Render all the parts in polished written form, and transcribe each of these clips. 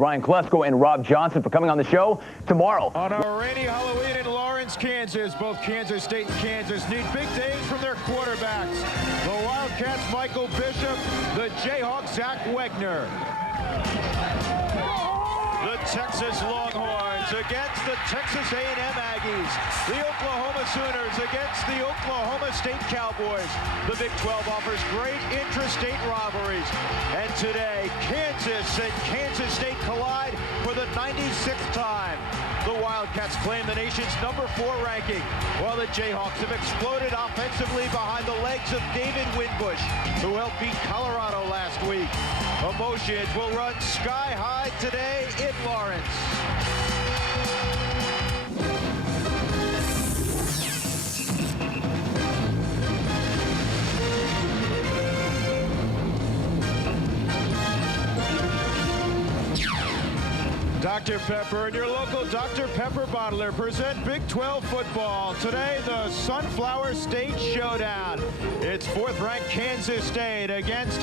Ryan Klesko and Rob Johnson for coming on the show tomorrow. On a rainy Halloween in Lawrence, Kansas, both Kansas State and Kansas need big days from their quarterbacks. The Wildcats, Michael Bishop, the Jayhawks, Zach Wegner. The Texas Longhorns against the Texas A&M Aggies. The Oklahoma Sooners against the Oklahoma State Cowboys. The Big 12 offers great intrastate rivalries. And today, Kansas and Kansas State collide for the 96th time. The Wildcats claim the nation's #4 ranking, while the Jayhawks have exploded offensively behind the legs of David Winbush, who helped beat Colorado last week. Emotions will run sky high today in Lawrence. Dr. Pepper and your local Dr. Pepper bottler present Big 12 football. Today, the Sunflower State Showdown. It's 4th-ranked Kansas State against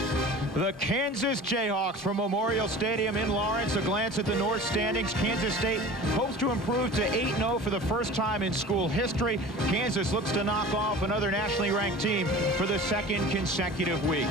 the Kansas Jayhawks from Memorial Stadium in Lawrence. A glance at the North standings. Kansas State hopes to improve to 8-0 for the first time in school history. Kansas looks to knock off another nationally ranked team for the 2nd consecutive week.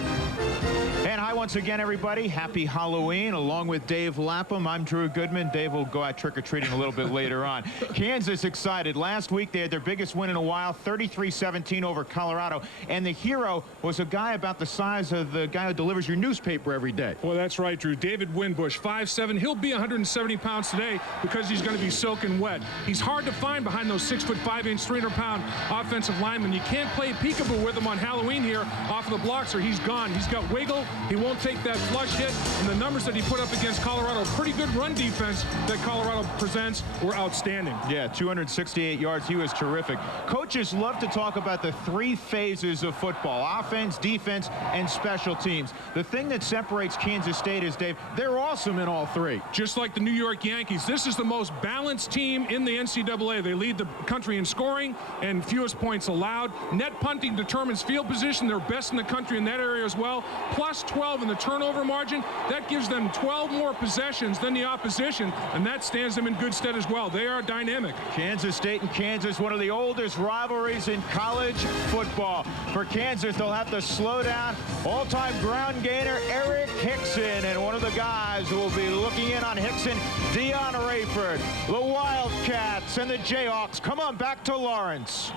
And hi once again, everybody. Happy Halloween. Along with Dave Lapham, I'm Drew Goodman. Dave will go out trick-or-treating a little bit later on. Kansas excited. Last week, they had their biggest win in a while, 33-17 over Colorado. And the hero was a guy about the size of the guy who delivers your newspaper every day. Well, that's right, Drew. David Winbush, 5'7". He'll be 170 pounds today because he's going to be soaking wet. He's hard to find behind those 6'5", 300-pound offensive linemen. You can't play peekaboo with him on Halloween here off of the blocks or he's gone. He's got wiggle. He won't take that flush hit. And the numbers that he put up against Colorado, pretty good run defense that Colorado presents, were outstanding. Yeah, 268 yards. He was terrific. Coaches love to talk about the 3 phases of football: offense, defense, and special teams. The thing that separates Kansas State is, Dave, they're awesome in all 3. Just like the New York Yankees, this is the most balanced team in the NCAA. They lead the country in scoring and fewest points allowed. Net punting determines field position. They're best in the country in that area as well. Plus 12 in the turnover margin. That gives them 12 more possessions than the opposition, and that stands them in good stead as well. They are dynamic. Kansas State and Kansas, one of the oldest rivalries in college football. For Kansas, they'll have to slow down all-time ground gainer Eric Hickson, and one of the guys who will be looking in on Hickson, Dion Rayford. The Wildcats and the Jayhawks come on back to Lawrence.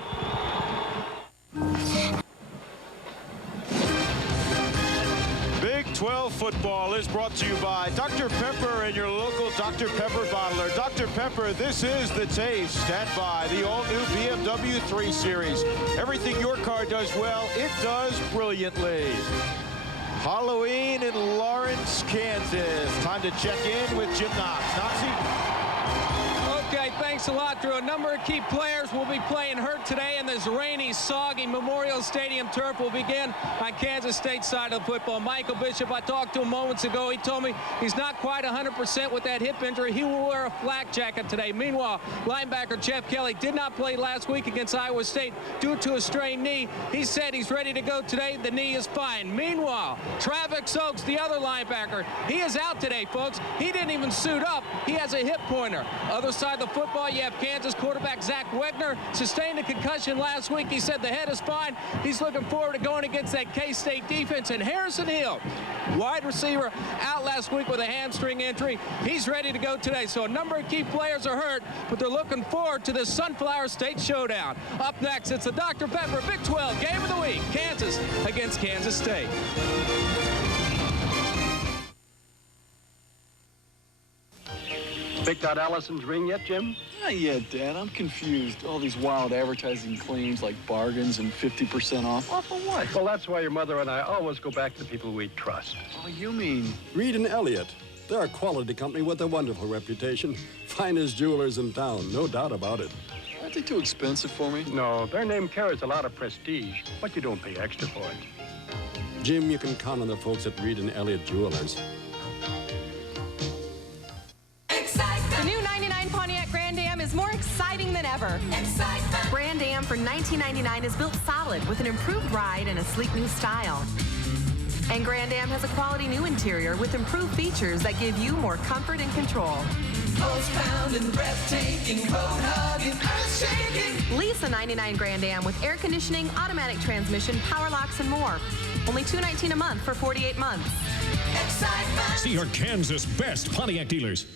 Big 12 football is brought to you by Dr. Pepper and your local Dr. Pepper bottler. Dr. Pepper, this is the taste. Stand by the all-new BMW 3 Series. Everything your car does well, it does brilliantly. Halloween in Lawrence, Kansas. Time to check in with Jim Knox. Knoxy? Okay, thanks a lot, Drew. A number of key players will be playing hurt today, and this rainy, soggy Memorial Stadium turf will begin on Kansas State's side of the football. Michael Bishop, I talked to him moments ago. He told me he's not quite 100% with that hip injury. He will wear a flak jacket today. Meanwhile, linebacker Jeff Kelly did not play last week against Iowa State due to a strained knee. He said he's ready to go today. The knee is fine. Meanwhile, Travis Oaks, the other linebacker, he is out today, folks. He didn't even suit up. He has a hip pointer. Other side of the football, you have Kansas quarterback Zach Wegner, sustained a concussion last week. He said the head is fine. He's looking forward to going against that K-State defense. And Harrison Hill, wide receiver, out last week with a hamstring injury. He's ready to go today. So a number of key players are hurt, but they're looking forward to the Sunflower State Showdown. Up next, it's the Dr. Pepper Big 12 Game of the Week. Kansas against Kansas State. Picked out Allison's ring yet, Jim? Not yet, Dad. I'm confused. All these wild advertising claims like bargains and 50% off. Off of what? Well, that's why your mother and I always go back to the people we trust. Oh, you mean? Reed and Elliott. They're a quality company with a wonderful reputation. Finest jewelers in town, no doubt about it. Aren't they too expensive for me? No, their name carries a lot of prestige, but you don't pay extra for it. Jim, you can count on the folks at Reed and Elliott Jewelers. The new 99 Pontiac Grand Am is more exciting than ever. Excitement! Grand Am for $19.99 is built solid with an improved ride and a sleek new style. And Grand Am has a quality new interior with improved features that give you more comfort and control. Most-pounding, breathtaking, road-hugging, earth-shaking. Lease a 99 Grand Am with air conditioning, automatic transmission, power locks, and more. Only $219 a month for 48 months. Excitement. See your Kansas best Pontiac dealers.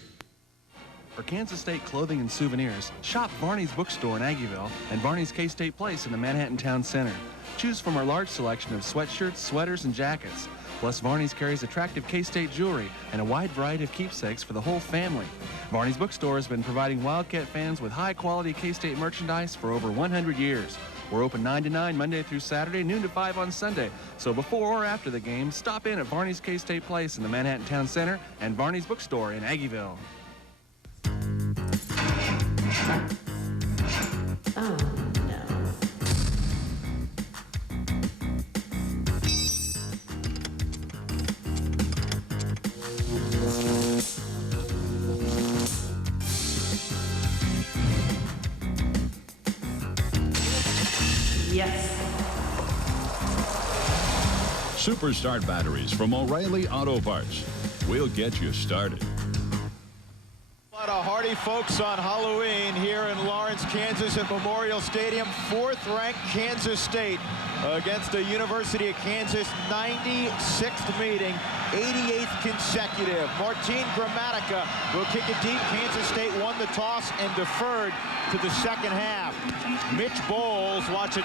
For Kansas State clothing and souvenirs, shop Varney's Bookstore in Aggieville and Varney's K-State Place in the Manhattan Town Center. Choose from our large selection of sweatshirts, sweaters, and jackets. Plus, Varney's carries attractive K-State jewelry and a wide variety of keepsakes for the whole family. Varney's Bookstore has been providing Wildcat fans with high-quality K-State merchandise for over 100 years. We're open 9 to 9 Monday through Saturday, noon to 5 on Sunday. So before or after the game, stop in at Varney's K-State Place in the Manhattan Town Center and Varney's Bookstore in Aggieville. Oh, no. Yes. Superstart batteries from O'Reilly Auto Parts. We'll get you started. A lot of hearty folks on Halloween here in Lawrence, Kansas at Memorial Stadium. 4th-ranked Kansas State against the University of Kansas, 96th meeting, 88th consecutive. Martin Gramatica will kick it deep. Kansas State won the toss and deferred to the second half. Mitch Bowles watches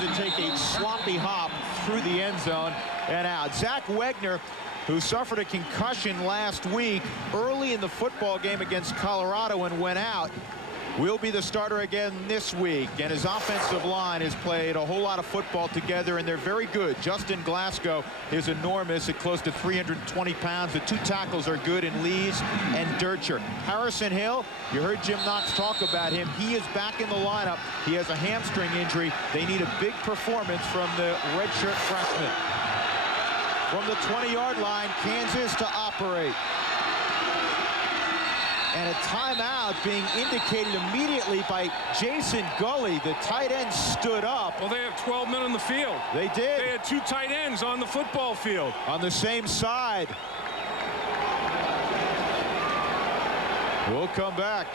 it take a sloppy hop through the end zone and out. Zach Wegner, who suffered a concussion last week early in the football game against Colorado and went out, will be the starter again this week. And his offensive line has played a whole lot of football together, and they're very good. Justin Glasgow is enormous at close to 320 pounds. The 2 tackles are good in Lees and Dircher. Harrison Hill, you heard Jim Knox talk about him. He is back in the lineup. He has a hamstring injury. They need a big performance from the redshirt freshman. From the 20-yard line, Kansas to operate. And a timeout being indicated immediately by Jason Gully. The tight end stood up. Well, they have 12 men on the field. They did. They had 2 tight ends on the football field. On the same side. We'll come back.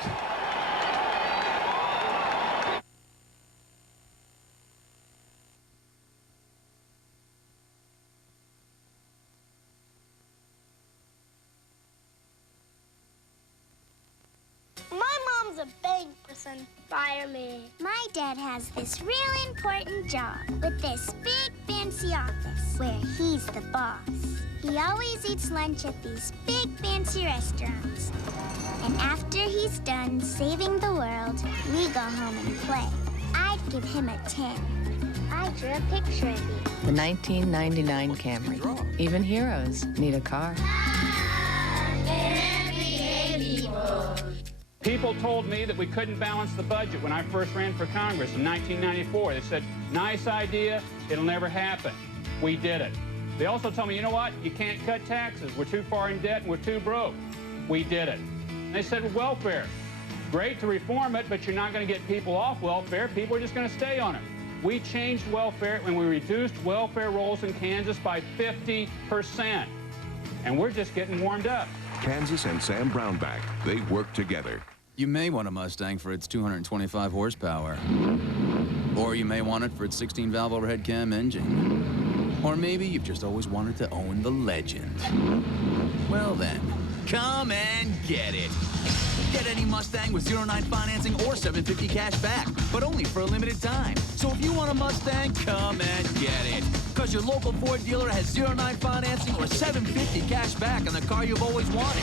A big person fire me. My dad has this real important job with this big fancy office where he's the boss. He always eats lunch at these big fancy restaurants. And after he's done saving the world, we go home and play. I'd give him a 10. I drew a picture of you. The 1999 Camry. Even heroes need a car. People told me that we couldn't balance the budget when I first ran for Congress in 1994. They said, nice idea, it'll never happen. We did it. They also told me, you know what, you can't cut taxes. We're too far in debt and we're too broke. We did it. And they said, welfare, great to reform it, but you're not going to get people off welfare. People are just going to stay on it. We changed welfare when we reduced welfare rolls in Kansas by 50%. And we're just getting warmed up. Kansas and Sam Brownback, they work together. You may want a Mustang for its 225 horsepower. Or you may want it for its 16-valve overhead cam engine. Or maybe you've just always wanted to own the Legend. Well then, come and get it. Get any Mustang with 0.9 financing or $750 cash back, but only for a limited time. So if you want a Mustang, come and get it. Because your local Ford dealer has 0.9 financing or $750 cash back on the car you've always wanted.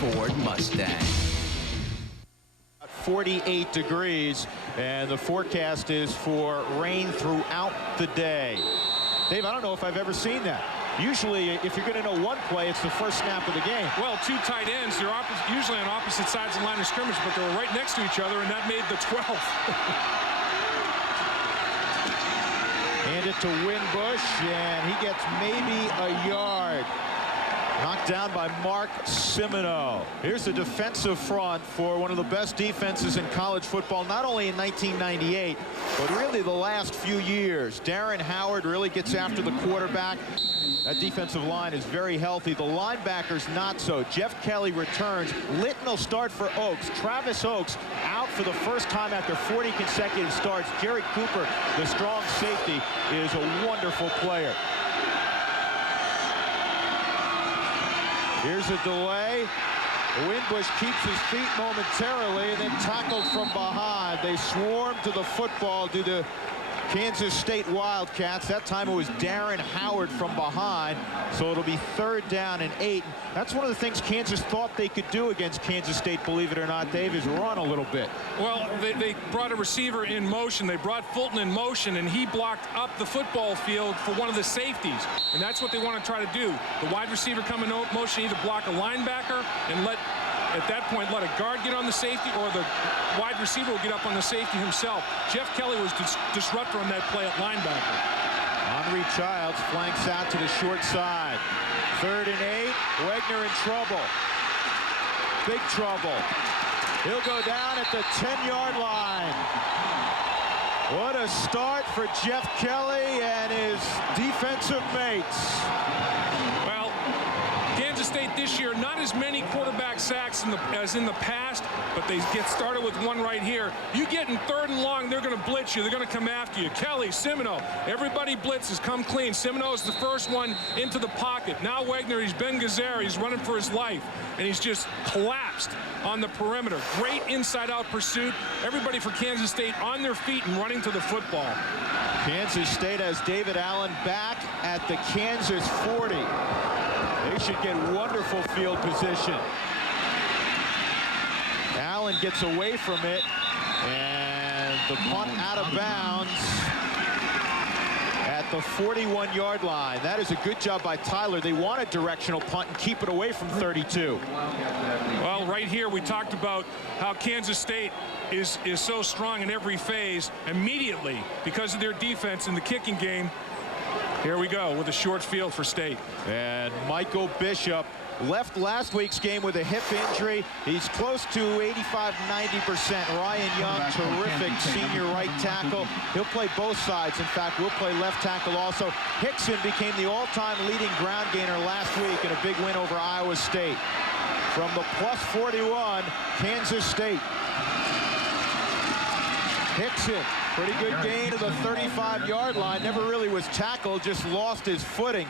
Ford Mustang. 48 degrees, and the forecast is for rain throughout the day. Dave, I don't know if I've ever seen that. Usually, if you're going to know one play, it's the first snap of the game. Well, 2 tight ends, they're usually on opposite sides of the line of scrimmage, but they were right next to each other, and that made the 12th. Hand it to Winbush, and he gets maybe a yard. Knocked down by Mark Simino. Here's the defensive front for one of the best defenses in college football, not only in 1998, but really the last few years. Darren Howard really gets after the quarterback. That defensive line is very healthy. The linebackers not so. Jeff Kelly returns. Litton will start for Oaks. Travis Oaks out for the first time after 40 consecutive starts. Jerry Cooper, the strong safety, is a wonderful player. Here's a delay. Winbush keeps his feet momentarily and then tackled from behind. They swarm to the football due to Kansas State Wildcats. That time it was Darren Howard from behind, so it'll be 3rd down and 8. That's one of the things Kansas thought they could do against Kansas State, believe it or not, Dave, is run a little bit. Well, they brought a receiver in motion. They brought Fulton in motion, and he blocked up the football field for one of the safeties, and that's what they want to try to do. The wide receiver come in motion, either block a linebacker and at that point, let a guard get on the safety, or the wide receiver will get up on the safety himself. Jeff Kelly was disruptor on that play at linebacker. Henry Childs flanks out to the short side. 3rd and 8. Wegner in trouble. Big trouble. He'll go down at the 10-yard line. What a start for Jeff Kelly and his defensive mates. Well, Kansas State this year, not as many quarterback sacks as in the past, but they get started with one right here. You get in 3rd and long, they're going to blitz you. They're going to come after you. Kelly, Simino, everybody blitzes, come clean. Simino is the first one into the pocket. Now Wegner, he's Ben Gazzara, he's running for his life, and he's just collapsed on the perimeter. Great inside-out pursuit. Everybody for Kansas State on their feet and running to the football. Kansas State has David Allen back at the Kansas 40. They should get wonderful field position. Allen gets away from it, and the punt out of bounds at the 41-yard line. That is a good job by Tyler. They want a directional punt and keep it away from 32. Well, right here we talked about how Kansas State is so strong in every phase immediately because of their defense in the kicking game. Here we go with a short field for State. And Michael Bishop left last week's game with a hip injury. He's close to 85–90%. Ryan Young, terrific senior right tackle. He'll play both sides. In fact, we'll play left tackle also. Hickson became the all-time leading ground gainer last week in a big win over Iowa State. From the +41, Kansas State. Hickson, pretty good gain to the 35-yard line. Never really was tackled, just lost his footing.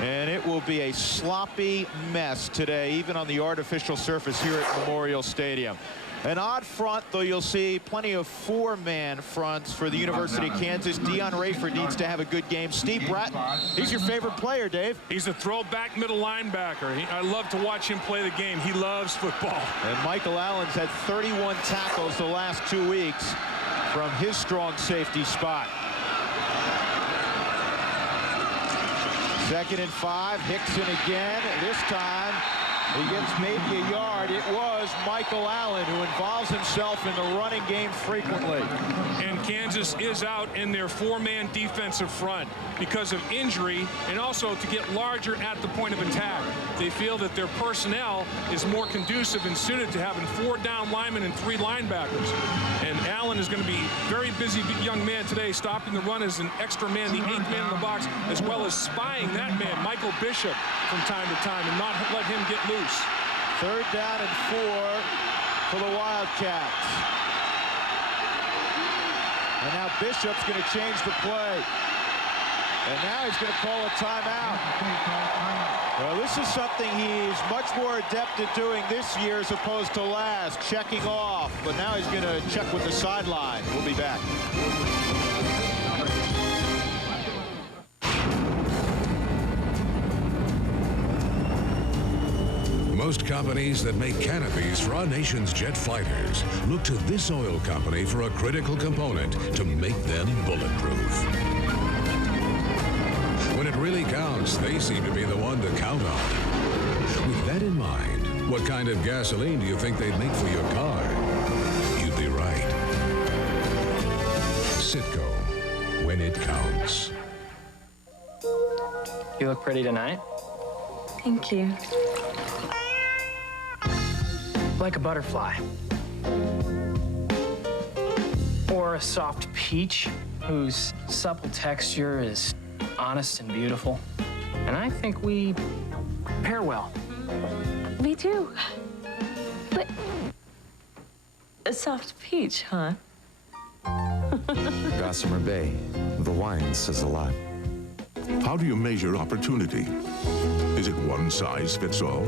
And it will be a sloppy mess today, even on the artificial surface here at Memorial Stadium. An odd front, though you'll see plenty of 4-man fronts for the University of Kansas. Deion Rayford needs to have a good game. Steve Bratton, he's your favorite player, Dave. He's a throwback middle linebacker. I love to watch him play the game. He loves football. And Michael Allen's had 31 tackles the last 2 weeks from his strong safety spot. 2nd and 5, Hickson again. This time he gets maybe a yard. It was Michael Allen who involves himself in the running game frequently. And Kansas is out in their 4-man defensive front because of injury and also to get larger at the point of attack. They feel that their personnel is more conducive and suited to having 4 down linemen and 3 linebackers. And Allen is going to be a very busy young man today, stopping the run as an extra man, the 8th man in the box, as well as spying that man, Michael Bishop, from time to time and not let him get loose. 3rd down and 4 for the Wildcats. And now Bishop's going to change the play. And now he's going to call a timeout. Well, this is something he's much more adept at doing this year as opposed to last, checking off. But now he's going to check with the sideline. We'll be back. Most companies that make canopies for our nation's jet fighters look to this oil company for a critical component to make them bulletproof. When it really counts, they seem to be the one to count on. With that in mind, what kind of gasoline do you think they'd make for your car? You'd be right. Citgo, when it counts. You look pretty tonight. Thank you. Like a butterfly. Or a soft peach whose supple texture is honest and beautiful. And I think we pair well. Me too. But a soft peach, huh? Gossamer Bay. The wine says a lot. How do you measure opportunity? Is it one size fits all?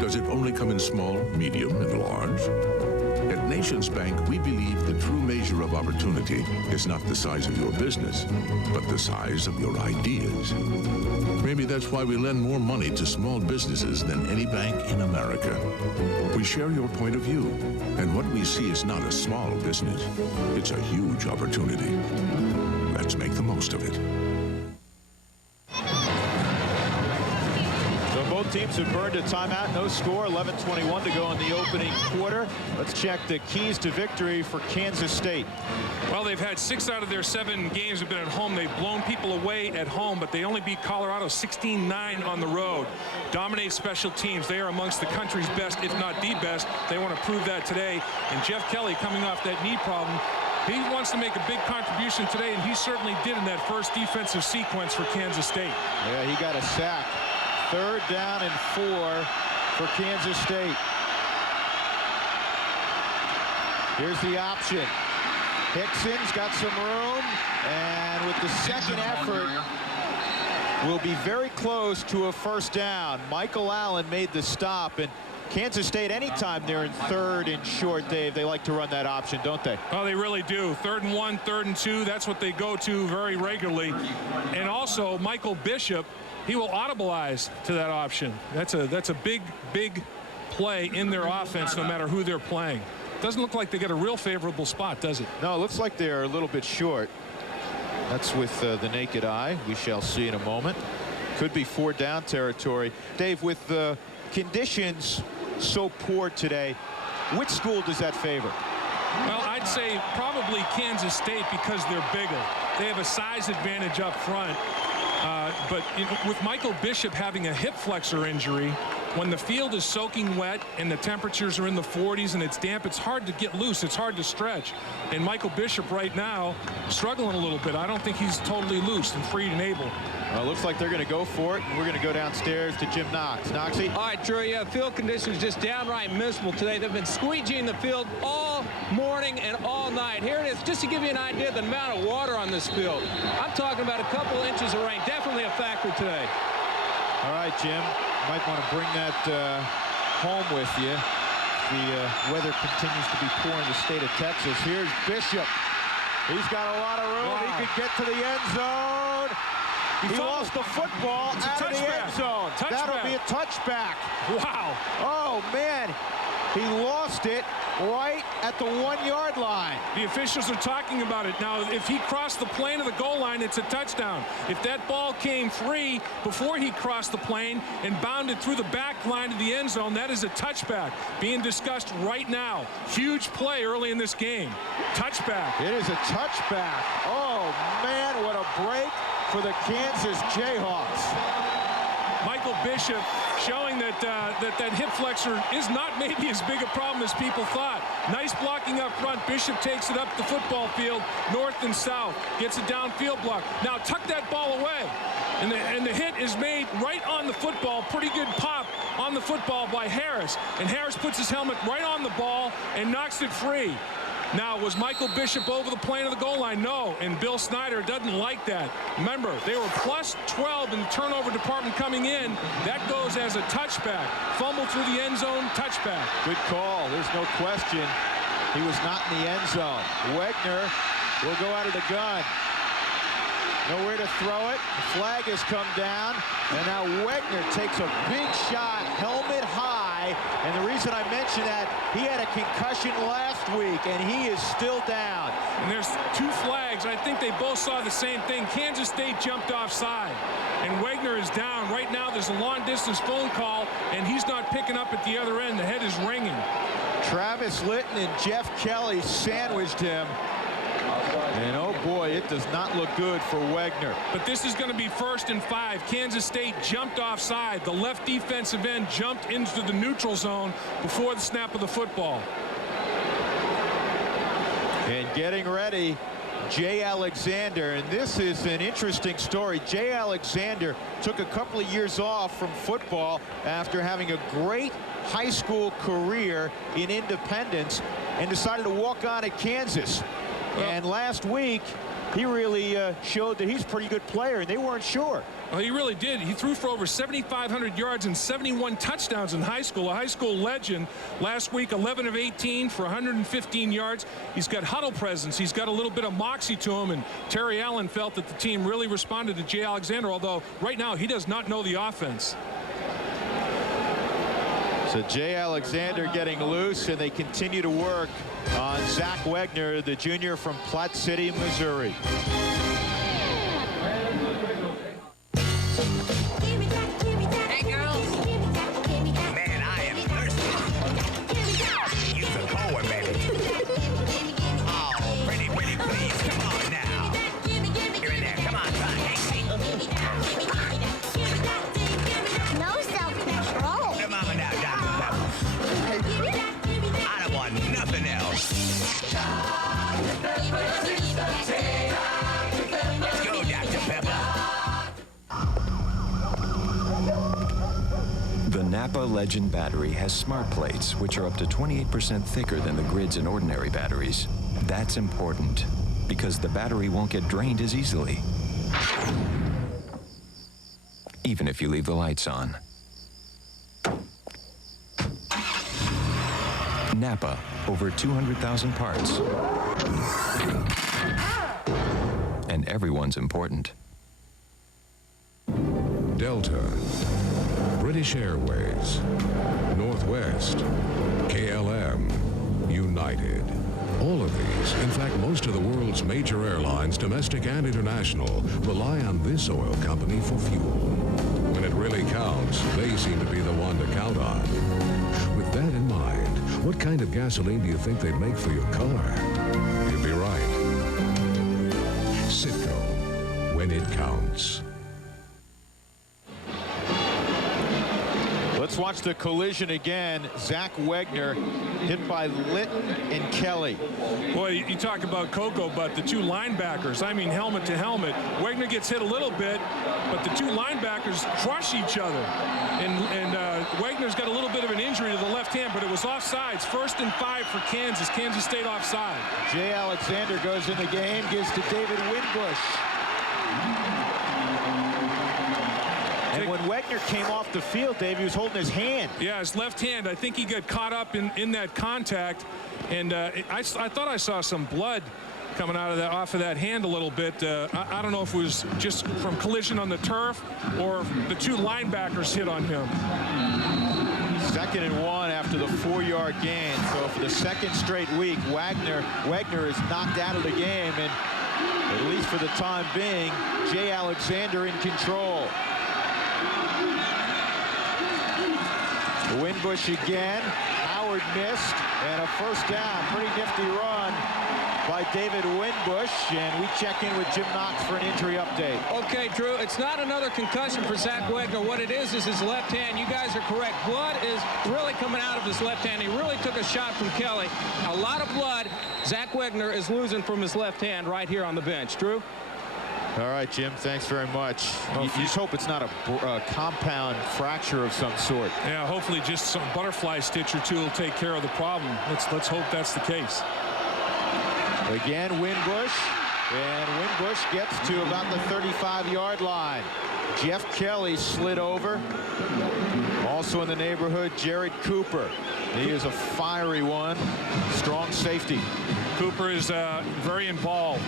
Does it only come in small, medium, and large? At Nations Bank, we believe the true measure of opportunity is not the size of your business, but the size of your ideas. Maybe that's why we lend more money to small businesses than any bank in America. We share your point of view, and what we see is not a small business. It's a huge opportunity. Let's make the most of it. Both teams have burned a timeout. No score. 11:21 to go in the opening quarter. Let's check the keys to victory for Kansas State. Well, they've had 6 out of their 7 games have been at home. They've blown people away at home, but they only beat Colorado 16-9 on the road. Dominate special teams. They are amongst the country's best, if not the best. They want to prove that today. And Jeff Kelly, coming off that knee problem, he wants to make a big contribution today, and he certainly did in that first defensive sequence for Kansas State. Yeah, he got a sack. 3rd down and 4 for Kansas State. Here's the option. Hickson's got some room, and with the second effort, will be very close to a first down. Michael Allen made the stop, and Kansas State, anytime they're in 3rd and short, Dave, they like to run that option, don't they? Oh, they really do. 3rd and 1, 3rd and 2, that's what they go to very regularly. And also, Michael Bishop, he will audibilize to that option. That's a big play in their offense, no matter who they're playing. Doesn't look like they get a real favorable spot, does it? No, it looks like they're a little bit short. That's with the naked eye. We shall see in a moment. Could be 4th down territory. Dave, with the conditions so poor today, which school does that favor? Well, I'd say probably Kansas State, because they're bigger. They have a size advantage up front. But with Michael Bishop having a hip flexor injury, when the field is soaking wet and the temperatures are in the 40s and it's damp, it's hard to get loose. It's hard to stretch. And Michael Bishop right now struggling a little bit. I don't think he's totally loose and free and able. Well, it looks like they're going to go for it, and we're going to go downstairs to Jim Knox. Knoxy? All right, Drew, yeah, field conditions just downright miserable today. They've been squeegeeing the field all morning and all night. Here it is, just to give you an idea of the amount of water on this field. I'm talking about a couple inches of rain. Definitely a factor today. All right, Jim. Might want to bring that home with you. The weather continues to be poor in the state of Texas. Here's Bishop. He's got a lot of room. Wow. He could get to the end zone. He lost the football out of the end zone. That'll be a touchback. Wow. Oh, man. He lost it right at the 1-yard line. The officials are talking about it. Now, if he crossed the plane of the goal line, it's a touchdown. If that ball came free before he crossed the plane and bounded through the back line of the end zone, that is a touchback being discussed right now. Huge play early in this game. Touchback. It is a touchback. Oh, man, what a break for the Kansas Jayhawks. Michael Bishop showing that that hip flexor is not maybe as big a problem as people thought. Nice blocking up front. Bishop takes it up the football field, north and south. Gets a downfield block. Now tuck that ball away. And the hit is made right on the football. Pretty good pop on the football by Harris. And Harris puts his helmet right on the ball and knocks it free. Now, was Michael Bishop over the plane of the goal line? No, and Bill Snyder doesn't like that. Remember, they were plus 12 in the turnover department coming in. That goes as a touchback. Fumble through the end zone, touchback. Good call. There's no question. He was not in the end zone. Wegner will go out of the gun. Nowhere to throw it. The flag has come down. And now Wegner takes a big shot, helmet high. And the reason I mention that, he had a concussion last week, and he is still down. And there's 2 flags. I think they both saw the same thing. Kansas State jumped offside, and Wegner is down. Right now, there's a long-distance phone call, and he's not picking up at the other end. The head is ringing. Travis Litton and Jeff Kelly sandwiched him. And oh boy, it does not look good for Wegner. But this is going to be 1st and 5. Kansas State jumped offside. The left defensive end jumped into the neutral zone before the snap of the football. And getting ready, Jay Alexander, and this is an interesting story. Jay Alexander took a couple of years off from football after having a great high school career in Independence and decided to walk on at Kansas. And last week, he really showed that he's a pretty good player, and they weren't sure. Well, he really did. He threw for over 7,500 yards and 71 touchdowns in high school, a high school legend. Last week, 11 of 18 for 115 yards. He's got huddle presence. He's got a little bit of moxie to him, and Terry Allen felt that the team really responded to Jay Alexander, although right now he does not know the offense. So Jay Alexander getting loose, and they continue to work on Zach Wegner, the junior from Platte City, Missouri. Hey, girls. Man, I am thirsty. Use the cold one, baby. Oh, pretty, please. Come on now. You're in there. Come on, son. Hey. No self-control. Come on now, Dr. Pepper. I don't want nothing else. Let's go, Dr. Pepper. The Napa Legend battery has smart plates, which are up to 28% thicker than the grids in ordinary batteries. That's important, because the battery won't get drained as easily, even if you leave the lights on. Napa, over 200,000 parts. And everyone's important. Delta, British Airways, Northwest, KLM, United. All of these, in fact, most of the world's major airlines, domestic and international, rely on this oil company for fuel. When it really counts, they seem to be the one to count on. With that in mind, what kind of gasoline do you think they'd make for your car? You'd be right. Citgo, when it counts. Let's watch the collision again. Zach Wegner hit by Litton and Kelly. Boy, you talk about Cocoa, but the two linebackers, I mean helmet to helmet. Wegner gets hit a little bit, but the two linebackers crush each other. And Wegner's got a little bit of an injury to the left hand, but it was offsides. 1st and 5 for Kansas. Kansas State offside. Jay Alexander goes in the game, gives to David Winbush. And when Wegner came off the field, Dave, he was holding his hand. Yeah, his left hand. I think he got caught up in that contact, and I thought I saw some blood coming out of that off of that hand a little bit. I don't know if it was just from collision on the turf or the two linebackers hit on him. 2nd and 1 after the 4-yard gain. So for the second straight week, Wegner is knocked out of the game, and at least for the time being, Jay Alexander in control. Winbush again. Howard missed, and a 1st down. Pretty nifty run by David Winbush, and we check in with Jim Knox for an injury update. Okay, Drew, it's not another concussion for Zach Wegner. What it is his left hand. You guys are correct. Blood is really coming out of his left hand. He really took a shot from Kelly. A lot of blood. Zach Wegner is losing from his left hand right here on the bench. Drew? All right, Jim, thanks very much. You just hope it's not a compound fracture of some sort. Yeah, hopefully just some butterfly stitch or two will take care of the problem. Let's hope that's the case. Again, Winbush, and Winbush gets to about the 35-yard line. Jeff Kelly slid over. Also in the neighborhood, Jared Cooper. He is a fiery one. Strong safety. Cooper is very involved.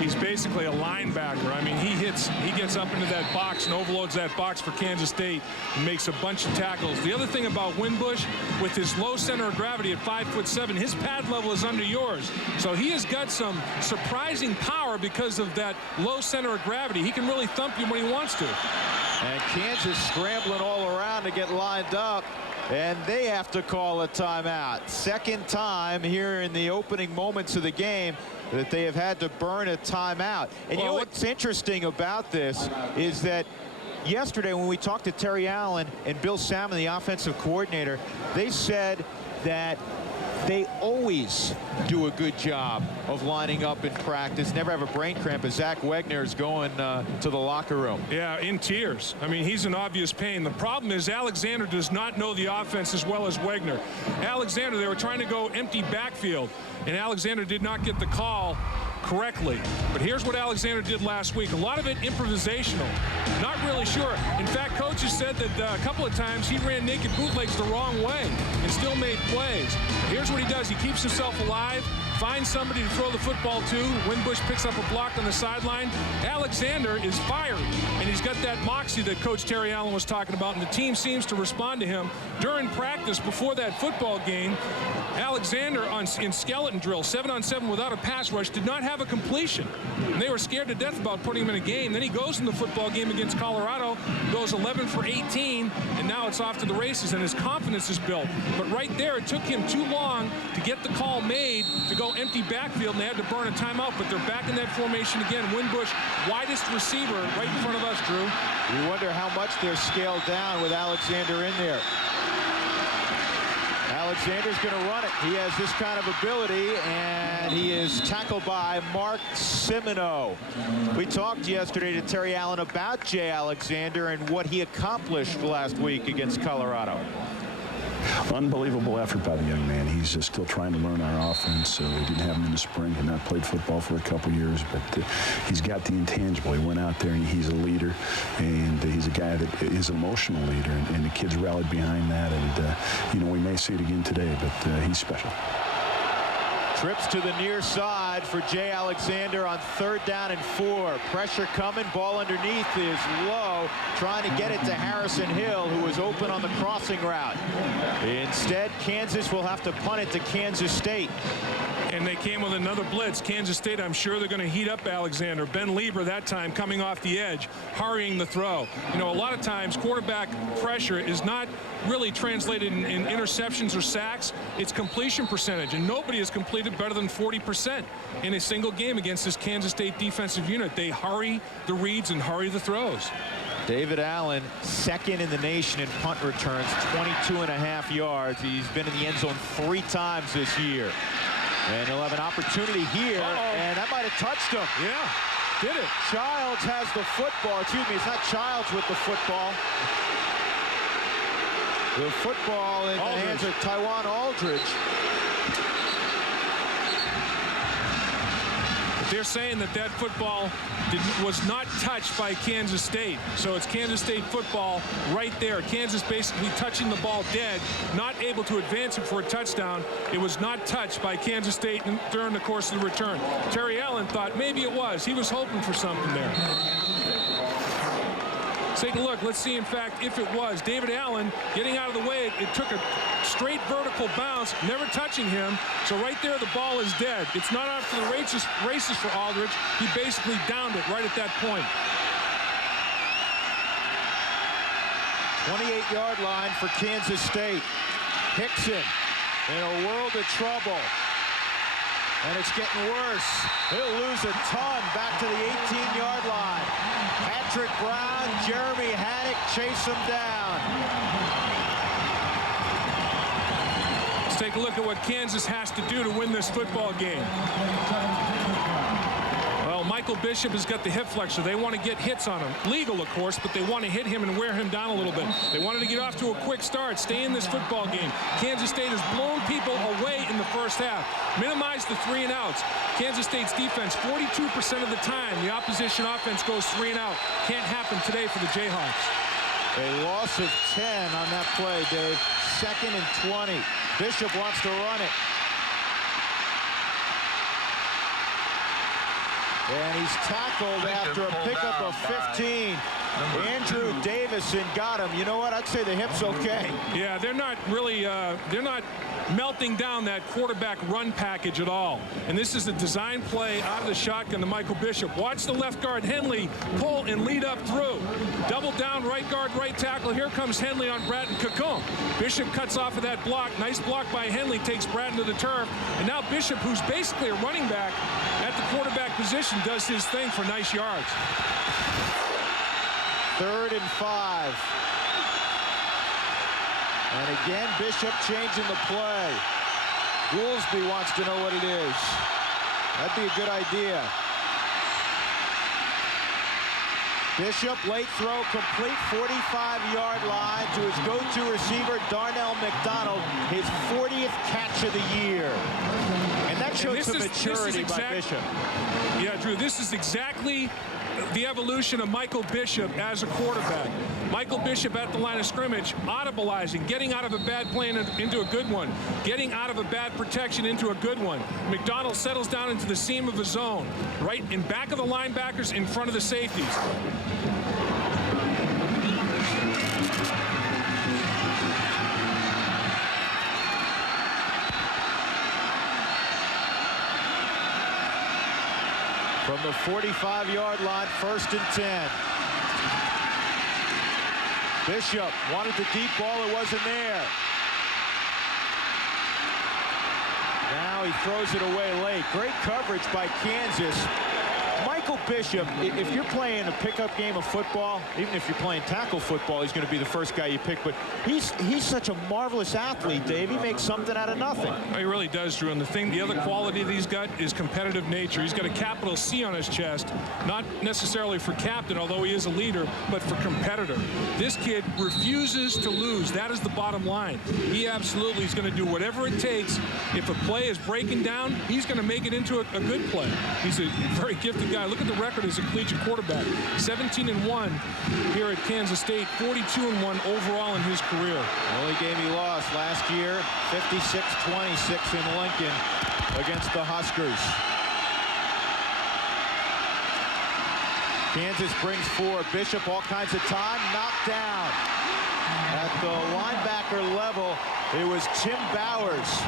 He's basically a linebacker. I mean, he gets up into that box and overloads that box for Kansas State and makes a bunch of tackles. The other thing about Winbush, with his low center of gravity at 5'7", his pad level is under yours. So he has got some surprising power because of that low center of gravity. He can really thump you when he wants to. And Kansas scrambling all around to get lined up, and they have to call a timeout. Second time here in the opening moments of the game that they have had to burn a timeout. And you know what's interesting about this is that yesterday when we talked to Terry Allen and Bill Salmon, the offensive coordinator, they said that they always do a good job of lining up in practice, never have a brain cramp as Zach Wegner is going to the locker room. Yeah, in tears. I mean, he's in obvious pain. The problem is Alexander does not know the offense as well as Wegner. Alexander, they were trying to go empty backfield, and Alexander did not get the call correctly. But here's what Alexander did last week. A lot of it improvisational. Not really sure. In fact, coaches said that a couple of times he ran naked bootlegs the wrong way and still made plays. Here's what he does. He keeps himself alive, finds somebody to throw the football to. Winbush picks up a block on the sideline. Alexander is fiery, and he's got that moxie that Coach Terry Allen was talking about, and the team seems to respond to him. During practice before that football game, Alexander in skeleton drill, 7-on-7 without a pass rush, did not have a completion. And they were scared to death about putting him in a game. Then he goes in the football game against Colorado, goes 11 for 18, and now it's off to the races, and his confidence is built. But right there, it took him too long to get the call made to go empty backfield, and they had to burn a timeout. But they're back in that formation again. Winbush, widest receiver right in front of us, Drew. You wonder how much they're scaled down with Alexander in there. Alexander's going to run it. He has this kind of ability, and he is tackled by Mark Simino. We talked yesterday to Terry Allen about Jay Alexander and what he accomplished last week against Colorado. Unbelievable effort by the young man. He's still trying to learn our offense. We didn't have him in the spring. Had not played football for a couple years, but he's got the intangible. He went out there and he's a leader, and he's a guy that is an emotional leader, and the kids rallied behind that. And you know, we may see it again today, but he's special. Trips to the near side for Jay Alexander on 3rd down and 4. Pressure coming. Ball underneath is low. Trying to get it to Harrison Hill, who was open on the crossing route. Instead, Kansas will have to punt it to Kansas State. And they came with another blitz. Kansas State, I'm sure they're going to heat up Alexander. Ben Lieber that time coming off the edge, hurrying the throw. You know, a lot of times quarterback pressure is not really translated in interceptions or sacks. It's completion percentage, and nobody has completed better than 40% in a single game against this Kansas State defensive unit. They hurry the reads and hurry the throws. David Allen, second in the nation in punt returns, 22.5 yards. He's been in the end zone 3 times this year. And he'll have an opportunity here, and that might have touched him. Yeah, did it. Childs has the football. Excuse me, it's not Childs with the football. The football in the hands of Taiwan Aldridge. They're saying that that football was not touched by Kansas State. So it's Kansas State football right there. Kansas basically touching the ball dead, not able to advance it for a touchdown. It was not touched by Kansas State during the course of the return. Terry Allen thought maybe it was. He was hoping for something there. Let's take a look. Let's see, in fact, if it was. David Allen getting out of the way. It took a straight vertical bounce, never touching him. So right there, the ball is dead. It's not off to the races for Aldridge. He basically downed it right at that point. 28-yard line for Kansas State. Hickson in a world of trouble. And it's getting worse. He'll lose a ton back to the 18-yard line. Patrick Brown, Jeremy Haddock chase him down. Let's take a look at what Kansas has to do to win this football game. Well, Michael Bishop has got the hip flexor. They want to get hits on him. Legal, of course, but they want to hit him and wear him down a little bit. They wanted to get off to a quick start, stay in this football game. Kansas State has blown people away in the first half. Minimize the 3 and outs. Kansas State's defense, 42% of the time, the opposition offense goes 3 and out. Can't happen today for the Jayhawks. A loss of 10 on that play, Dave. 2nd and 20. Bishop wants to run it. And he's tackled after a pickup of 15. Andrew Davison got him. You know what? I'd say the hip's okay. Yeah, they're not really, they're not melting down that quarterback run package at all. And this is a design play out of the shotgun to Michael Bishop. Watch the left guard Henley pull and lead up through. Double down, right guard, right tackle. Here comes Henley on Bratton Cacombe. Bishop cuts off of that block. Nice block by Henley, takes Bratton to the turf. And now Bishop, who's basically a running back at the quarterback position, does his thing for nice yards. 3rd and 5. And again, Bishop changing the play. Goolsby wants to know what it is. That'd be a good idea. Bishop, late throw, complete 45-yard line to his go-to receiver, Darnell McDonald, his 40th catch of the year. And that shows some maturity by Bishop. Yeah, Drew, this is exactly the evolution of Michael Bishop as a quarterback. Michael Bishop at the line of scrimmage, audibleizing, getting out of a bad play into a good one, getting out of a bad protection into a good one. McDonald settles down into the seam of his zone, right in back of the linebackers, in front of the safeties. From the 45-yard line, 1st and 10. Bishop wanted the deep ball. It wasn't there. Now he throws it away late. Great coverage by Kansas. Michael Bishop, if you're playing a pickup game of football, even if you're playing tackle football, he's going to be the first guy you pick. But he's such a marvelous athlete, Dave. He makes something out of nothing. He really does, Drew. And the other quality that he's got is competitive nature. He's got a capital C on his chest, not necessarily for captain, although he is a leader, but for competitor. This kid refuses to lose. That is the bottom line. He absolutely is going to do whatever it takes. If a play is breaking down, he's going to make it into a good play. He's a very gifted guy. Look at the record as a collegiate quarterback. 17-1 here at Kansas State, 42-1 overall in his career. The only game he lost last year, 56-26 in Lincoln against the Huskers. Kansas brings 4. Bishop, all kinds of time, knocked down. At the linebacker level, it was Tim Bowers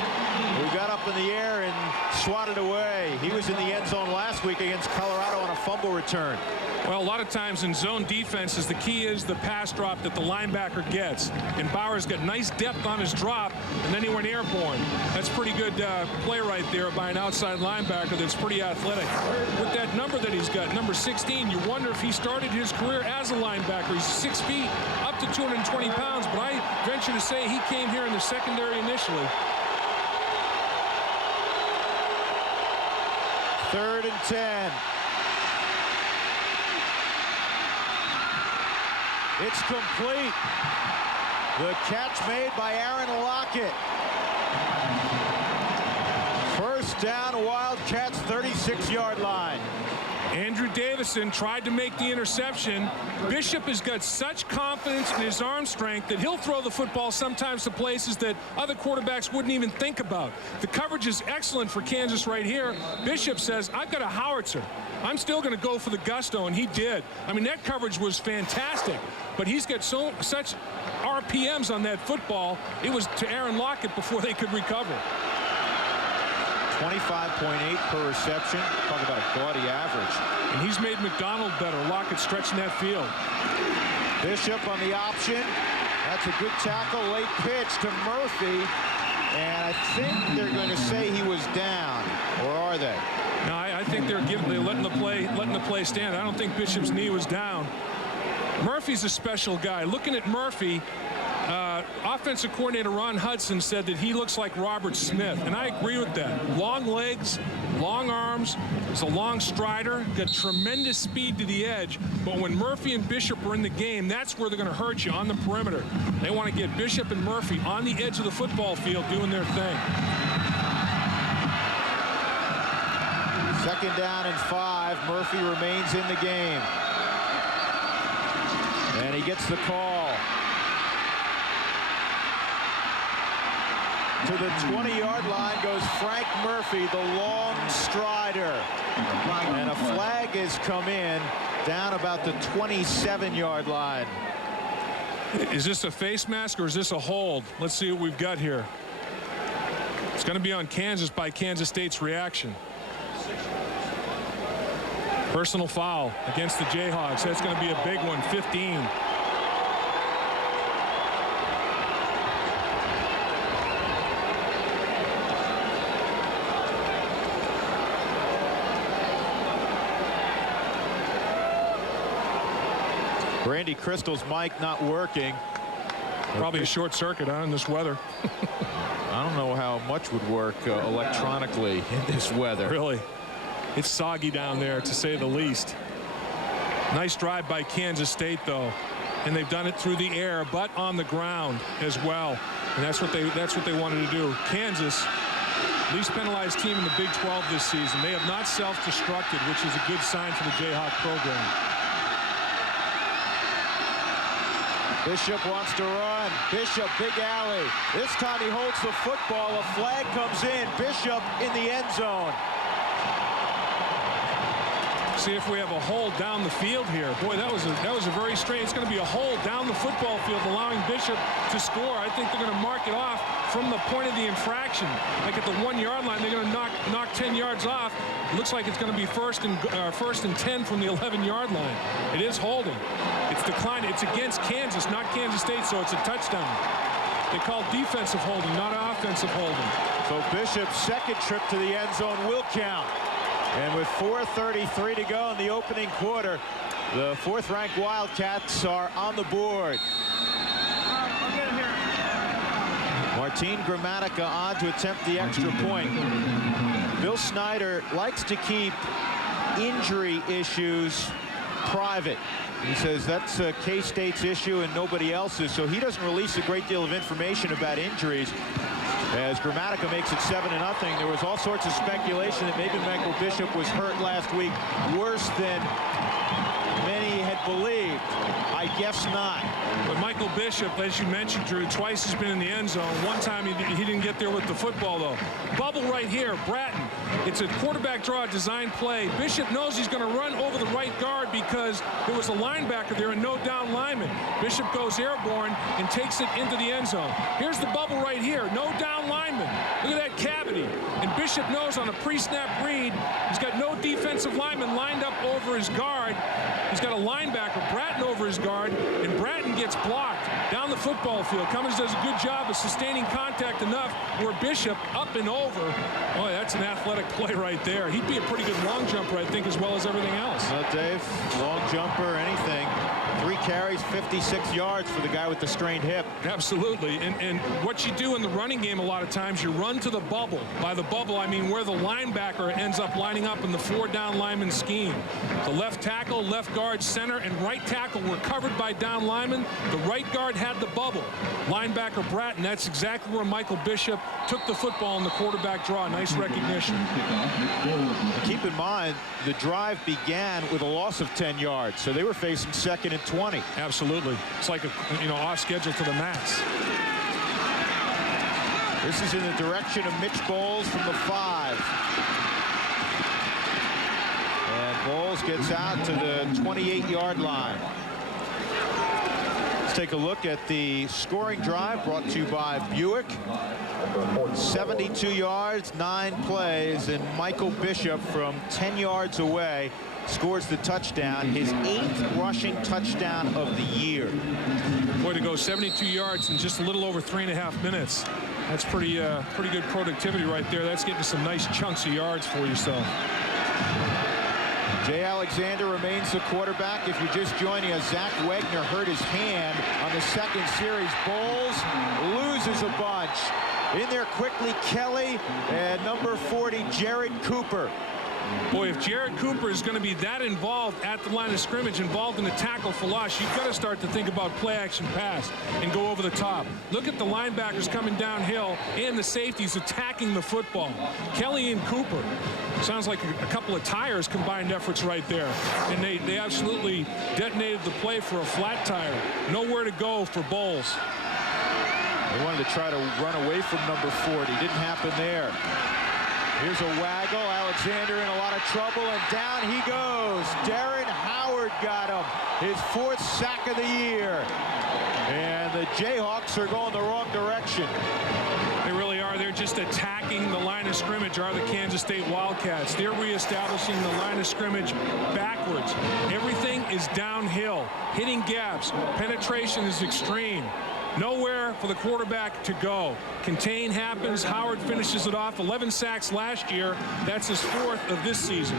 who got up in the air and swatted away. He was in the end zone last week against Colorado on a fumble return. Well, a lot of times in zone defenses, the key is the pass drop that the linebacker gets. And Bowers got nice depth on his drop, and then he went airborne. That's pretty good play right there by an outside linebacker that's pretty athletic. With that number that he's got, number 16, you wonder if he started his career as a linebacker. He's 6 feet, up to 220 pounds, but I venture to say he came here in the secondary initially. 3rd and 10. It's complete. The catch made by Aaron Lockett. 1st down, Wildcats, 36-yard line. Andrew Davison tried to make the interception. Bishop has got such confidence in his arm strength that he'll throw the football sometimes to places that other quarterbacks wouldn't even think about. The coverage is excellent for Kansas right here. Bishop says, I've got a howitzer. I'm still going to go for the gusto, and he did. I mean, that coverage was fantastic, but he's got such RPMs on that football. It was to Aaron Lockett before they could recover. 25.8 per reception. Talk about a gaudy average. And he's made McDonald better. Lockett stretching that field. Bishop on the option. That's a good tackle. Late pitch to Murphy. And I think they're going to say he was down. Or are they? No, I think they're letting the play stand. I don't think Bishop's knee was down. Murphy's a special guy. Looking at Murphy, offensive coordinator Ron Hudson said that he looks like Robert Smith, and I agree with that. Long legs, long arms, he's a long strider, got tremendous speed to the edge, but when Murphy and Bishop are in the game, that's where they're going to hurt you, on the perimeter. They want to get Bishop and Murphy on the edge of the football field doing their thing. 2nd down and 5. Murphy remains in the game. And he gets the call. To the 20-yard line goes goes Frank Murphy, the long strider. And a flag has come in down about the 27-yard line. Is this a face mask or is this a hold? Let's see what we've got here. It's going to be on Kansas by Kansas State's reaction. Personal foul against the Jayhawks. That's going to be a big one, 15. Randy Crystal's mic not working. Probably a short circuit in this weather. I don't know how much would work electronically in this weather. Really. It's soggy down there, to say the least. Nice drive by Kansas State, though. And they've done it through the air, but on the ground as well. And that's what they wanted to do. Kansas, least penalized team in the Big 12 this season. They have not self-destructed, which is a good sign for the Jayhawk program. Bishop wants to run. Bishop, big alley. This time he holds the football. A flag comes in. Bishop in the end zone. See if we have a hold down the field here. Boy, that was a very strange. It's going to be a hold down the football field, allowing Bishop to score. I think they're going to mark it off from the point of the infraction. Like at the 1-yard line, they're going to knock 10 yards off. It looks like it's going to be first and 10 from the 11-yard line. It is holding. It's declined. It's against Kansas, not Kansas State, so it's a touchdown. They call defensive holding, not offensive holding. So Bishop's second trip to the end zone will count. And with 4:33 to go in the opening quarter, the 4th-ranked Wildcats are on the board. Martin Gramatica on to attempt the extra point. Bill Snyder likes to keep injury issues private. He says that's K-State's issue and nobody else's, so he doesn't release a great deal of information about injuries. As Gramatica makes it 7-0, there was all sorts of speculation that maybe Michael Bishop was hurt last week, worse than many had believed. I guess not. But Michael Bishop, as you mentioned, Drew, twice has been in the end zone. One time he didn't get there with the football, though. Bubble right here, Bratton. It's a quarterback draw design play. Bishop knows he's going to run over the right guard because there was a linebacker there and no down lineman. Bishop goes airborne and takes it into the end zone. Here's the bubble right here. No down lineman. Look at that cavity. And Bishop knows on a pre-snap read, he's got no defensive lineman lined up over his guard. He's got a linebacker, Bratton, over his guard, and Bratton gets blocked down the football field. Cummins does a good job of sustaining contact enough where Bishop up and over. Boy, that's an athletic play right there. He'd be a pretty good long jumper, I think, as well as everything else. Dave, long jumper, anything. 3 carries, 56 yards for the guy with the strained hip. Absolutely. And what you do in the running game a lot of times, you run to the bubble. By the bubble, I mean where the linebacker ends up lining up in the 4-down lineman scheme. The left tackle, left guard, center, and right tackle were covered by down linemen. The right guard had the bubble. Linebacker Bratton, that's exactly where Michael Bishop took the football in the quarterback draw. Nice recognition. Keep in mind, the drive began with a loss of 10 yards, so they were facing 2nd and 20. Absolutely. It's like off schedule to the max. This is in the direction of Mitch Bowles from the 5. And Bowles gets out to the 28-yard line. Let's take a look at the scoring drive brought to you by Buick. 72 yards, 9 plays, and Michael Bishop from 10 yards away scores the touchdown, his 8th rushing touchdown of the year. Boy, to go 72 yards in just a little over 3.5 minutes. That's pretty good productivity right there. That's getting some nice chunks of yards for yourself. Jay Alexander remains the quarterback. If you're just joining us, Zach Wagner hurt his hand on the 2nd series. Bowles loses a bunch. In there quickly, Kelly and number 40, Jared Cooper. Boy, if Jared Cooper is going to be that involved at the line of scrimmage, involved in the tackle for loss, you've got to start to think about play action pass and go over the top. Look at the linebackers coming downhill and the safeties attacking the football. Kelly and Cooper. Sounds like a couple of tires combined efforts right there. And they absolutely detonated the play for a flat tire. Nowhere to go for Bowles. They wanted to try to run away from number 40. Didn't happen there. Here's a waggle. Alexander in a lot of trouble, and down he goes. Darren Howard got him. His 4th sack of the year. And the Jayhawks are going the wrong direction. They really are. They're just attacking the line of scrimmage, are the Kansas State Wildcats. They're reestablishing the line of scrimmage backwards. Everything is downhill. Hitting gaps. Penetration is extreme. Nowhere for the quarterback to go. Contain happens. Howard finishes it off. 11 sacks last year. That's his 4th of this season.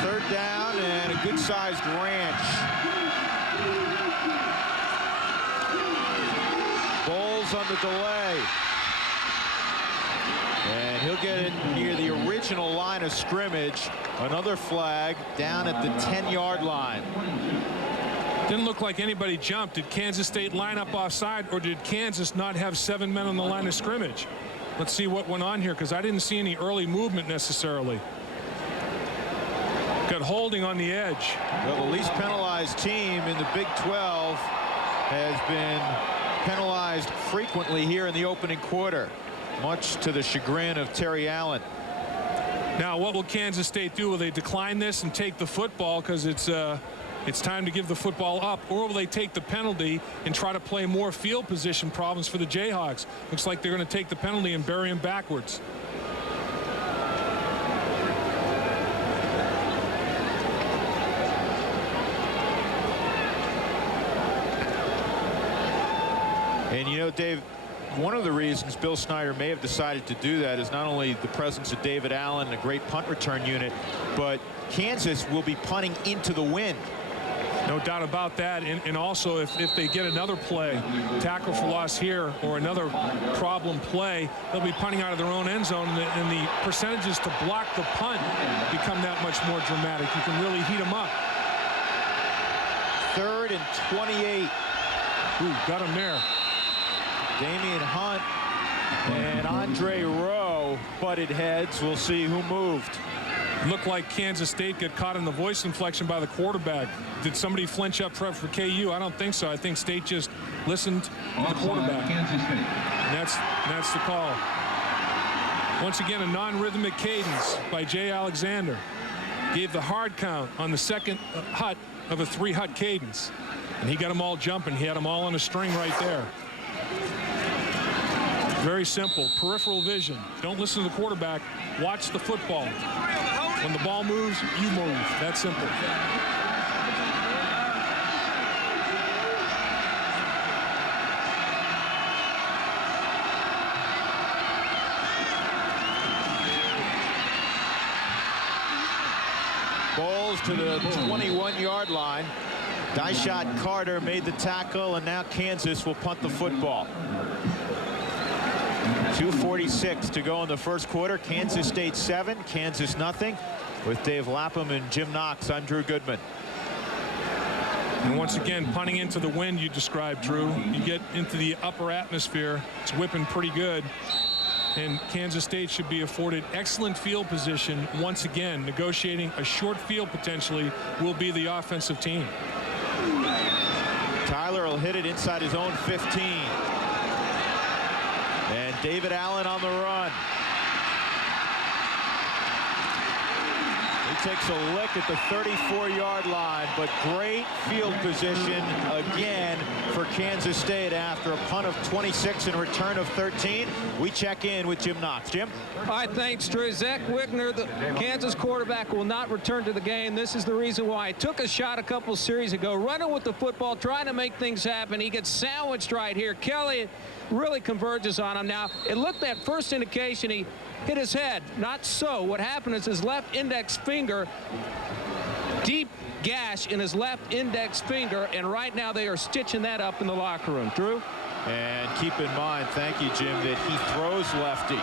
Third down and a good-sized ranch. Bowles on the delay. And he'll get it near the original line of scrimmage. Another flag down at the 10-yard line. Didn't look like anybody jumped. Did Kansas State line up offside, or did Kansas not have 7 men on the line of scrimmage? Let's see what went on here, because I didn't see any early movement necessarily. Got holding on the edge. Well, the least penalized team in the Big 12 has been penalized frequently here in the opening quarter, much to the chagrin of Terry Allen. Now, what will Kansas State do? Will they decline this and take the football because it's time to give the football up, or will they take the penalty and try to play more field position problems for the Jayhawks? Looks like they're going to take the penalty and bury him backwards. And you know, Dave, one of the reasons Bill Snyder may have decided to do that is not only the presence of David Allen and a great punt return unit, but Kansas will be punting into the wind. No doubt about that. And also, if they get another play, tackle for loss here, or another problem play, they'll be punting out of their own end zone, and the percentages to block the punt become that much more dramatic. You can really heat them up. 3rd and 28. Ooh, got him there. Damian Hunt and Andre Rowe butted heads. We'll see who moved. Looked like Kansas State got caught in the voice inflection by the quarterback. Did somebody flinch up front for KU? I don't think so. I think State just listened to the quarterback. And that's the call. Once again, a non-rhythmic cadence by Jay Alexander. Gave the hard count on the second hut of a 3-hut cadence. And he got them all jumping. He had them all on a string right there. Very simple. Peripheral vision. Don't listen to the quarterback. Watch the football. When the ball moves, you move. That's simple. Bowles to the 21-yard line. Dyshot Carter made the tackle, and now Kansas will punt the football. 2:46 to go in the first quarter. Kansas State 7, Kansas nothing. With Dave Lapham and Jim Knox, I'm Drew Goodman. And once again, punting into the wind you described, Drew. You get into the upper atmosphere, it's whipping pretty good. And Kansas State should be afforded excellent field position. Once again, negotiating a short field potentially will be the offensive team. Tyler will hit it inside his own 15. And David Allen on the run. He takes a lick at the 34-yard line, but great field position again for Kansas State after a punt of 26 and return of 13. We check in with Jim Knox. Jim? All right, thanks, Drew. Zach Wigner, the Kansas quarterback, will not return to the game. This is the reason why. He took a shot a couple series ago, running with the football, trying to make things happen. He gets sandwiched right here. Kelly really converges on him. Now, it looked at first indication he hit his head. Not so. What happened is his left index finger, deep gash in his left index finger, and right now they are stitching that up in the locker room. Drew? And keep in mind, thank you, Jim, that he throws lefty.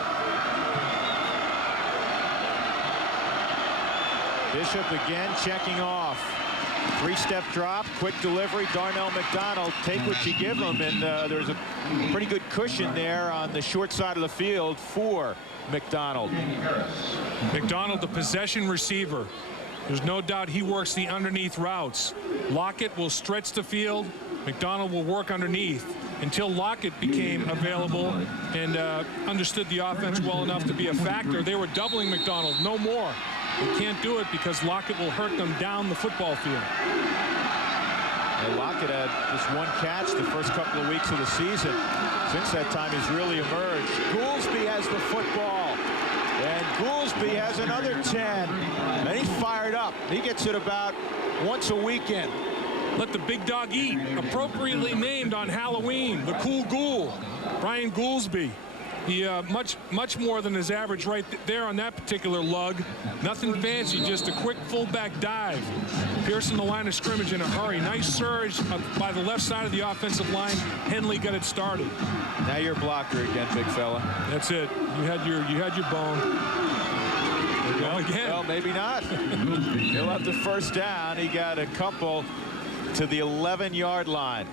Bishop again checking off. 3-step drop, quick delivery. Darnell McDonald, take what you give him, and there's a pretty good cushion there on the short side of the field for McDonald. McDonald, the possession receiver. There's no doubt he works the underneath routes. Lockett will stretch the field. McDonald will work underneath. until Lockett became available and understood the offense well enough to be a factor. They were doubling McDonald, no more. They can't do it because Lockett will hurt them down the football field. Lockett had just one catch the first couple of weeks of the season. Since that time, he's really emerged. Goolsby has the football. And Goolsby has another 10. And he's fired up. He gets it about once a weekend. Let the big dog eat. Appropriately named on Halloween, the Cool Ghoul, Brian Goolsby. He much more than his average right there on that particular lug. Nothing fancy, just a quick fullback dive. Piercing the line of scrimmage in a hurry. Nice surge by the left side of the offensive line. Henley got it started. Now you're a blocker again, big fella. That's it. You had your bone. Well, again. Well, maybe not. He'll have the first down. He got a couple to the 11-yard line.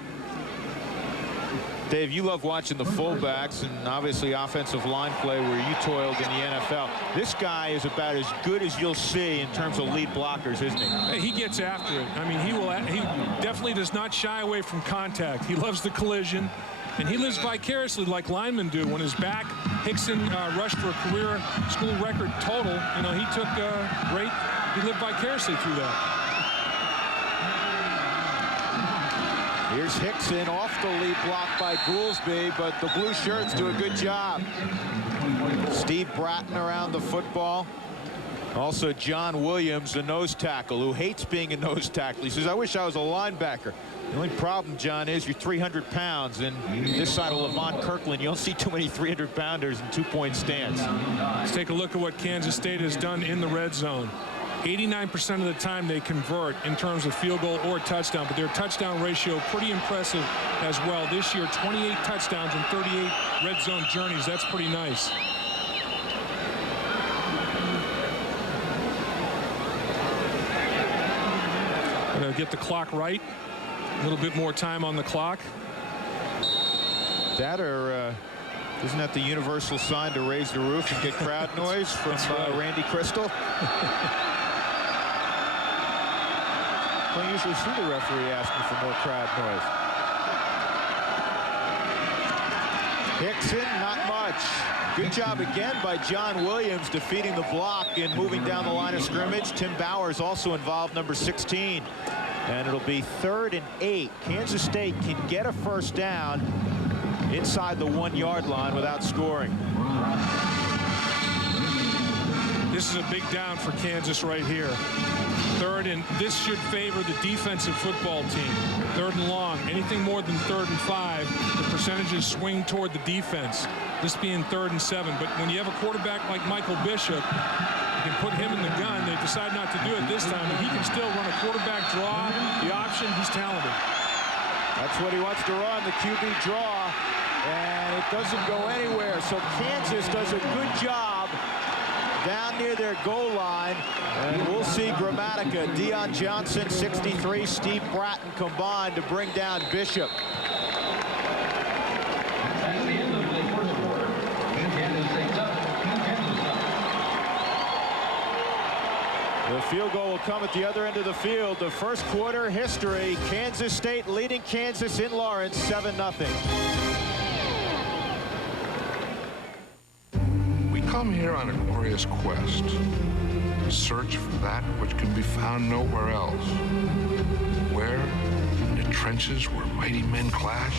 Dave, you love watching the fullbacks and obviously offensive line play where you toiled in the NFL. This guy is about as good as you'll see in terms of lead blockers, isn't he? He gets after it. I mean, he definitely does not shy away from contact. He loves the collision, and he lives vicariously like linemen do. When his back, Hickson rushed for a career school record total. You know, he took he lived vicariously through that. Here's Hickson off the lead block by Goolsby, but the blue shirts do a good job. Steve Bratton around the football. Also John Williams, the nose tackle, who hates being a nose tackle. He says, I wish I was a linebacker. The only problem, John, is you're 300 pounds, and this side of Levon Kirkland, you don't see too many 300-pounders in two-point stance. Let's take a look at what Kansas State has done in the red zone. 89% of the time they convert in terms of field goal or touchdown, but their touchdown ratio pretty impressive as well. This year, 28 touchdowns and 38 red zone journeys. That's pretty nice. Gonna get the clock right. A little bit more time on the clock. That or isn't that the universal sign to raise the roof and get crowd noise from Randy Crystal? Don't usually see the referee asking for more crowd noise. Hickson, not much. Good job again by John Williams defeating the block and moving down the line of scrimmage. Tim Bowers also involved, number 16. And it'll be 3rd and 8. Kansas State can get a first down inside the 1-yard line without scoring. This is a big down for Kansas right here. 3rd, and this should favor the defensive football team. 3rd and long. Anything more than 3rd and 5, the percentages swing toward the defense. This being 3rd and 7. But when you have a quarterback like Michael Bishop, you can put him in the gun. They decide not to do it this time, and he can still run a quarterback draw. The option, he's talented. That's what he wants to run, the QB draw, and it doesn't go anywhere. So Kansas does a good job down near their goal line, and we'll see Gramatica, Deion Johnson, 63, Steve Bratton combined to bring down Bishop. The field goal will come at the other end of the field. The first quarter history, Kansas State leading Kansas in Lawrence 7-0. We come here on a glorious quest, to search for that which can be found nowhere else. Where, in the trenches where mighty men clash,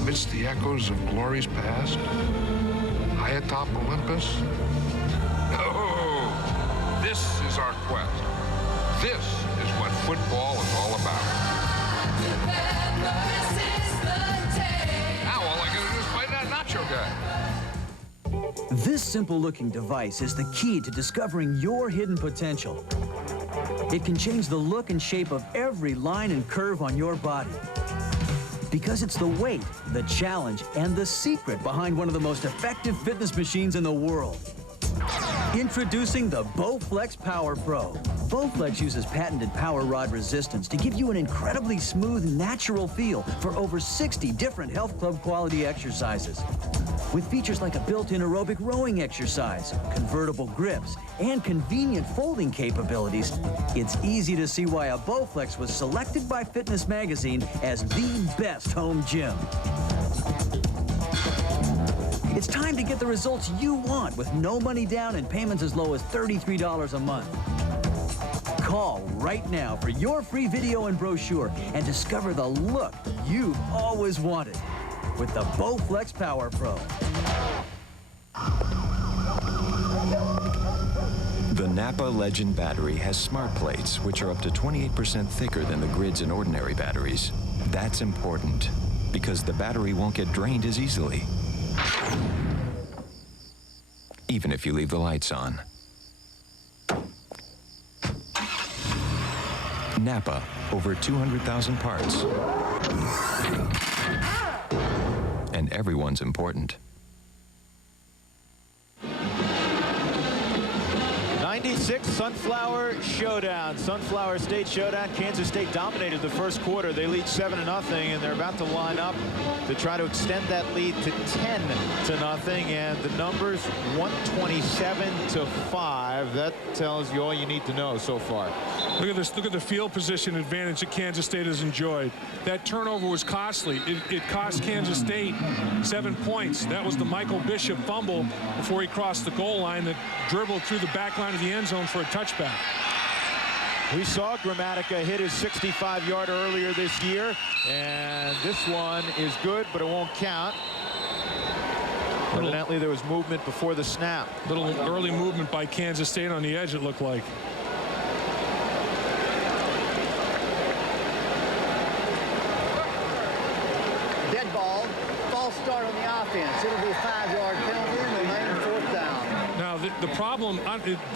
amidst the echoes of glories past, high atop Olympus. No, this is our quest. This is what football is all about. Now all I gotta do is find that nacho guy. This simple-looking device is the key to discovering your hidden potential. It can change the look and shape of every line and curve on your body. Because it's the weight, the challenge, and the secret behind one of the most effective fitness machines in the world. Introducing the Bowflex Power Pro. Bowflex uses patented power rod resistance to give you an incredibly smooth, natural feel for over 60 different health club quality exercises. With features like a built-in aerobic rowing exercise, convertible grips, and convenient folding capabilities, it's easy to see why a Bowflex was selected by Fitness Magazine as the best home gym. It's time to get the results you want with no money down and payments as low as $33 a month. Call right now for your free video and brochure and discover the look you've always wanted with the Bowflex Power Pro. The Napa Legend battery has smart plates, which are up to 28% thicker than the grids in ordinary batteries. That's important because the battery won't get drained as easily, even if you leave the lights on. Napa, over 200,000 parts. And everyone's important. 96 Sunflower Showdown. Sunflower State Showdown. Kansas State dominated the first quarter. They lead 7-0, and they're about to line up to try to extend that lead to 10-0. And the numbers 127-5. That tells you all you need to know so far. Look at this. Look at the field position advantage that Kansas State has enjoyed. That turnover was costly. It cost Kansas State 7 points. That was the Michael Bishop fumble before he crossed the goal line that dribbled through the back line of the end zone for a touchback. We saw Gramatica hit his 65-yarder earlier this year, and this one is good, but it won't count. Evidently, there was movement before the snap. Little early movement by Kansas State on the edge, it looked like. Dead ball, false start on the offense. It'll be a 5-yard penalty and remaining 4th down. Now, the problem,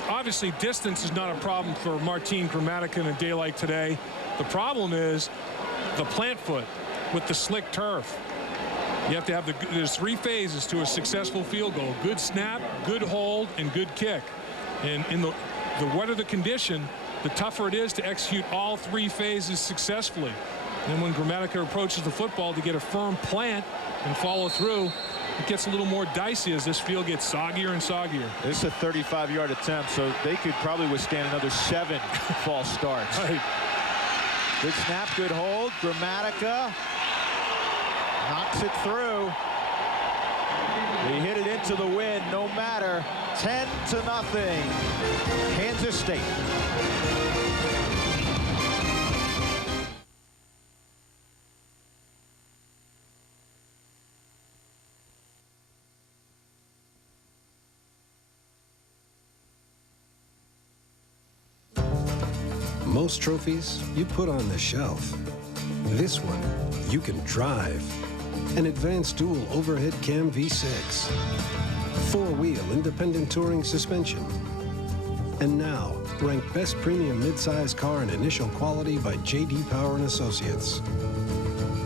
obviously, distance is not a problem for Martin Gramatica in a day like today. The problem is the plant foot with the slick turf. You have to have there's 3 phases to a successful field goal: good snap, good hold, and good kick. And in the wetter the condition, the tougher it is to execute all 3 phases successfully. And when Gramatica approaches the football to get a firm plant and follow through, it gets a little more dicey as this field gets soggier and soggier. This is a 35-yard attempt, so they could probably withstand another 7 false starts. Right. Good snap, good hold. Gramatica knocks it through. They hit it into the wind, no matter. 10-0. Kansas State. Most trophies you put on the shelf. This one you can drive. An advanced dual overhead cam V6. 4-wheel independent touring suspension. And now, ranked best premium midsize car in initial quality by J.D. Power and Associates.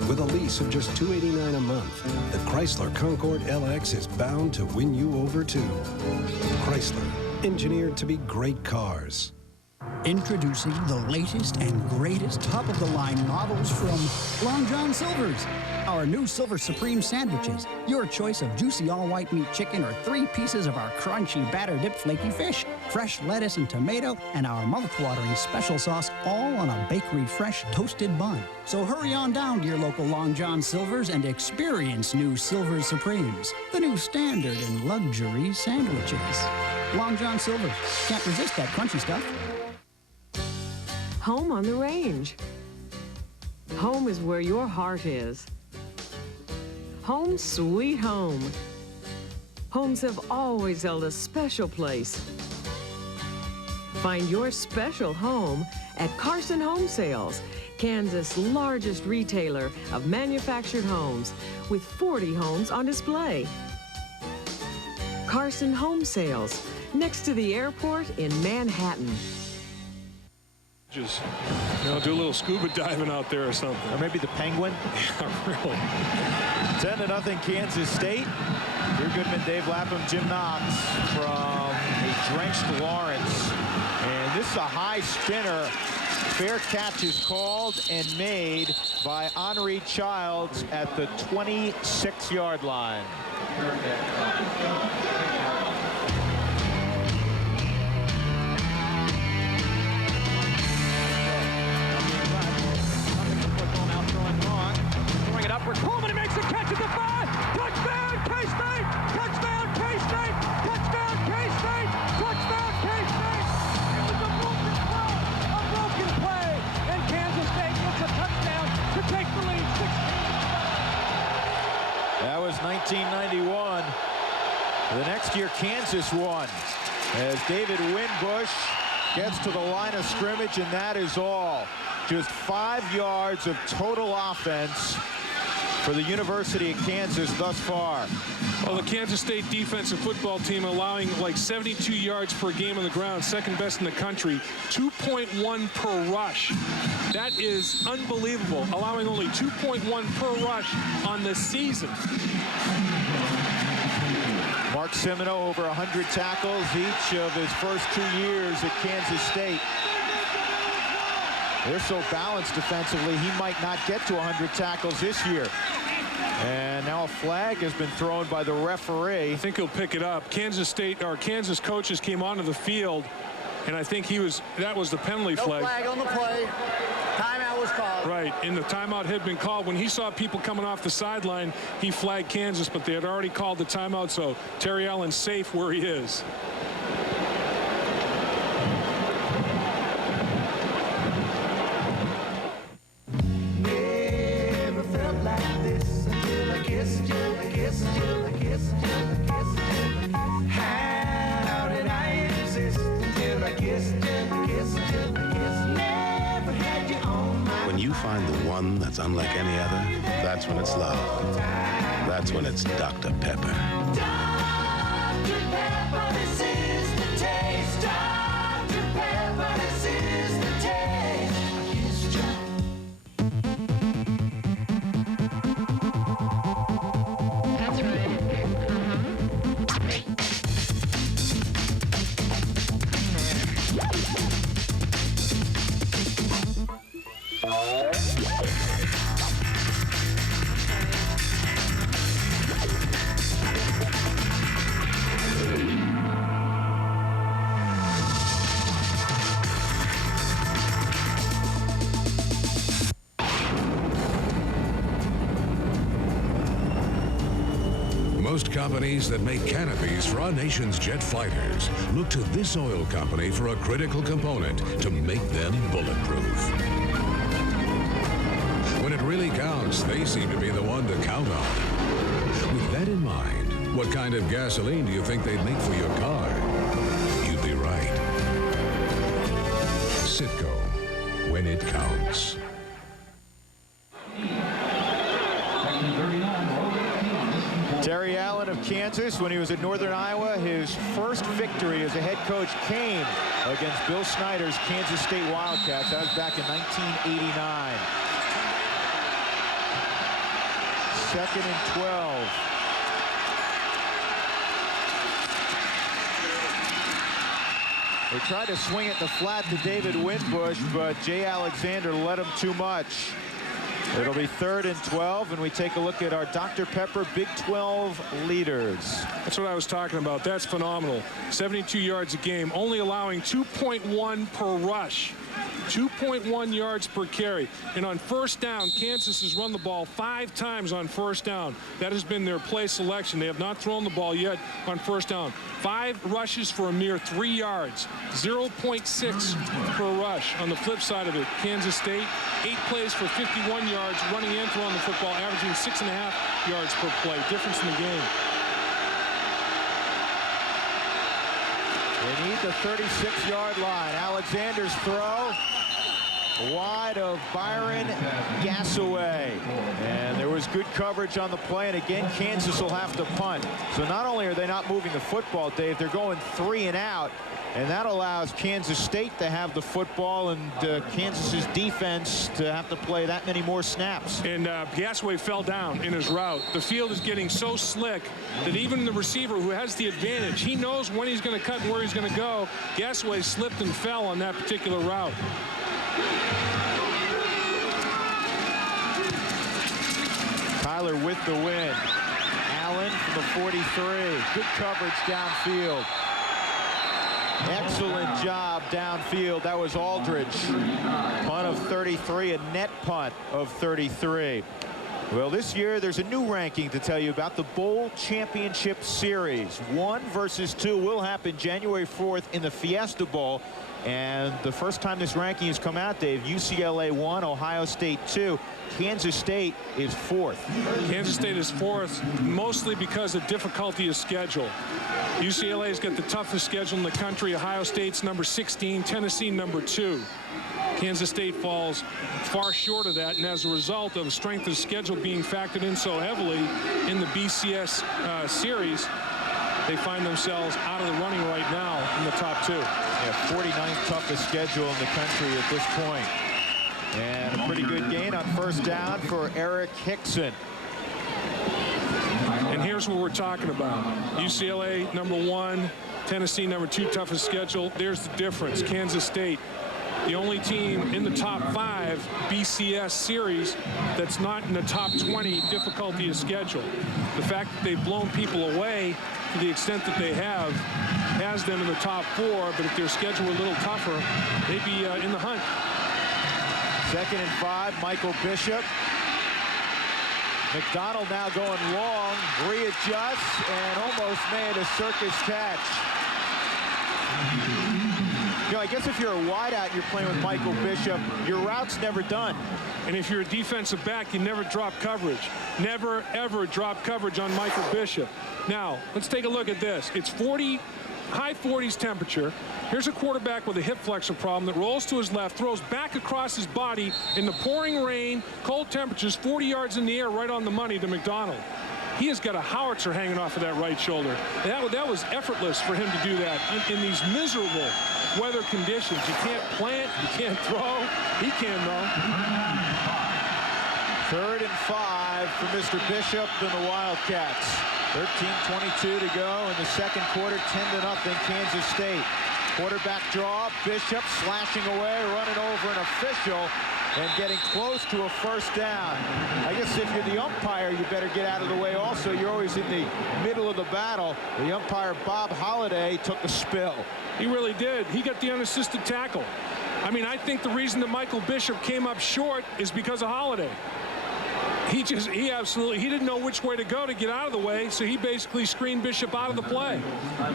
With a lease of just $289 a month, the Chrysler Concorde LX is bound to win you over too. Chrysler, engineered to be great cars. Introducing the latest and greatest top-of-the-line novels from Long John Silver's. Our new Silver Supreme sandwiches. Your choice of juicy all-white meat chicken or 3 pieces of our crunchy batter-dipped flaky fish, fresh lettuce and tomato, and our mouth-watering special sauce, all on a bakery-fresh toasted bun. So hurry on down to your local Long John Silver's and experience new Silver Supremes, the new standard in luxury sandwiches. Long John Silver's. Can't resist that crunchy stuff. Home on the range. Home is where your heart is. Home sweet home. Homes have always held a special place. Find your special home at Carson Home Sales, Kansas' largest retailer of manufactured homes, with 40 homes on display. Carson Home Sales, next to the airport in Manhattan. Just, do a little scuba diving out there or something. Or maybe the Penguin. Yeah, really. 10-0 Kansas State. Drew Goodman, Dave Lapham, Jim Knox from a drenched Lawrence. And this is a high spinner. Fair catch is called and made by Henri Childs at the 26-yard line. Throwing it upward. Coleman makes a catch at the 5. Touchdown, K-State! Touchdown, K-State! Touchdown, K-State! Touchdown, K-State! It was a broken play, and Kansas State gets a touchdown to take the lead 16-7. That was 1991. The next year, Kansas won as David Winbush gets to the line of scrimmage, and that is all. Just 5 yards of total offense for the University of Kansas thus far. Well, the Kansas State defensive football team allowing like 72 yards per game on the ground, second best in the country, 2.1 per rush. That is unbelievable, allowing only 2.1 per rush on the season. Mark Semino over 100 tackles each of his first 2 years at Kansas State. They're so balanced defensively, he might not get to 100 tackles this year. And now a flag has been thrown by the referee. I think he'll pick it up. Kansas coaches came onto the field, and I think that was the penalty flag. No flag on the play. Timeout was called. Right, and the timeout had been called. When he saw people coming off the sideline, he flagged Kansas, but they had already called the timeout, so Terry Allen's safe where he is. Never felt like this until I kissed you, I kissed you, I kissed you, I kissed you. How did I exist until I kissed you, I kissed you, I kissed you. Never had you on my. When you find the one that's unlike any other, that's when it's love. That's when it's Dr. Pepper. Dr. Pepper, this is the taste. Dr. Pepper, this is the taste. I kissed you. That's right. Most companies that make canopies for our nation's jet fighters look to this oil company for a critical component to make them bulletproof. When it really counts, they seem to be the one to count on. With that in mind, what kind of gasoline do you think they'd make for your car? You'd be right. Citgo, when it counts. Terry Allen of Kansas, when he was at Northern Iowa, his first victory as a head coach came against Bill Snyder's Kansas State Wildcats. That was back in 1989. 2nd and 12. They tried to swing it in the flat to David Winbush, but Jay Alexander led him too much. It'll be 3rd and 12, and we take a look at our Dr. Pepper Big 12 leaders. That's what I was talking about. That's phenomenal. 72 yards a game, only allowing 2.1 per rush. 2.1 yards per carry. And on first down, Kansas has run the ball 5 times on first down. That has been their play selection. They have not thrown the ball yet on first down. 5 rushes for a mere 3 yards. 0.6 per rush. On the flip side of it, Kansas State, 8 plays for 51 yards, running and throwing the football, averaging 6.5 yards per play. Difference in the game. They need the 36-yard line. Alexander's throw wide of Byron Gassaway. And there was good coverage on the play. And again, Kansas will have to punt. So not only are they not moving the football, Dave, they're going 3 and out. And that allows Kansas State to have the football and Kansas's defense to have to play that many more snaps. And Gassaway fell down in his route. The field is getting so slick that even the receiver who has the advantage, he knows when he's going to cut and where he's going to go. Gassaway slipped and fell on that particular route. Tyler with the win. Allen from the 43. Good coverage downfield. Excellent job downfield. That was Aldridge. Punt of 33, a net punt of 33. Well, this year there's a new ranking to tell you about. The Bowl Championship Series. 1 versus 2 will happen January 4th in the Fiesta Bowl. And the first time this ranking has come out, Dave, UCLA 1, Ohio State 2. Kansas State is 4th. Kansas State is 4th, mostly because of difficulty of schedule. UCLA's got the toughest schedule in the country. Ohio State's number 16, Tennessee number 2. Kansas State falls far short of that, and as a result of strength of schedule being factored in so heavily in the BCS series, they find themselves out of the running right now in the top 2. Yeah, 49th toughest schedule in the country at this point. And a pretty good gain on first down for Eric Hickson. And here's what we're talking about. UCLA number 1, Tennessee number 2 toughest schedule. There's the difference. Kansas State, the only team in the top 5 BCS series that's not in the top 20 difficulty of schedule. The fact that they've blown people away to the extent that they have has them in the top 4, but if their schedule were a little tougher, they'd be in the hunt. 2nd and 5, Michael Bishop. McDonald now going long, readjusts, and almost made a circus catch. You know, I guess if you're a wideout, you're playing with Michael Bishop, your route's never done. And if you're a defensive back, you never drop coverage. Never, ever drop coverage on Michael Bishop. Now, let's take a look at this. It's high 40s temperature. Here's a quarterback with a hip flexor problem that rolls to his left, throws back across his body in the pouring rain, cold temperatures, 40 yards in the air, right on the money to McDonald. He has got a howitzer hanging off of that right shoulder. That was effortless for him to do that in these miserable weather conditions. You can't plant, you can't throw. He can, though. 3rd and 5 for Mr. Bishop and the Wildcats. 13:22 to go in the second quarter, 10-0 Kansas State. Quarterback draw, Bishop slashing away, running over an official, and getting close to a first down. I guess if you're the umpire, you better get out of the way also. You're always in the middle of the battle. The umpire, Bob Holliday, took a spill. He really did. He got the unassisted tackle. I mean, I think the reason that Michael Bishop came up short is because of Holliday. He didn't know which way to go to get out of the way, so he basically screened Bishop out of the play.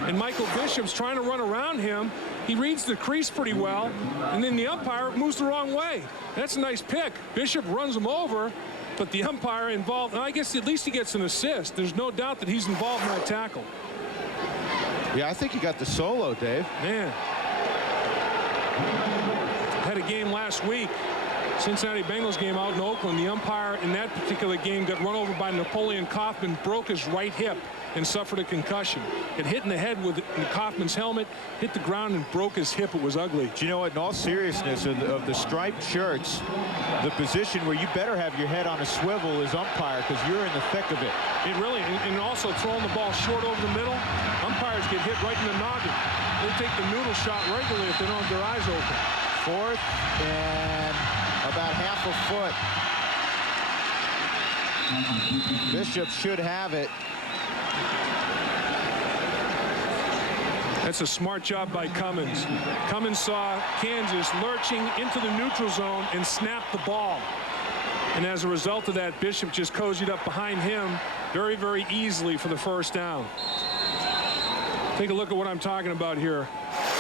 And Michael Bishop's trying to run around him. He reads the crease pretty well, and then the umpire moves the wrong way. That's a nice pick. Bishop runs him over, but the umpire involved, and I guess at least he gets an assist. There's no doubt that he's involved in that tackle. Yeah, I think he got the solo, Dave. Man. Had a game last week. Cincinnati Bengals game out in Oakland. The umpire in that particular game got run over by Napoleon Kaufman, broke his right hip, and suffered a concussion. It hit in the head with Kaufman's helmet, hit the ground, and broke his hip. It was ugly. Do you know what? In all seriousness, of the striped shirts, the position where you better have your head on a swivel is umpire, because you're in the thick of it. It really, and also throwing the ball short over the middle, umpires get hit right in the noggin. They take the noodle shot regularly if they don't have their eyes open. 4th and about half a foot. Bishop should have it. That's a smart job by Cummins. Cummins saw Kansas lurching into the neutral zone and snapped the ball. And as a result of that, Bishop just cozied up behind him very, very easily for the first down. Take a look at what I'm talking about here.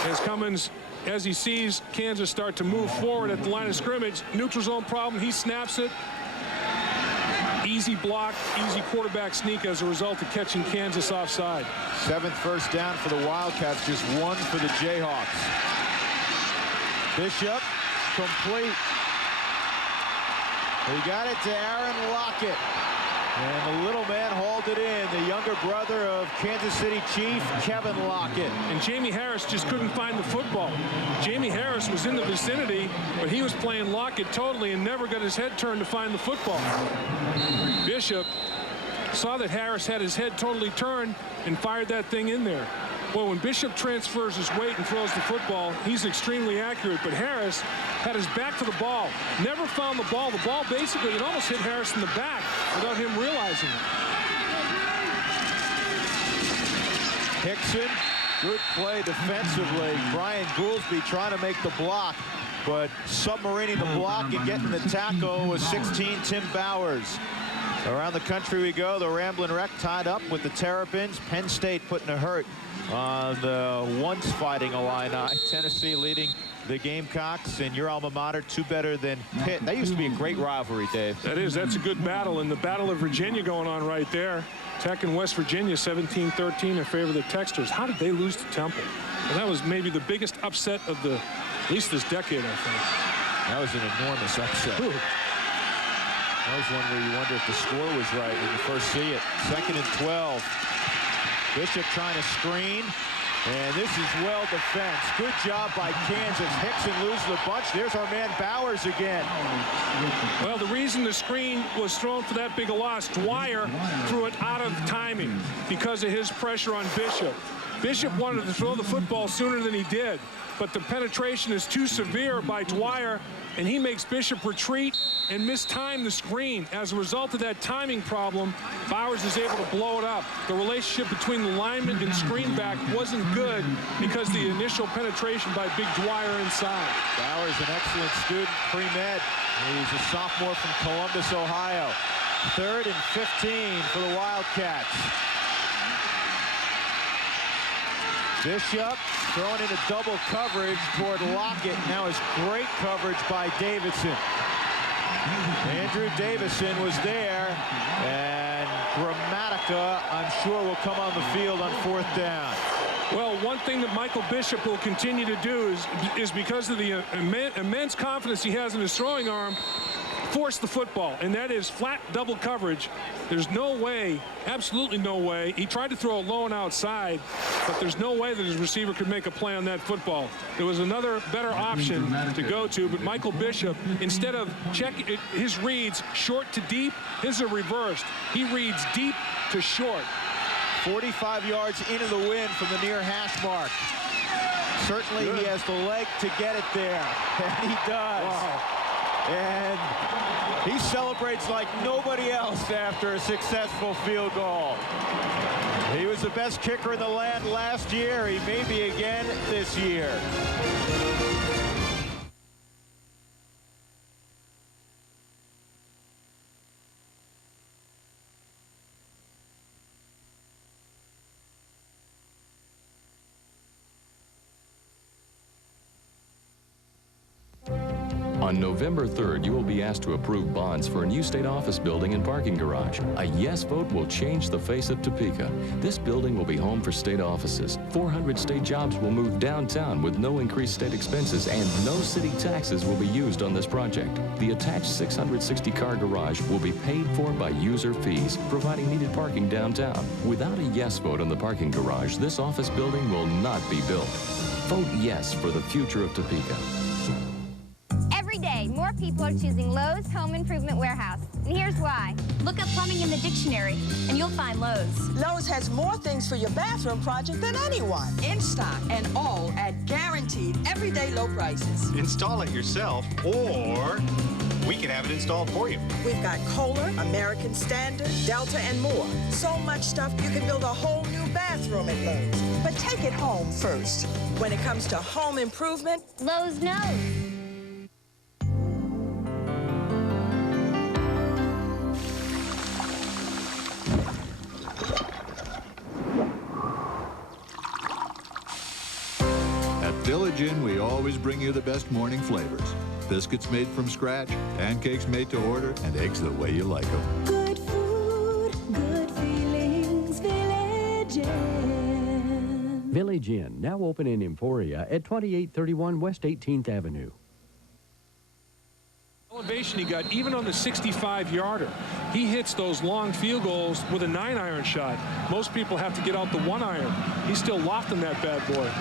As Cummins, as he sees Kansas start to move forward at the line of scrimmage, neutral zone problem, he snaps it. Easy block, easy quarterback sneak as a result of catching Kansas offside. 7th first down for the Wildcats, just 1 for the Jayhawks. Bishop, complete. He got it to Aaron Lockett. And the little man hauled it in, the younger brother of Kansas City Chief Kevin Lockett. And Jamie Harris just couldn't find the football. Jamie Harris was in the vicinity, but he was playing Lockett totally and never got his head turned to find the football. Bishop saw that Harris had his head totally turned and fired that thing in there. Well, when Bishop transfers his weight and throws the football, he's extremely accurate, but Harris had his back to the ball, never found the ball. The ball basically, it almost hit Harris in the back without him realizing it. Hickson, good play defensively. Brian Gouldsby trying to make the block, but submarining the block and getting the tackle was 16, Tim Bowers. Around the country we go. The Ramblin' Wreck tied up with the Terrapins. Penn State putting a hurt on the once fighting Illini. Tennessee leading the Gamecocks, and your alma mater, two better than Pitt. That used to be a great rivalry, Dave. That is. That's a good battle. And the Battle of Virginia going on right there. Tech and West Virginia 17-13 in favor of the Texters. How did they lose to Temple? Well, that was maybe the biggest upset of the, at least this decade, I think. That was an enormous upset. Ooh. That was one where you wonder if the score was right when you first see it. 2nd and 12. Bishop trying to screen. And this is well defense. Good job by Kansas. Hickson loses the bunch. There's our man Bowers again. Well, the reason the screen was thrown for that big a loss, Dwyer threw it out of timing because of his pressure on Bishop. Bishop wanted to throw the football sooner than he did, but the penetration is too severe by Dwyer, and he makes Bishop retreat and mistime the screen. As a result of that timing problem, Bowers is able to blow it up. The relationship between the lineman and screen back wasn't good because the initial penetration by Big Dwyer inside. Bowers, an excellent student, pre-med. He's a sophomore from Columbus, Ohio. 3rd and 15 for the Wildcats. Bishop throwing into double coverage toward Lockett. Now is great coverage by Davidson. Andrew Davison was there, and Gramatica, I'm sure, will come on the field on 4th down. Well, one thing that Michael Bishop will continue to do is because of the immense confidence he has in his throwing arm, force the football, and that is flat double coverage. There's no way, absolutely no way. He tried to throw a lone outside, but there's no way that his receiver could make a play on that football. There was another better option to go to, but Michael Bishop, instead of checking his reads short to deep, his are reversed. He reads deep to short. 45 yards into the wind from the near hash mark. Certainly he has the leg to get it there, and he does. Wow. And he celebrates like nobody else after a successful field goal. He was the best kicker in the land last year. He may be again this year. On November 3rd, you will be asked to approve bonds for a new state office building and parking garage. A yes vote will change the face of Topeka. This building will be home for state offices. 400 state jobs will move downtown with no increased state expenses, and no city taxes will be used on this project. The attached 660-car garage will be paid for by user fees, providing needed parking downtown. Without a yes vote on the parking garage, this office building will not be built. Vote yes for the future of Topeka. Every day, more people are choosing Lowe's Home Improvement Warehouse. And here's why. Look up plumbing in the dictionary, and you'll find Lowe's. Lowe's has more things for your bathroom project than anyone. In stock and all at guaranteed everyday low prices. Install it yourself, or we can have it installed for you. We've got Kohler, American Standard, Delta, and more. So much stuff you can build a whole new bathroom at Lowe's. But take it home first. When it comes to home improvement, Lowe's knows. Village Inn, we always bring you the best morning flavors. Biscuits made from scratch, pancakes made to order, and eggs the way you like them. Good food, good feelings, Village Inn. Village Inn, now open in Emporia at 2831 West 18th Avenue. Elevation he got, even on the 65-yarder. He hits those long field goals with a 9-iron shot. Most people have to get out the 1-iron. He's still lofting that bad boy.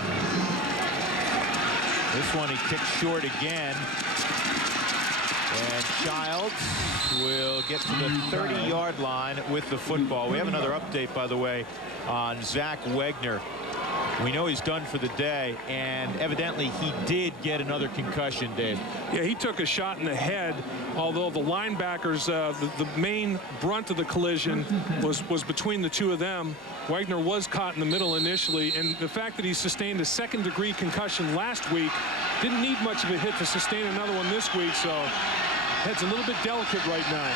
This one he kicked short again. And Childs will get to the 30-yard line with the football. We have another update, by the way, on Zach Wegner. We know he's done for the day, and evidently he did get another concussion, Dave. Yeah, he took a shot in the head, although the linebackers, the main brunt of the collision was between the two of them. Wagner was caught in the middle initially, and the fact that he sustained a second-degree concussion last week, didn't need much of a hit to sustain another one this week, so head's a little bit delicate right now.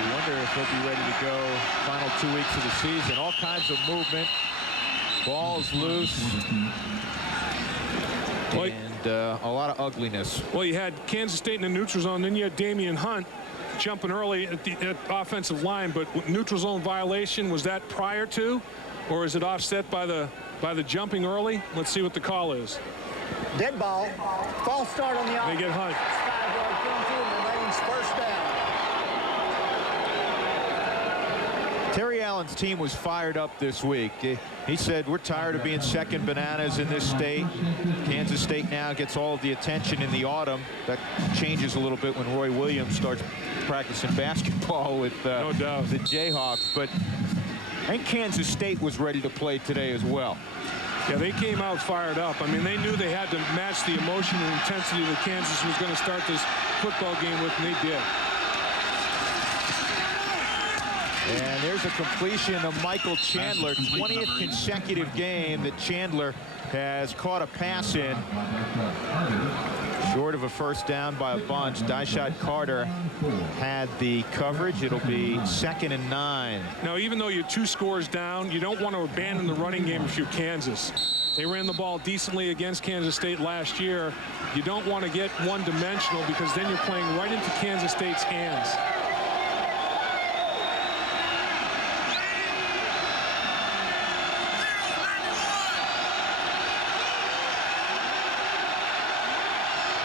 You wonder if he'll be ready to go final 2 weeks of the season. All kinds of movement. Ball's loose. And a lot of ugliness. Well, you had Kansas State in the neutral zone, then you had Damian Hunt jumping early at the offensive line, but neutral zone violation, was that prior to, or is it offset by the jumping early? Let's see what the call is. Dead ball. False start on the offense. They get Hunt. 5-yard penalty and remains first down. Terry Allen's team was fired up this week. He said, we're tired of being second bananas in this state. Kansas State now gets all of the attention in the autumn. That changes a little bit when Roy Williams starts practicing basketball with no doubt. the Jayhawks. But I think Kansas State was ready to play today as well. Yeah, they came out fired up. I mean, they knew they had to match the emotion and intensity that Kansas was going to start this football game with, and they did. And there's a completion of Michael Chandler, 20th consecutive game that Chandler has caught a pass in. Short of a first down by a bunch. Dyshot Carter had the coverage. It'll be 2nd and 9. Now, even though you're 2 scores down, you don't want to abandon the running game if you're Kansas. They ran the ball decently against Kansas State last year. You don't want to get one-dimensional, because then you're playing right into Kansas State's hands.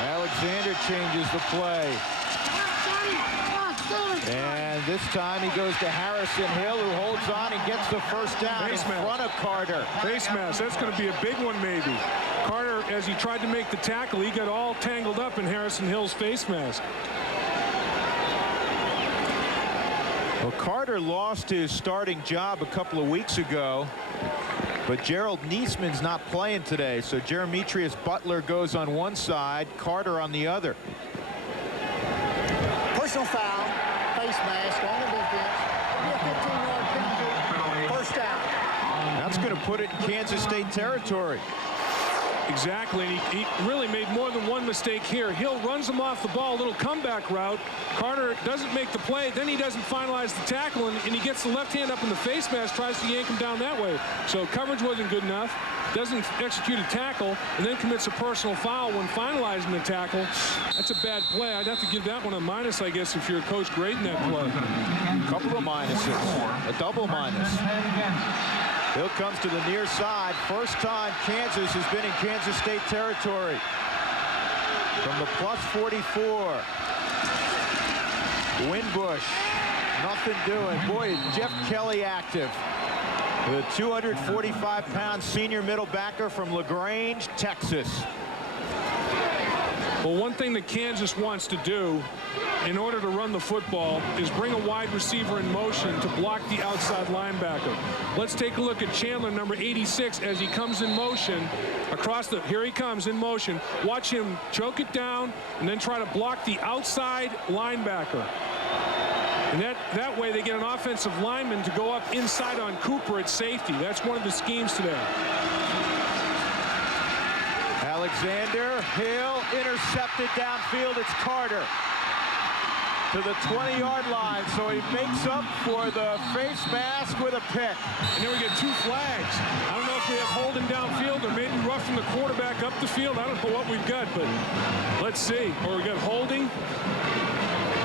Alexander changes the play. And this time he goes to Harrison Hill, who holds on and gets the first down in front of Carter. Face mask. That's going to be a big one, maybe. Carter, as he tried to make the tackle, he got all tangled up in Harrison Hill's face mask. Well, Carter lost his starting job a couple of weeks ago, but Gerald Niesman's not playing today, so Jeremetrius Butler goes on one side, Carter on the other. Personal foul, face mask on the defense. It'll be a 15-yard penalty. First down. That's going to put it in Kansas State territory. Exactly, and he really made more than one mistake here. Hill runs him off the ball, a little comeback route. Carter doesn't make the play, then he doesn't finalize the tackle, and he gets the left hand up in the face mask, tries to yank him down that way. So coverage wasn't good enough, doesn't execute a tackle, and then commits a personal foul when finalizing the tackle. That's a bad play. I'd have to give that one a minus, I guess, if you're a coach grading that play. A couple of minuses, a double minus. Hill comes to the near side. First time Kansas has been in Kansas State territory. From the plus 44. Winbush, nothing doing. Boy, is Jeff Kelly active. The 245-pound senior middle backer from LaGrange, Texas. Well, one thing that Kansas wants to do in order to run the football is bring a wide receiver in motion to block the outside linebacker. Let's take a look at Chandler, number 86, as he comes in motion across the, here he comes in motion. Watch him choke it down and then try to block the outside linebacker. And that way they get an offensive lineman to go up inside on Cooper at safety. That's one of the schemes today. Alexander, Hill, intercepted downfield. It's Carter to the 20-yard line, so he makes up for the face mask with a pick. And then we get 2 flags. I don't know if we have holding downfield or maybe roughing the quarterback up the field. I don't know what we've got, but let's see. Or we got holding.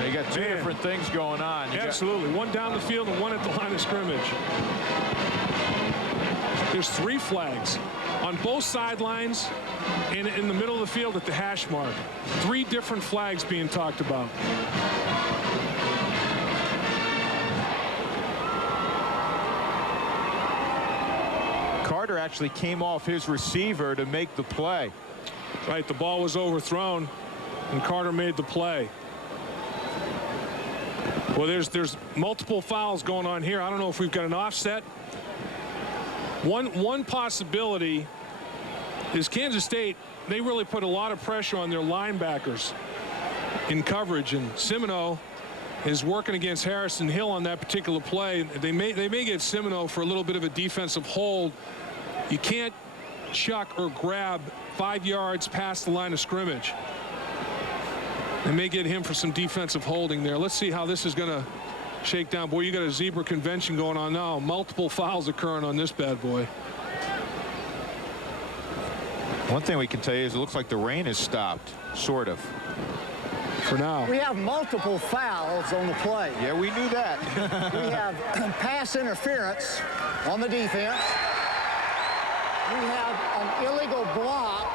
You got two different things going on. Absolutely. One down the field and one at the line of scrimmage. There's 3 flags on both sidelines and in the middle of the field at the hash mark. 3 different flags being talked about. Carter actually came off his receiver to make the play. Right, the ball was overthrown and Carter made the play. Well, there's multiple fouls going on here. I don't know if we've got an offset. One possibility is Kansas State, they really put a lot of pressure on their linebackers in coverage, and Semino is working against Harrison Hill on that particular play. They may get Semino for a little bit of a defensive hold. You can't chuck or grab 5 yards past the line of scrimmage. They may get him for some defensive holding there. Let's see how this is going to shake down. Boy, you got a zebra convention going on now. Multiple fouls occurring on this bad boy. One thing we can tell you is it looks like the rain has stopped, sort of. For now. We have multiple fouls on the play. Yeah, we knew that. We have pass interference on the defense. We have an illegal block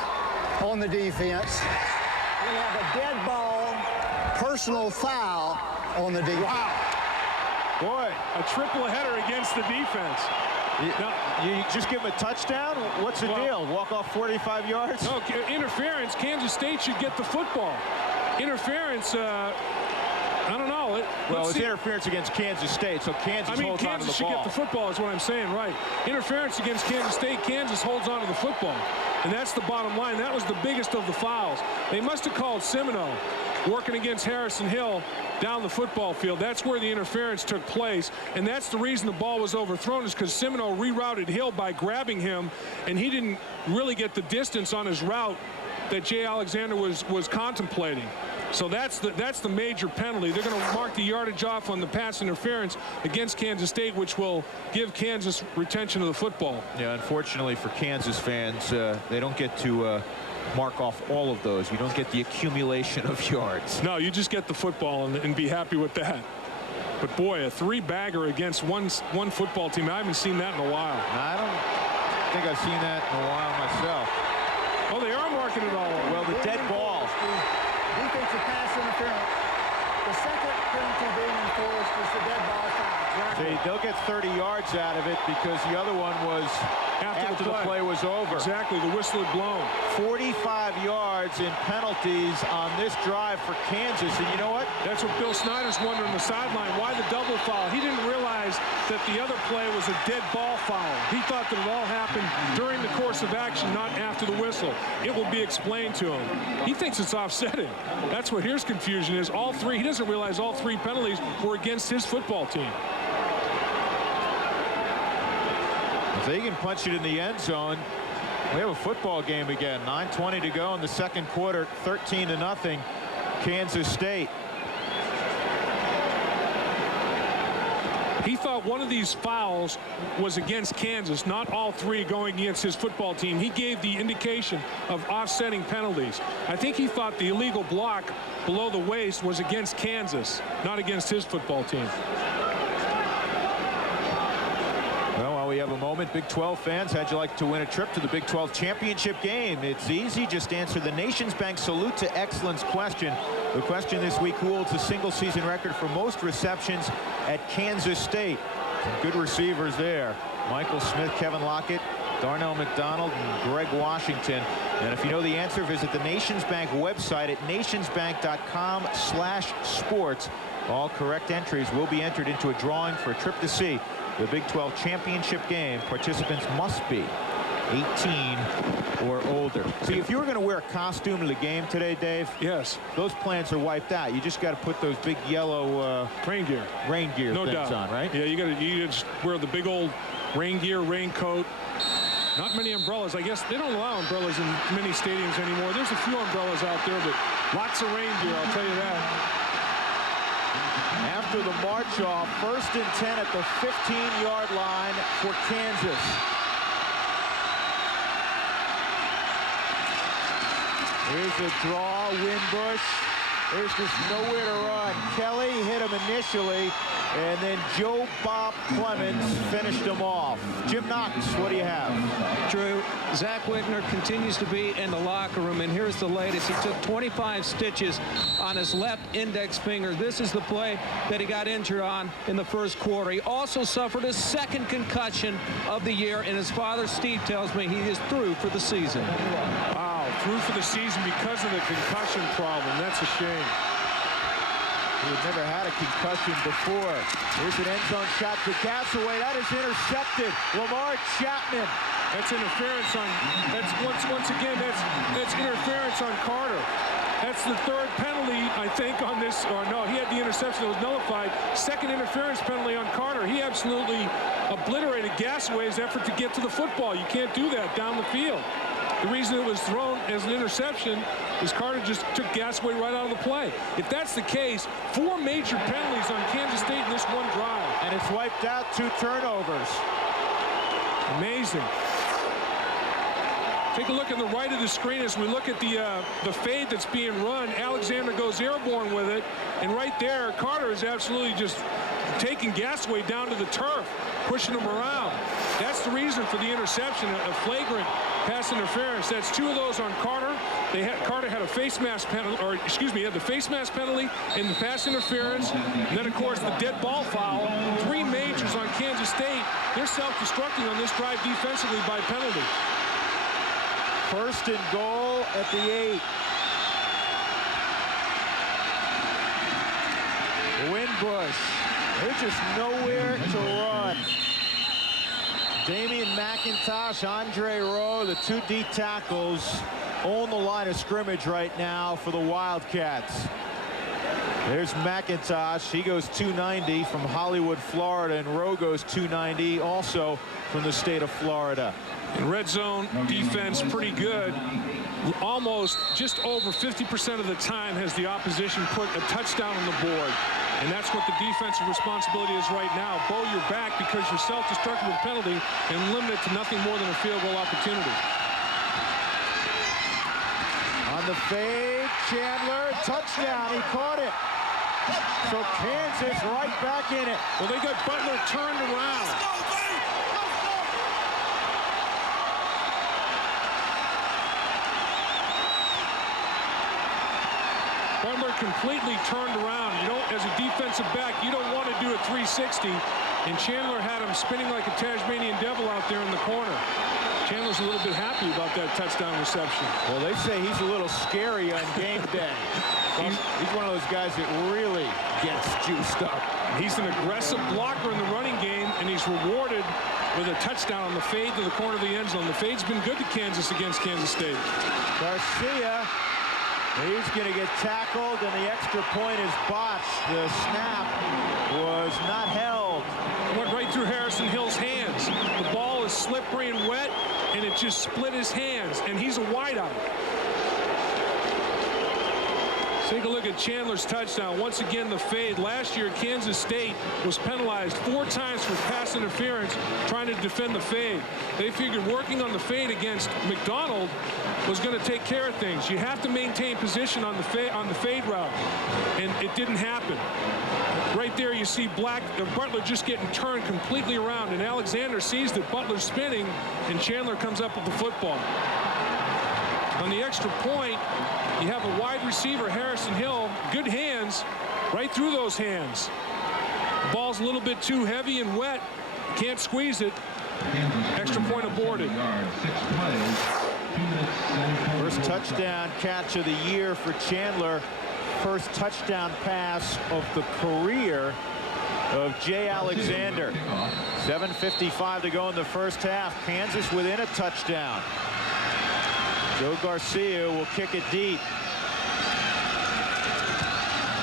on the defense. We have a dead ball personal foul on the defense. Wow. Boy, a triple header against the defense. You just give him a touchdown? What's the deal? Walk off 45 yards? No, interference. Kansas State should get the football. Interference, I don't know. Well, it's interference against Kansas State, so Kansas holds on to the ball. Kansas should get the football is what I'm saying, right. Interference against Kansas State, Kansas holds on to the football. And that's the bottom line. That was the biggest of the fouls. They must have called Semino working against Harrison Hill down the football field. That's where the interference took place, and that's the reason the ball was overthrown, is because Semino rerouted Hill by grabbing him, and he didn't really get the distance on his route that Jay Alexander was contemplating. So that's the major penalty. They're going to mark the yardage off on the pass interference against Kansas State, which will give Kansas retention of the football. Yeah, unfortunately for Kansas fans, they don't get to mark off all of those. You don't get the accumulation of yards. No, you just get the football and be happy with that. But boy, a 3-bagger against one football team, I haven't seen that in a while. I don't think I've seen that in a while myself. Oh, they are marking it all over. Well, the dead ball. Defensive pass interference. The second penalty being enforced is the dead ball foul. See, they'll get 30 yards out of it because the other one was after the play was over. Exactly, the whistle had blown. 45 yards in penalties on this drive for Kansas, and you know what? That's what Bill Snyder's wondering on the sideline. Why the double foul? He didn't realize that the other play was a dead ball foul. He thought that it all happened during the course of action, not after the whistle. It will be explained to him. He thinks it's offsetting. That's what his confusion is. All three, he doesn't realize all 3 penalties were against his football team. If they can punch it in the end zone, we have a football game again. 9:20 to go in the second quarter, 13-0, Kansas State. He thought one of these fouls was against Kansas, not all 3 going against his football team. He gave the indication of offsetting penalties. I think he thought the illegal block below the waist was against Kansas, not against his football team. Well, while we have a moment, Big 12 fans, how'd you like to win a trip to the Big 12 championship game? It's easy. Just answer the Nations Bank Salute to Excellence question. The question this week: who holds a single-season record for most receptions at Kansas State? Some good receivers there. Michael Smith, Kevin Lockett, Darnell McDonald, and Greg Washington. And if you know the answer, visit the Nations Bank website at nationsbank.com/sports. All correct entries will be entered into a drawing for a trip to see the Big 12 championship game. Participants must be 18 or older. See, if you were going to wear a costume to the game today, Dave, yes, those plans are wiped out. You just got to put those big yellow rain gear no things doubt on, right? Yeah, you just wear the big old rain gear, raincoat. Not many umbrellas. I guess they don't allow umbrellas in many stadiums anymore. There's a few umbrellas out there, but lots of rain gear, I'll tell you that. After the march off, 1st and 10 at the 15-yard line for Kansas. Here's a draw, Winbush. There's just nowhere to run. Kelly hit him initially, and then Joe Bob Clemens finished him off. Jim Knox, what do you have? Drew, Zach Whitner continues to be in the locker room, and here's the latest. He took 25 stitches on his left index finger. This is the play that he got injured on in the first quarter. He also suffered his 2nd concussion of the year, and his father, Steve, tells me he is through for the season. Wow, through for the season because of the concussion problem. That's a shame. who had never had a concussion before. Here's an end zone shot to Castaway. That is intercepted. Lamar Chapman. That's interference on, that's once again, that's interference on Carter. That's the third penalty, I think, on this, or no, he had the interception that was nullified. Second interference penalty on Carter. He absolutely obliterated Gasaway's effort to get to the football. You can't do that down the field. The reason it was thrown as an interception is Carter just took Gasaway right out of the play. If that's the case, 4 major penalties on Kansas State in this one drive. And it's wiped out, 2 turnovers. Amazing. Take a look on the right of the screen as we look at the fade that's being run. Alexander goes airborne with it, and right there, Carter is absolutely just taking Gasaway down to the turf, pushing him around. That's the reason for the interception, a flagrant pass interference. That's 2 of those on Carter. Carter had a face mask penalty, or excuse me, had the face mask penalty and the pass interference. And then, of course, the dead ball foul. 3 majors on Kansas State. They're self-destructing on this drive defensively by penalty. First and goal at the 8. Winbush. They're just nowhere to run. Damian McIntosh, Andre Rowe, the 2 D tackles, own the line of scrimmage right now for the Wildcats. There's McIntosh. He goes 290 from Hollywood, Florida, and Rowe goes 290 also from the state of Florida. In red zone defense, pretty good. Almost just over 50% of the time has the opposition put a touchdown on the board. And that's what the defensive responsibility is right now. Bow your back because you're self-destructive with penalty and limit it to nothing more than a field goal opportunity. On the fade, Chandler, touchdown. He caught it. So Kansas right back in it. Well, they got Butler turned around. Butler completely turned around. You don't, as a defensive back, you don't want to do a 360. And Chandler had him spinning like a Tasmanian devil out there in the corner. Chandler's a little bit happy about that touchdown reception. Well, they say he's a little scary on game day. He's one of those guys that really gets juiced up. He's an aggressive blocker in the running game, and he's rewarded with a touchdown on the fade to the corner of the end zone. The fade's been good to Kansas against Kansas State. Garcia, he's going to get tackled, and the extra point is botched. The snap was not held. Went right through Harrison Hill's hands. The ball is slippery and wet, and it just split his hands, and he's a wideout. Take a look at Chandler's touchdown. Once again, the fade. Last year, Kansas State was penalized 4 times for pass interference trying to defend the fade. They figured working on the fade against McDonald was going to take care of things. You have to maintain position on the fade route, and it didn't happen. Right there, you see Butler just getting turned completely around, and Alexander sees that Butler's spinning, and Chandler comes up with the football. On the extra point, you have a wide receiver, Harrison Hill, good hands, right through those hands. The ball's a little bit too heavy and wet. Can't squeeze it. Extra point aborted. First touchdown catch of the year for Chandler. First touchdown pass of the career of Jay Alexander. 7:55 to go in the first half. Kansas within a touchdown. Joe Garcia will kick it deep.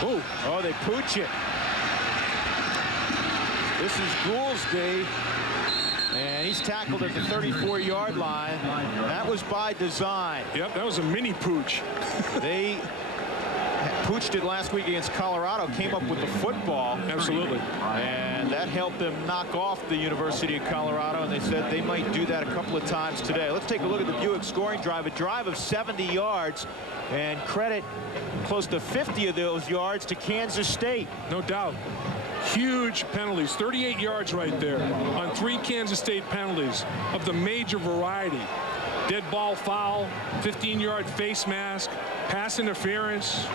Oh, they pooch it. This is Goolsby, and he's tackled at the 34-yard line. That was by design. Yep, that was a mini pooch. They pooched it last week against Colorado, came up with the football. Absolutely. And that helped them knock off the University of Colorado, and they said they might do that a couple of times today. Let's take a look at the Buick scoring drive. A drive of 70 yards, and credit close to 50 of those yards to Kansas State. No doubt. Huge penalties, 38 yards right there on 3 Kansas State penalties of the major variety. Dead ball foul, 15-yard face mask, pass interference.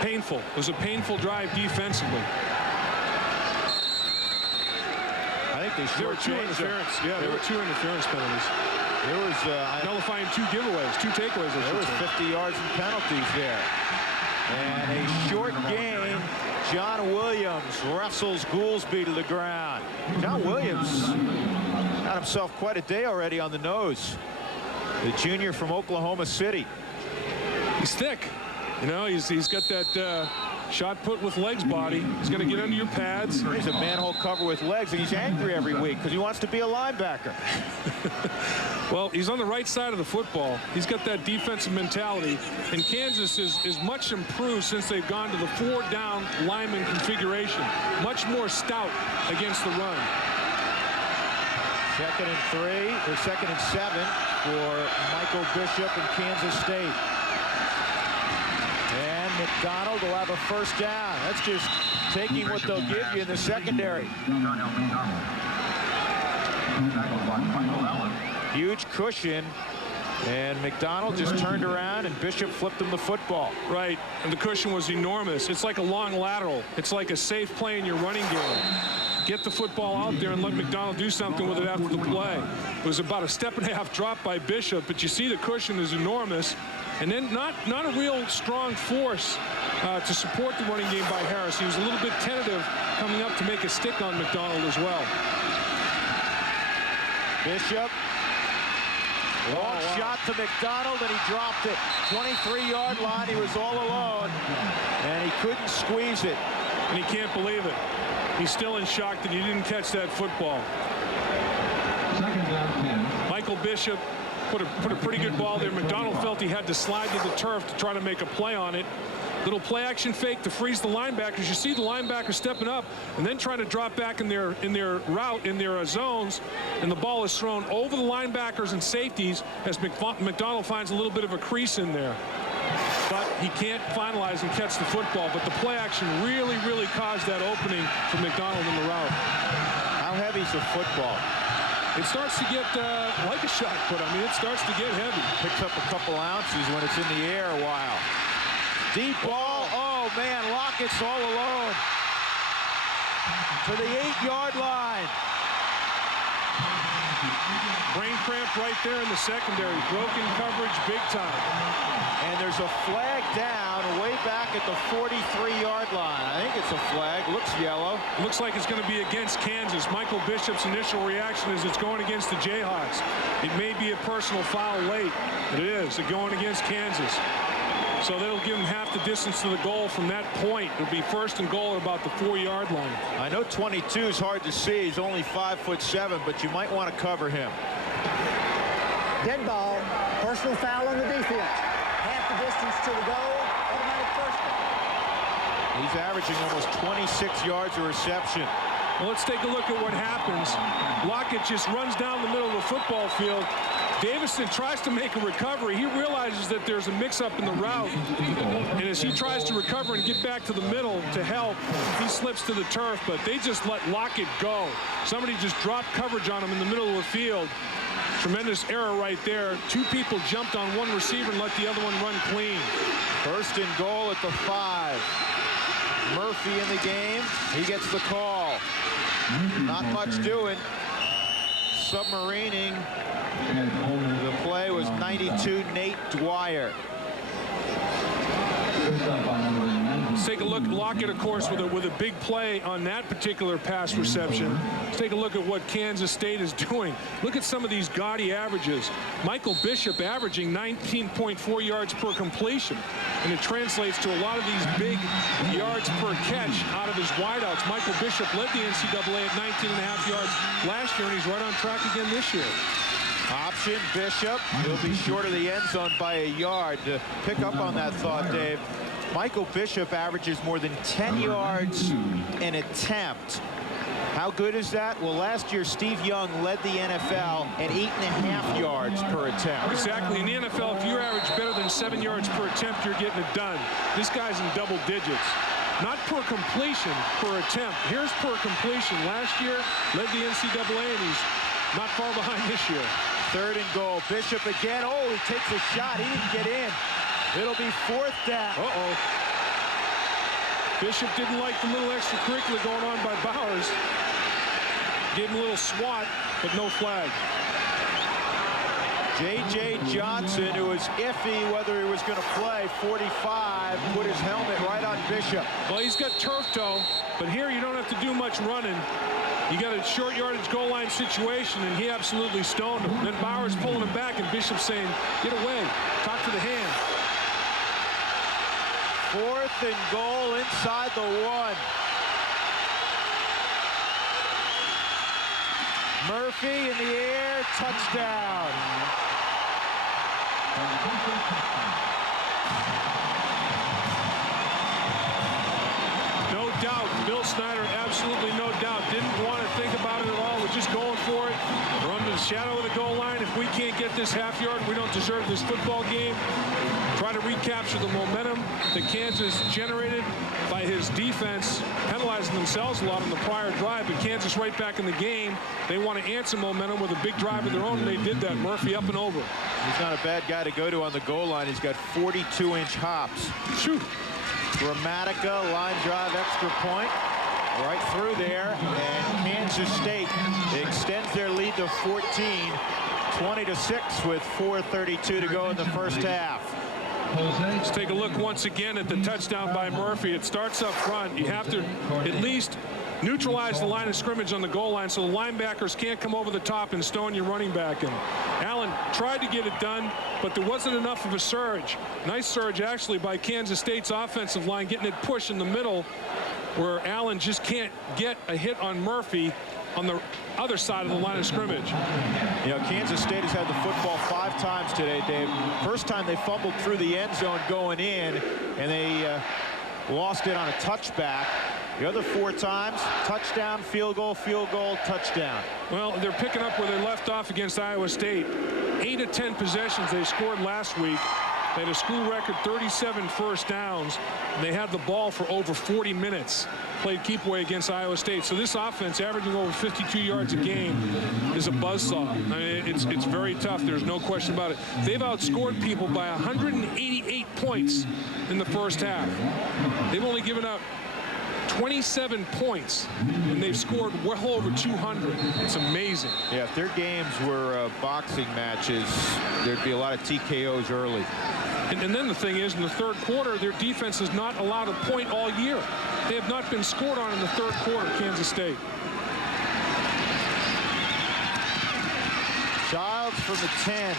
Painful. It was a painful drive defensively. I think they There were 2 interference. Yeah, there were 2 interference penalties. There was nullifying 2 giveaways, 2 takeaways. There was 50 yards and penalties there. And a short gain. John Williams wrestles Goolsby to the ground. John Williams got himself quite a day already on the nose. The junior from Oklahoma City. He's thick. You know, he's got that shot put with legs body. He's going to get under your pads. He's a manhole cover with legs, and he's angry every week because he wants to be a linebacker. Well, he's on the right side of the football. He's got that defensive mentality. And Kansas is much improved since they've gone to the 4-down lineman configuration. Much more stout against the run. 2nd and 3, or 2nd and 7 for Michael Bishop and Kansas State. And McDonald will have a first down. That's just taking what they'll give you in the secondary. Huge cushion. And McDonald just turned around and Bishop flipped him the football. Right, and the cushion was enormous. It's like a long lateral. It's like a safe play in your running game. Get the football out there and let McDonald do something with it after the play. It was about a 1.5-step drop by Bishop, but you see the cushion is enormous. And then not a real strong force to support the running game by Harris. He was a little bit tentative coming up to make a stick on McDonald as well. Bishop. Long shot to McDonald, and he dropped it. 23-yard line. He was all alone, and he couldn't squeeze it. And he can't believe it. He's still in shock that he didn't catch that football. 2nd down 10. Michael Bishop put a pretty good ball there. McDonald felt he had to slide to the turf to try to make a play on it. Little play action fake to freeze the linebackers. You see the linebackers stepping up and then trying to drop back in their route, in their zones, and the ball is thrown over the linebackers and safeties as McDonald finds a little bit of a crease in there. But he can't finalize and catch the football. But the play action really caused that opening for McDonald in the route. How heavy is the football? It starts to get like a shot put. I mean, it starts to get heavy. Picks up a couple ounces when it's in the air a while. Deep ball. Oh, man, Lockett's all alone. To the 8-yard line. Brain cramp right there in the secondary. Broken coverage big time. And there's a flag down way back at the 43-yard line. I think it's a flag. Looks yellow. Looks like it's going to be against Kansas. Michael Bishop's initial reaction is it's going against the Jayhawks. It may be a personal foul late, but it is. It's going against Kansas. So that'll give him half the distance to the goal from that point. It'll be 1st and goal at about the 4-yard line. I know 22 is hard to see. He's only 5'7", but you might want to cover him. Dead ball, personal foul on the defense. Half the distance to the goal, automatic first down. He's averaging almost 26 yards of reception. Well, let's take a look at what happens. Lockett just runs down the middle of the football field. Davison tries to make a recovery. He realizes that there's a mix-up in the route. And as he tries to recover and get back to the middle to help, he slips to the turf, but they just let Lockett go. Somebody just dropped coverage on him in the middle of the field. Tremendous error right there. 2 people jumped on one receiver and let the other one run clean. 1st and goal at the 5. Murphy in the game. He gets the call. Not much doing. Submarining. The play was 92, Nate Dwyer. Let's take a look at Lockett, of course, with a big play on that particular pass reception. Let's take a look at what Kansas State is doing. Look at some of these gaudy averages. Michael Bishop averaging 19.4 yards per completion. And it translates to a lot of these big yards per catch out of his wideouts. Michael Bishop led the NCAA at 19.5 yards last year, and he's right on track again this year. Option, Bishop. He'll be short of the end zone by a yard. To pick up on that thought, Dave, Michael Bishop averages more than 10 yards an attempt. How good is that? Well, last year, Steve Young led the NFL at 8.5 yards per attempt. Exactly. In the NFL, if you average better than 7 yards per attempt, you're getting it done. This guy's in double digits. Not per completion, per attempt. Here's per completion. Last year, led the NCAA, and he's not far behind this year. 3rd and goal. Bishop again. Oh, he takes a shot. He didn't get in. It'll be 4th down. Uh-oh. Bishop didn't like the little extracurricular going on by Bowers. Gave him a little swat, but no flag. J.J. Johnson, who was iffy whether he was going to play, 45, put his helmet right on Bishop. Well, he's got turf toe, but here you don't have to do much running. You got a short yardage goal line situation, and he absolutely stoned him. Then Bauer's pulling him back, and Bishop's saying, get away, talk to the hand. 4th and goal inside the 1. Murphy in the air, touchdown. No doubt, Bill Snyder, absolutely no doubt, didn't want to think about it at all. We're just going for it. We're under the shadow of the goal line. If we can't get this half yard, we don't deserve this football game. Try to recapture the momentum that Kansas generated by his defense, penalizing themselves a lot on the prior drive, but Kansas right back in the game. They want to answer momentum with a big drive of their own, and they did that. Murphy up and over. He's not a bad guy to go to on the goal line. He's got 42-inch hops. Shoot. Dramatica, line drive, extra point. Right through there, and Kansas State extends their lead to 14, 20-6 with 4:32 to go in the first half. Let's take a look once again at the touchdown by Murphy. It starts up front. You have to at least neutralize the line of scrimmage on the goal line so the linebackers can't come over the top and stone your running back. And Allen tried to get it done, but there wasn't enough of a surge. Nice surge, actually, by Kansas State's offensive line, getting it pushed in the middle where Allen just can't get a hit on Murphy on the other side of the line of scrimmage. You know, Kansas State has had the football 5 times today, Dave. First time they fumbled through the end zone going in, and they lost it on a touchback. The other 4 times, touchdown, field goal, touchdown. Well, they're picking up where they left off against Iowa State. 8 of 10 possessions they scored last week. They had a school record 37 first downs. And they had the ball for over 40 minutes. Played keep away against Iowa State. So this offense, averaging over 52 yards a game, is a buzzsaw. I mean, it's very tough. There's no question about it. They've outscored people by 188 points in the first half. They've only given up 27 points, and they've scored well over 200. It's amazing. Yeah, if their games were boxing matches, there'd be a lot of TKOs early. And then the thing is, in the third quarter, their defense has not allowed a point all year. They have not been scored on in the third quarter, Kansas State. Childs from the 10.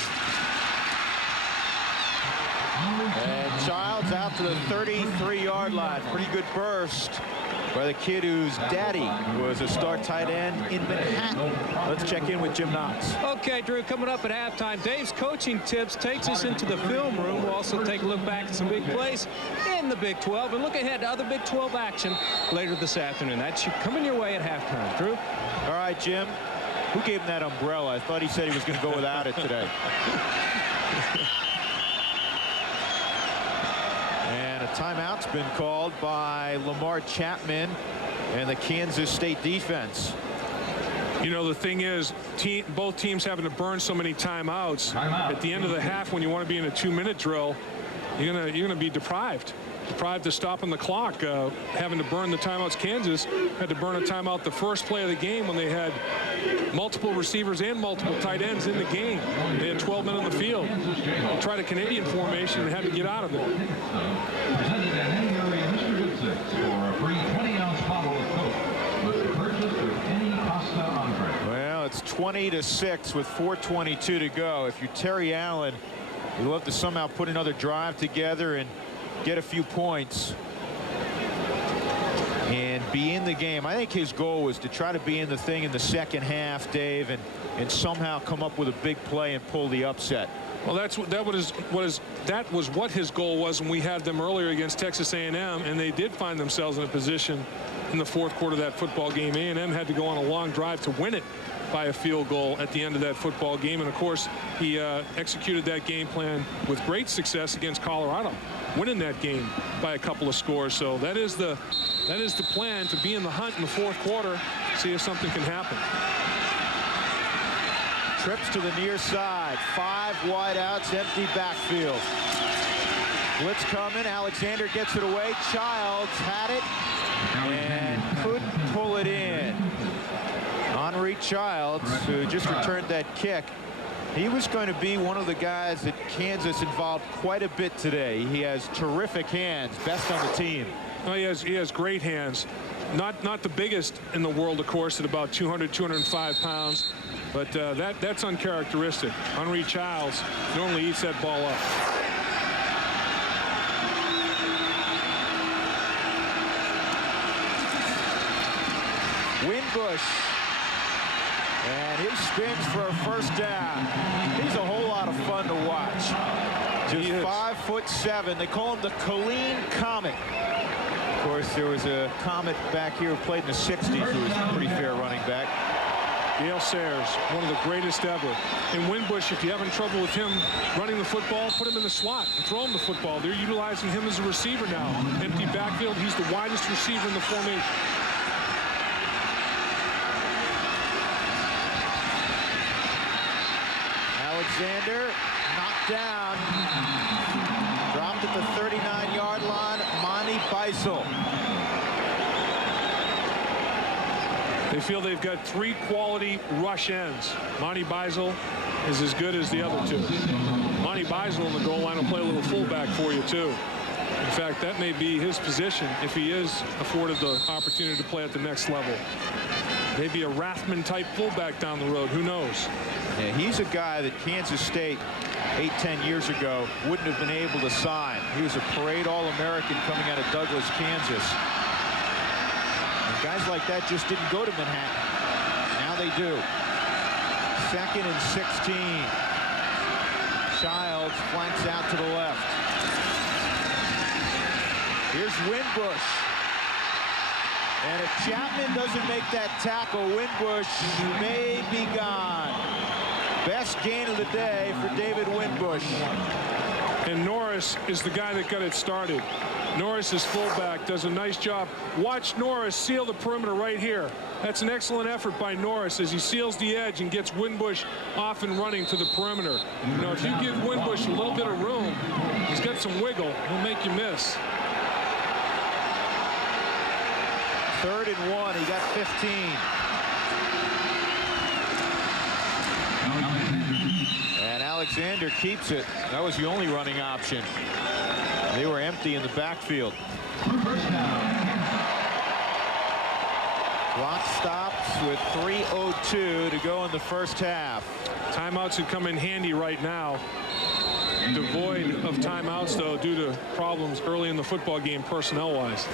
And Childs out to the 33-yard line. Pretty good burst by the kid whose daddy was a star tight end in Manhattan. Let's check in with Jim Knox. Okay, Drew, coming up at halftime, Dave's coaching tips takes us into the film room. We'll also take a look back at some big plays in the Big 12 and look ahead to other Big 12 action later this afternoon. That's coming your way at halftime. Drew? All right, Jim. Who gave him that umbrella? I thought he said he was going to go without it today. And a timeout's been called by Lamar Chapman and the Kansas State defense. You know, the thing is, both teams having to burn so many timeouts. At the end of the half, when you want to be in a 2-minute drill, you're gonna be deprived of stopping the clock, having to burn the timeouts. Kansas had to burn a timeout the first play of the game when they had multiple receivers and multiple tight ends in the game. They had 12 men on the field. They tried a Canadian formation and had to get out of there. Presented at any area Mr. Good 6 for a free 20-ounce bottle of Coke with the purchase with any pasta entree. Well, it's 20-6 with 4:22 to go. If you're Terry Allen, you'd love to somehow put another drive together and get a few points and be in the game. I think his goal was to try to be in the thing in the second half, Dave, and somehow come up with a big play and pull the upset. Well, that was what his goal was when we had them earlier against Texas A&M, and they did find themselves in a position in the fourth quarter of that football game. A&M had to go on a long drive to win it by a field goal at the end of that football game, and of course he executed that game plan with great success against Colorado, winning that game by a couple of scores. So that is the plan, to be in the hunt in the fourth quarter, see if something can happen. Trips to the near side, 5 wideouts, empty backfield. Blitz coming, Alexander gets it away, Childs had it and couldn't pull it in. Henry Childs, who just returned that kick, He was going to be one of the guys that Kansas involved quite a bit today. He has terrific hands, best on the team. Oh, he has great hands. Not the biggest in the world, of course, at about 200, 205 pounds. But that's uncharacteristic. Henry Childs normally eats that ball up. Winbush. And he spins for a first down. He's a whole lot of fun to watch. Just 5'7". They call him the Colleen Comet. Of course, there was a Comet back here who played in the 60s who was a pretty fair running back. Gale Sayers, one of the greatest ever. And Winbush, if you're having trouble with him running the football, put him in the slot and throw him the football. They're utilizing him as a receiver now. Empty backfield, he's the widest receiver in the formation. Alexander knocked down. Dropped at the 39-yard line. Monty Beisel. They feel they've got 3 quality rush ends. Monty Beisel is as good as the other 2. Monty Beisel in the goal line will play a little fullback for you, too. In fact, that may be his position if he is afforded the opportunity to play at the next level. Maybe a Rathman-type fullback down the road. Who knows? Yeah, he's a guy that Kansas State 8-10 years ago wouldn't have been able to sign. He was a parade All-American coming out of Douglas, Kansas. And guys like that just didn't go to Manhattan. Now they do. 2nd and 16. Childs flanks out to the left. Here's Winbush. And if Chapman doesn't make that tackle, Winbush may be gone. Best gain of the day for David Winbush. And Norris is the guy that got it started. Norris is fullback, does a nice job. Watch Norris seal the perimeter right here. That's an excellent effort by Norris as he seals the edge and gets Winbush off and running to the perimeter. You know, if you give Winbush a little bit of room, he's got some wiggle, he'll make you miss. 3rd and 1, he got 15. And Alexander keeps it. That was the only running option. They were empty in the backfield. Clock stops with 3:02 to go in the first half. Timeouts would come in handy right now. Devoid of timeouts, though, due to problems early in the football game personnel-wise.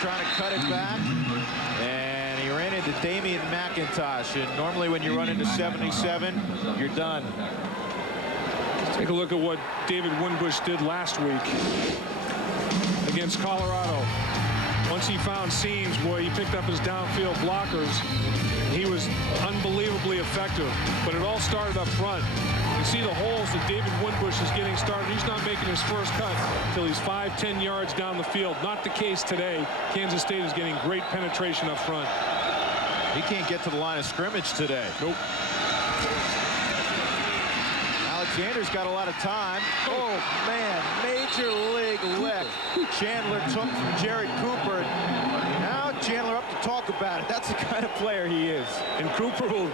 Trying to cut it back, and he ran into Damian McIntosh. And normally when you run into 77, you're done. Take a look at what David Winbush did last week against Colorado. Once he found seams, boy, he picked up his downfield blockers. He was unbelievably effective, but it all started up front. You see the holes that David Winbush is getting started. He's not making his first cut until he's 5-10 yards down the field. Not the case today. Kansas State is getting great penetration up front. He can't get to the line of scrimmage today. Nope. Alexander's got a lot of time. Oh, man, major league lick. Chandler took from Jared Cooper. Now Chandler up to talk about it. That's the kind of player he is. And Cooper will...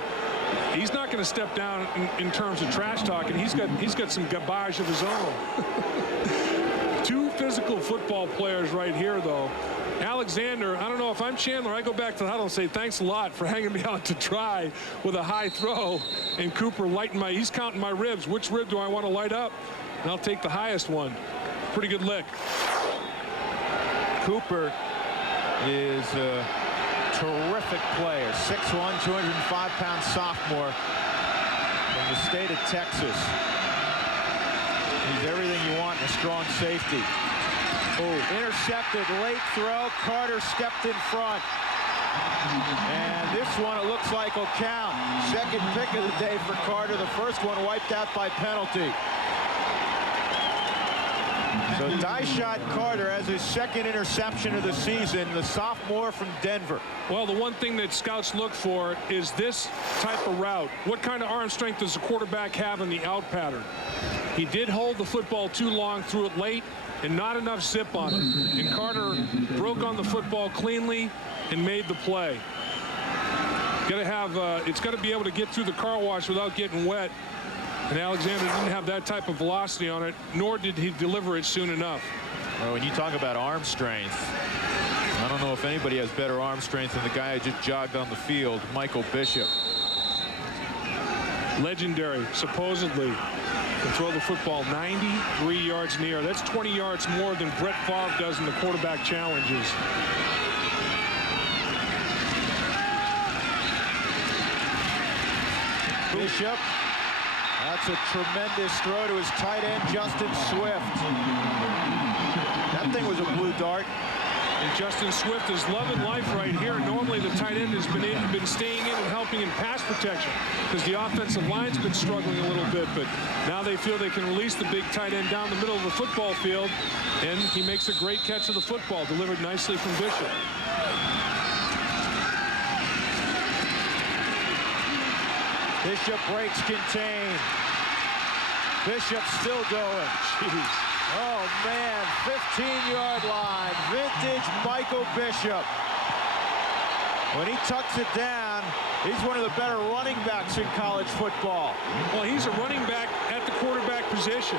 He's not going to step down in terms of trash talking. He's got some garbage of his own. 2 physical football players right here, though. Alexander, I don't know if I'm Chandler, I go back to the huddle and say thanks a lot for hanging me out to dry with a high throw. And Cooper he's counting my ribs. Which rib do I want to light up? And I'll take the highest one. Pretty good lick. Cooper is terrific player. 6'1", 205-pound sophomore from the state of Texas. He's everything you want in a strong safety. Oh, intercepted, late throw. Carter stepped in front. And this one, it looks like, will count. 2nd pick of the day for Carter. The first one wiped out by penalty. So Die-Shot Carter has his 2nd interception of the season, the sophomore from Denver. Well, the one thing that scouts look for is this type of route. What kind of arm strength does the quarterback have in the out pattern? He did hold the football too long, threw it late, and not enough zip on it. And Carter broke on the football cleanly and made the play. It's got to be able to get through the car wash without getting wet. And Alexander didn't have that type of velocity on it, nor did he deliver it soon enough. Well, when you talk about arm strength, I don't know if anybody has better arm strength than the guy who just jogged on the field, Michael Bishop. Legendary, supposedly, can throw the football 93 yards in the air. That's 20 yards more than Brett Favre does in the quarterback challenges. Bishop. That's a tremendous throw to his tight end, Justin Swift. That thing was a blue dart. And Justin Swift is loving life right here. Normally the tight end has been staying in and helping in pass protection because the offensive line's been struggling a little bit, but now they feel they can release the big tight end down the middle of the football field, and he makes a great catch of the football, delivered nicely from Bishop. Bishop breaks contain. Bishop still going. Jeez. Oh, man. 15-yard line. Vintage Michael Bishop. When he tucks it down, he's one of the better running backs in college football. Well, he's a running back at the quarterback position.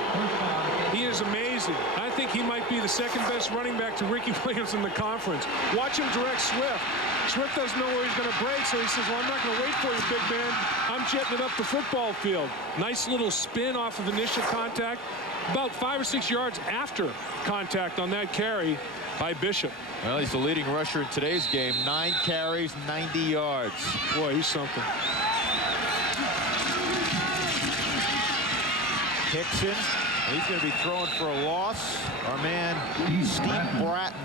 He is amazing. I think he might be the second best running back to Ricky Williams in the conference. Watch him direct Swift. Swift doesn't know where he's going to break, so he says, well, I'm not going to wait for you, big man. I'm jetting it up the football field. Nice little spin off of initial contact. About 5 or 6 yards after contact on that carry by Bishop. Well, he's the leading rusher in today's game. 9 carries, 90 yards. Boy, he's something. Hickson, he's going to be throwing for a loss. Our man, Steve Bratton,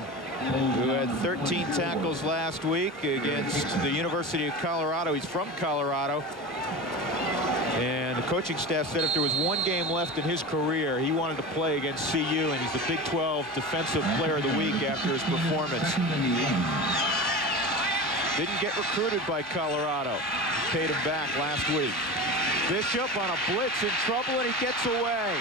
who had 13 tackles last week against the University of Colorado. He's from Colorado. And the coaching staff said if there was one game left in his career, he wanted to play against CU, and he's the Big 12 Defensive Player of the Week after his performance. Didn't get recruited by Colorado. Paid him back last week. Bishop on a blitz in trouble, and he gets away.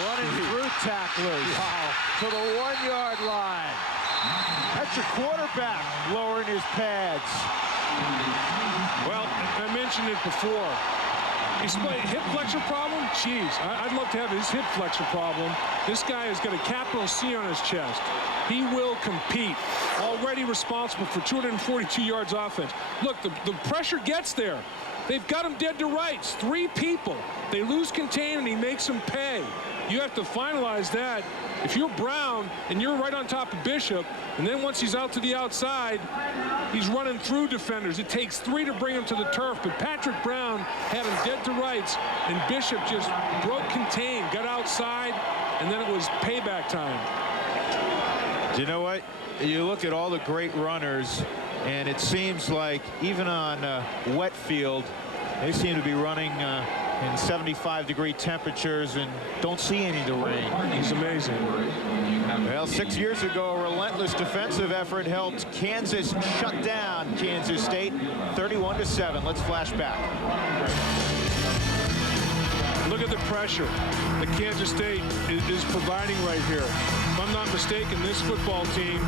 Running through tacklers. Wow. To the 1-yard line. That's your quarterback lowering his pads. Well, I mentioned it before. He's playing hip flexor problem. Jeez, I'd love to have his hip flexor problem. This guy has got a capital C on his chest. He will compete. Already responsible for 242 yards offense. Look, the pressure gets there. They've got him dead to rights. 3 people. They lose contain, and he makes them pay. You have to finalize that. If you're Brown and you're right on top of Bishop, and then once he's out to the outside, he's running through defenders. It takes 3 to bring him to the turf, but Patrick Brown had him dead to rights, and Bishop just broke contain, got outside, and then it was payback time. Do you know what? You look at all the great runners, and it seems like even on wet field, they seem to be running in 75-degree temperatures and don't see any of the rain. He's amazing. Well, 6 years ago, a relentless defensive effort helped Kansas shut down Kansas State 31-7. Let's flash back. Look at the pressure that Kansas State is providing right here. If I'm not mistaken, this football team,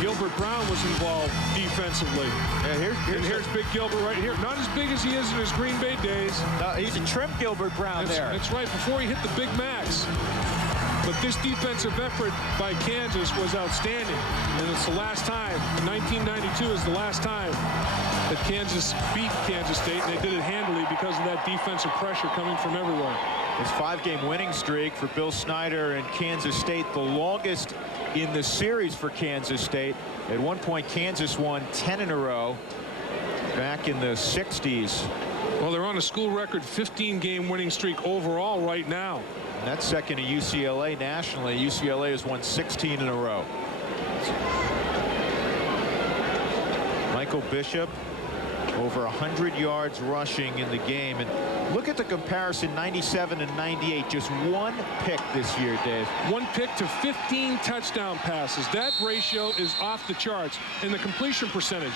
Gilbert Brown was involved defensively. Yeah, here's Big Gilbert right here. Not as big as he is in his Green Bay days. He's a trim Gilbert Brown there. That's right, before he hit the Big Macs. But this defensive effort by Kansas was outstanding. And it's the last time, 1992 is the last time that Kansas beat Kansas State, and they did it handily because of that defensive pressure coming from everywhere. His 5-game winning streak for Bill Snyder and Kansas State, the longest in the series for Kansas State. At one point, Kansas won 10 in a row back in the 60s. Well, they're on a school record 15-game winning streak overall right now. And that's second to UCLA nationally. UCLA has won 16 in a row. Michael Bishop Over 100 yards rushing in the game. And look at the comparison, 97 and 98. Just one pick this year, Dave. One pick to 15 touchdown passes. That ratio is off the charts. And the completion percentage.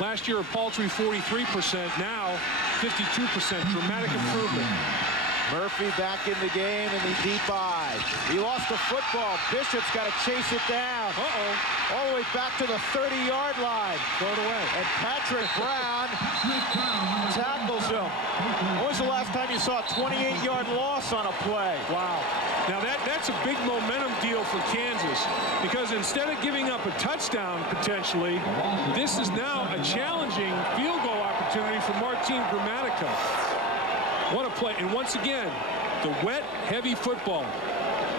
Last year, a paltry 43%. Now, 52%. Dramatic improvement. Murphy back in the game in the deep eye. He lost the football. Bishop's got to chase it down. All the way back to the 30-yard line. Throw it away. And Patrick Brown tackles him. When was the last time you saw a 28-yard loss on a play? Wow. Now that's a big momentum deal for Kansas, because instead of giving up a touchdown potentially, this is now a challenging field goal opportunity for Martin Gramatica. What a play. And once again, the wet, heavy football.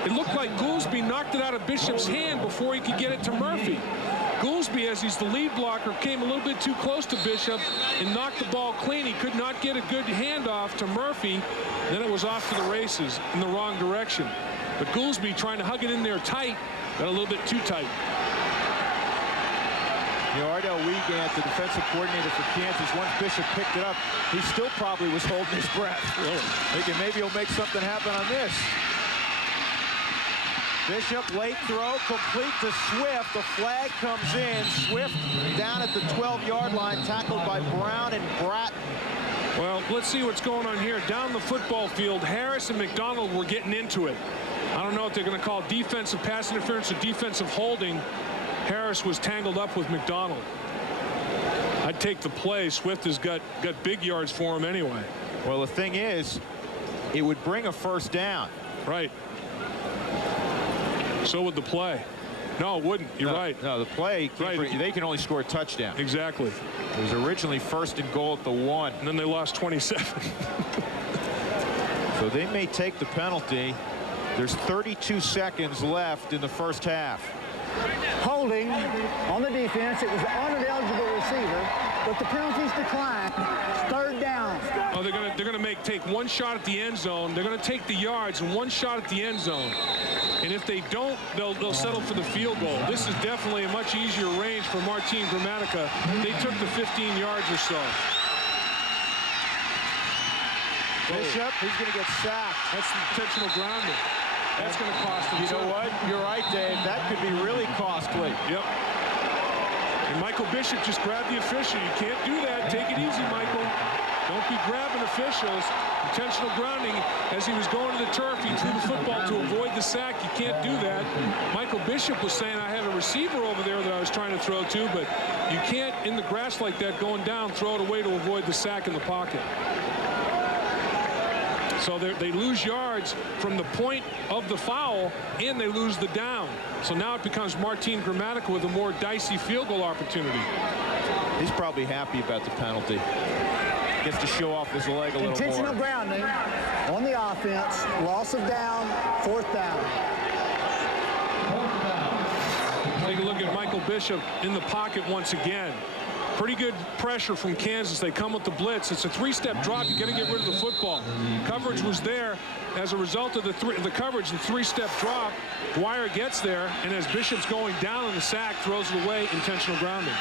It looked like Goolsby knocked it out of Bishop's hand before he could get it to Murphy. Goolsby, as he's the lead blocker, came a little bit too close to Bishop and knocked the ball clean. He could not get a good handoff to Murphy. Then it was off to the races in the wrong direction. But Goolsby, trying to hug it in there tight, got a little bit too tight. You know, Ardell Wiegand, the defensive coordinator for Kansas, once Bishop picked it up, he still probably was holding his breath. Really? Thinking maybe he'll make something happen on this. Bishop, late throw, complete to Swift. The flag comes in. Swift down at the 12-yard line, tackled by Brown and Bratton. Well, let's see what's going on here. Down the football field, Harris and McDonald were getting into it. I don't know if they're going to call defensive pass interference or defensive holding. Harris was tangled up with McDonald. I'd take the play. Swift has got big yards for him anyway. Well, the thing is, it would bring a first down. Right. So would the play. No, it wouldn't. You're right. No, the play, right. They can only score a touchdown. Exactly. It was originally 1st and goal at the 1. And then they lost 27. So they may take the penalty. There's 32 seconds left in the first half. Holding on the defense. It was on an eligible receiver, but the penalties declined. 3rd down. Oh, they're gonna take one shot at the end zone. They're gonna take the yards and one shot at the end zone. And if they don't, they'll settle for the field goal. This is definitely a much easier range for Martin Gramatica. They took the 15 yards or so. Bishop, he's going to get sacked. That's intentional grounding. That's going to cost him. You know what? You're right, Dave. That could be really costly. Yep. And Michael Bishop just grabbed the official. You can't do that. Take it easy, Michael. Don't be grabbing officials. Intentional grounding. As he was going to the turf, he threw the football to avoid the sack. You can't do that. Michael Bishop was saying, I have a receiver over there that I was trying to throw to, but you can't, in the grass like that, going down, throw it away to avoid the sack in the pocket. So they lose yards from the point of the foul, and they lose the down. So now it becomes Martin Gramatica with a more dicey field goal opportunity. He's probably happy about the penalty. Gets to show off his leg a little more. Intentional grounding on the offense. Loss of down. 4th down. Take a look at Michael Bishop in the pocket once again. Pretty good pressure from Kansas. They come with the blitz. It's a 3-step drop. You got to get rid of the football. Coverage was there as a result of the coverage. The 3-step drop. Dwyer gets there, and as Bishop's going down on the sack, throws it away. Intentional grounding.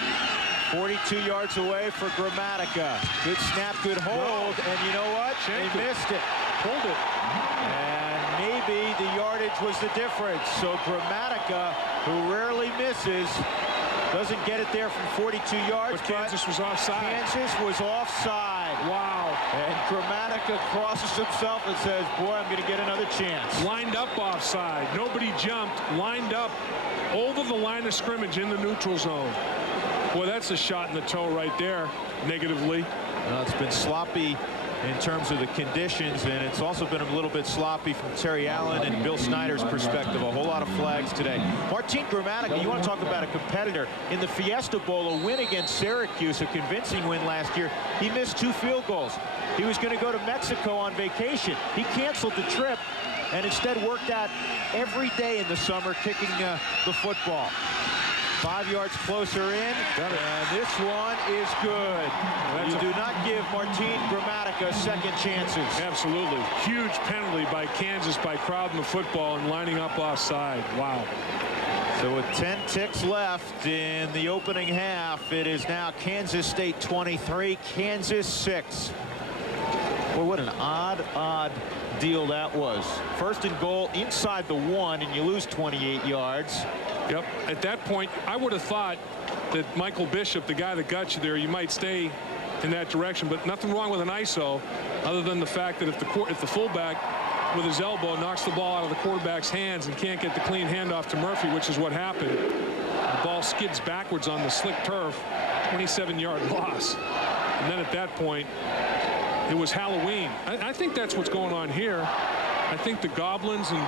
42 yards away for Gramatica. Good snap, good hold, and you know what? They missed it. Pulled it. And maybe the yardage was the difference. So Gramatica, who rarely misses, doesn't get it there from 42 yards. But Kansas was offside. Kansas was offside. Wow. And Gramatica crosses himself and says, boy, I'm going to get another chance. Lined up offside. Nobody jumped. Lined up over the line of scrimmage in the neutral zone. Boy, that's a shot in the toe right there, negatively. Well, it's been sloppy in terms of the conditions, and it's also been a little bit sloppy from Terry Allen and Bill Snyder's perspective. A whole lot of flags today. Martin Gramatica, you want to talk about a competitor. In the Fiesta Bowl, a win against Syracuse, a convincing win last year, he missed 2 field goals. He was going to go to Mexico on vacation. He canceled the trip and instead worked out every day in the summer kicking the football. 5 yards closer in, and this one is good. You do not give Martin Gramatica second chances. Absolutely. Huge penalty by Kansas by crowding the football and lining up offside. Wow. So with 10 ticks left in the opening half, it is now Kansas State 23, Kansas 6. Boy, what an odd deal that was. First and goal inside the 1, and you lose 28 yards. Yep. At that point, I would have thought that Michael Bishop, the guy that got you there, you might stay in that direction. But nothing wrong with an ISO, other than the fact that if the fullback with his elbow knocks the ball out of the quarterback's hands and can't get the clean handoff to Murphy, which is what happened. The ball skids backwards on the slick turf, 27-yard loss. And then at that point, it was Halloween. I think that's what's going on here. I think the Goblins and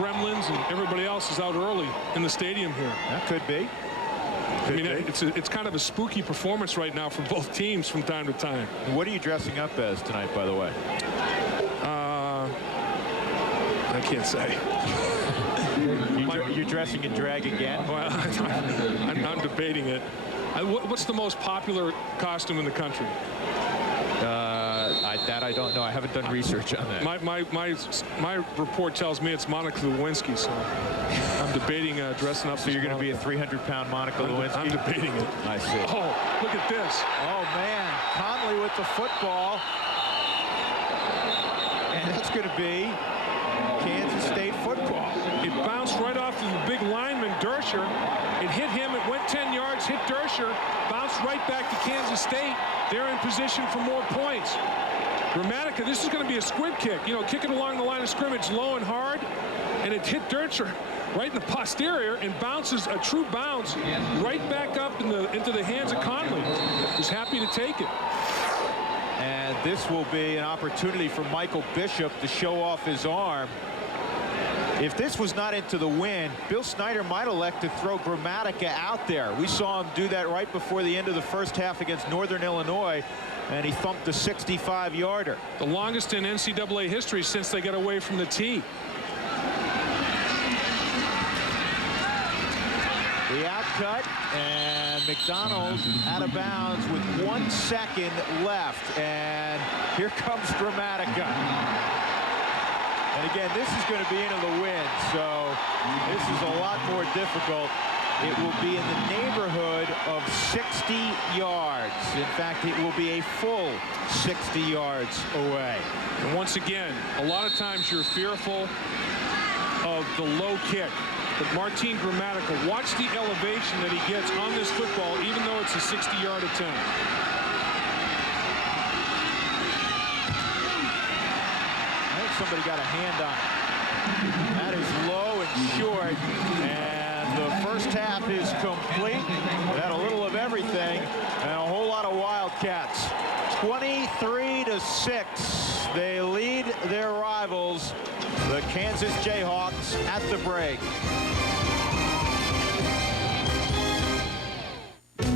Gremlins and everybody else is out early in the stadium here. That could be. It's kind of a spooky performance right now for both teams from time to time. What are you dressing up as tonight, by the way? I can't say. You're dressing in drag again? Well, I'm debating it. What's the most popular costume in the country? That I don't know. I haven't done research on that. My report tells me it's Monica Lewinsky, so I'm debating dressing up. So you're going to be a 300-pound Monica Lewinsky? I'm debating it. I see. Oh, look at this. Oh, man. Conley with the football. And that's going to be Kansas State football. It bounced right off of the big lineman, Dersher. It hit him. It went 10 yards, hit Dersher, bounced right back to Kansas State. They're in position for more points. Gramatica, this is going to be a squib kick. You know, kick it along the line of scrimmage low and hard, and it hit Dersher right in the posterior and bounces a true bounce right back up into the hands of Conley. He's happy to take it. And this will be an opportunity for Michael Bishop to show off his arm. If this was not into the wind, Bill Snyder might elect to throw Gramatica out there. We saw him do that right before the end of the first half against Northern Illinois, and he thumped a 65-yarder. The longest in NCAA history since they got away from the tee. The outcut, and McDonald out of bounds with 1 second left, and here comes Gramatica. And again, this is going to be into the wind, so this is a lot more difficult. It will be in the neighborhood of 60 yards. In fact, it will be a full 60 yards away. And once again, a lot of times you're fearful of the low kick. But Martin Gramatica, watch the elevation that he gets on this football, even though it's a 60-yard attempt. Somebody got a hand on it. That is low and short, and the first half is complete. It had a little of everything and a whole lot of Wildcats. 23-6. They lead their rivals, the Kansas Jayhawks, at the break.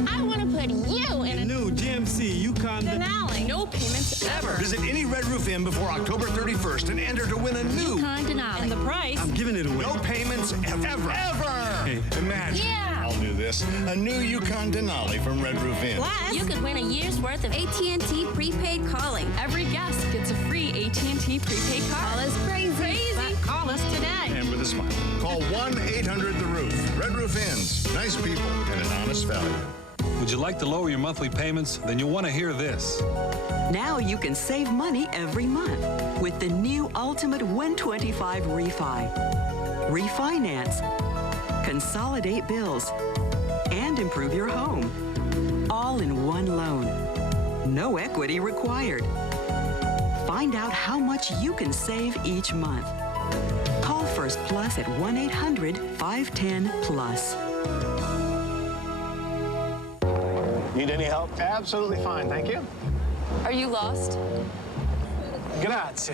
I want to put you in a new GMC Yukon Denali. No payments ever. Visit any Red Roof Inn before October 31st and enter to win a new Yukon Denali. And the price? I'm giving it away. No payments ever. Hey, imagine. Yeah. I'll do this. A new Yukon Denali from Red Roof Inn. Plus, you could win a year's worth of AT&T prepaid calling. Every guest gets a free AT&T prepaid card. Call us crazy. But call us today. And with a smile. Call 1-800-THE-ROOF. Red Roof Inns. Nice people and an honest value. Would you like to lower your monthly payments? Then you'll want to hear this. Now you can save money every month with the new Ultimate 125 Refi. Refinance, consolidate bills, and improve your home. All in one loan. No equity required. Find out how much you can save each month. Call First Plus at 1-800-510-PLUS. Need any help? Absolutely fine, thank you. Are you lost? Grazie.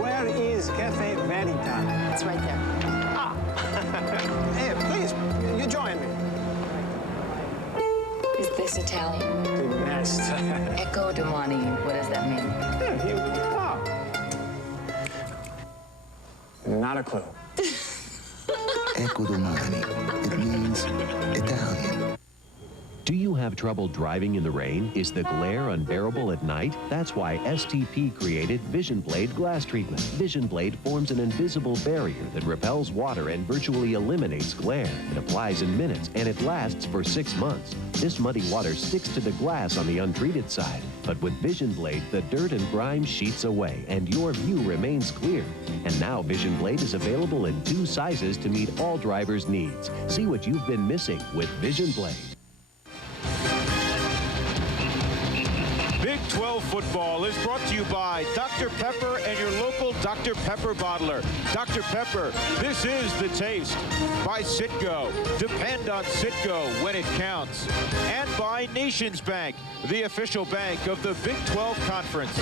Where is Cafe Vanita? It's right there. Ah. Hey, please, you join me. Is this Italian? The best. Ecco domani. What does that mean? Not a clue. Ecco domani. It means Italian. Do you have trouble driving in the rain? Is the glare unbearable at night? That's why STP created Vision Blade glass treatment. Vision Blade forms an invisible barrier that repels water and virtually eliminates glare. It applies in minutes and it lasts for 6 months. This muddy water sticks to the glass on the untreated side. But with Vision Blade, the dirt and grime sheets away and your view remains clear. And now Vision Blade is available in 2 sizes to meet all drivers' needs. See what you've been missing with Vision Blade. Big 12 football is brought to you by Dr. Pepper and your local Dr. Pepper bottler. Dr. Pepper, this is the taste. By Citgo, depend on Citgo when it counts. And by Nations Bank, the official bank of the Big 12 Conference.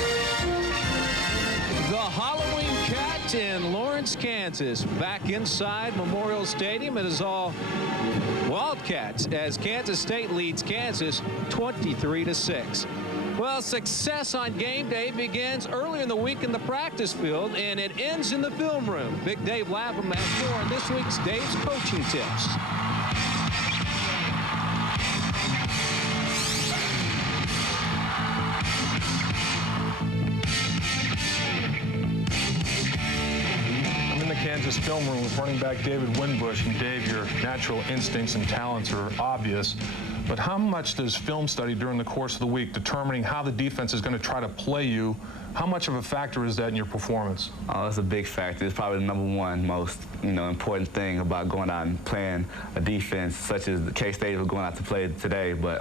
The Halloween Cat in Lawrence, Kansas. Back inside Memorial Stadium, it is all Wildcats as Kansas State leads Kansas 23-6. Well, success on game day begins early in the week in the practice field, and it ends in the film room. Big Dave Lapham has more on this week's Dave's Coaching Tips. Kansas film room with running back David Winbush. And Dave, your natural instincts and talents are obvious, but how much does film study during the course of the week, determining how the defense is going to try to play you, how much of a factor is that in your performance? Oh, it's a big factor. It's probably the #1 most, important thing about going out and playing a defense such as the K-State was going out to play today. But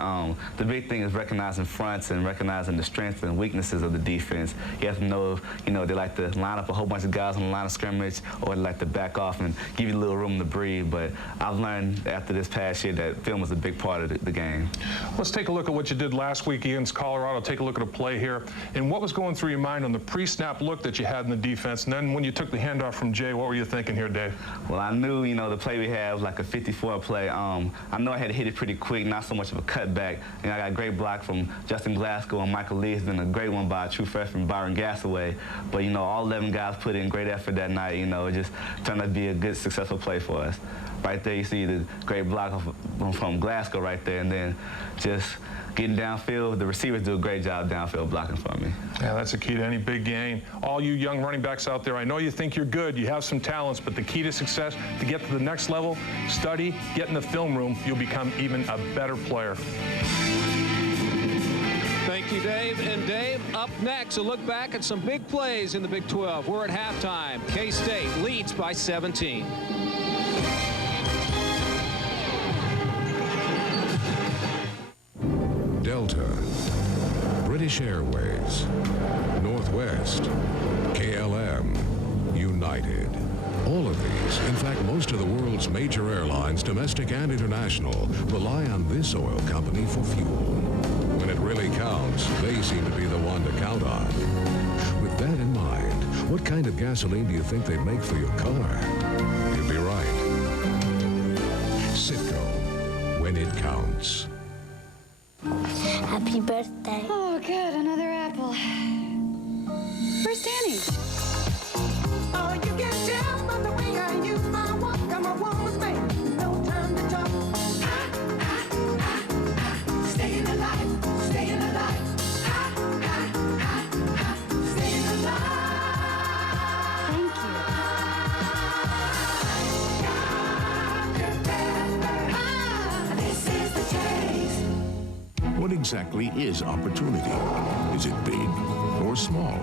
the big thing is recognizing fronts and recognizing the strengths and weaknesses of the defense. You have to know if, they like to line up a whole bunch of guys on the line of scrimmage, or they like to back off and give you a little room to breathe. But I've learned after this past year that film is a big part of the game. Let's take a look at what you did last week against Colorado. Take a look at a play here. And what was going through your mind on the pre-snap look that you had in the defense? And then when you took the handoff from Jay, what were you thinking here, Dave? Well, I knew, the play we had was like a 54 play. I know I had to hit it pretty quick, not so much of a cutback. And I got a great block from Justin Glasgow and Michael Lee. It's been a great one by a true freshman, Byron Gassaway. But, all 11 guys put in great effort that night. It just turned out to be a good, successful play for us. Right there, you see the great block from Glasgow right there, and then just getting downfield. The receivers do a great job downfield blocking for me. Yeah, that's the key to any big game. All you young running backs out there, I know you think you're good, you have some talents, but the key to success, to get to the next level, study, get in the film room, you'll become even a better player. Thank you, Dave. And Dave, up next, a look back at some big plays in the Big 12. We're at halftime. K-State leads by 17. Delta, British Airways, Northwest, KLM, United. All of these, in fact, most of the world's major airlines, domestic and international, rely on this oil company for fuel. When it really counts, they seem to be the one to count on. With that in mind, what kind of gasoline do you think they'd make for your car? You'd be right. Citgo, when it counts. Happy birthday. Oh, good. Another apple. Where's Danny? Oh, you can tell by the way I use my walk. I'm a woman's man. No time to talk. Staying alive, staying alive. Staying alive. Thank you. Dr. Pepper. This is the taste. What exactly is opportunity? Is it big or small?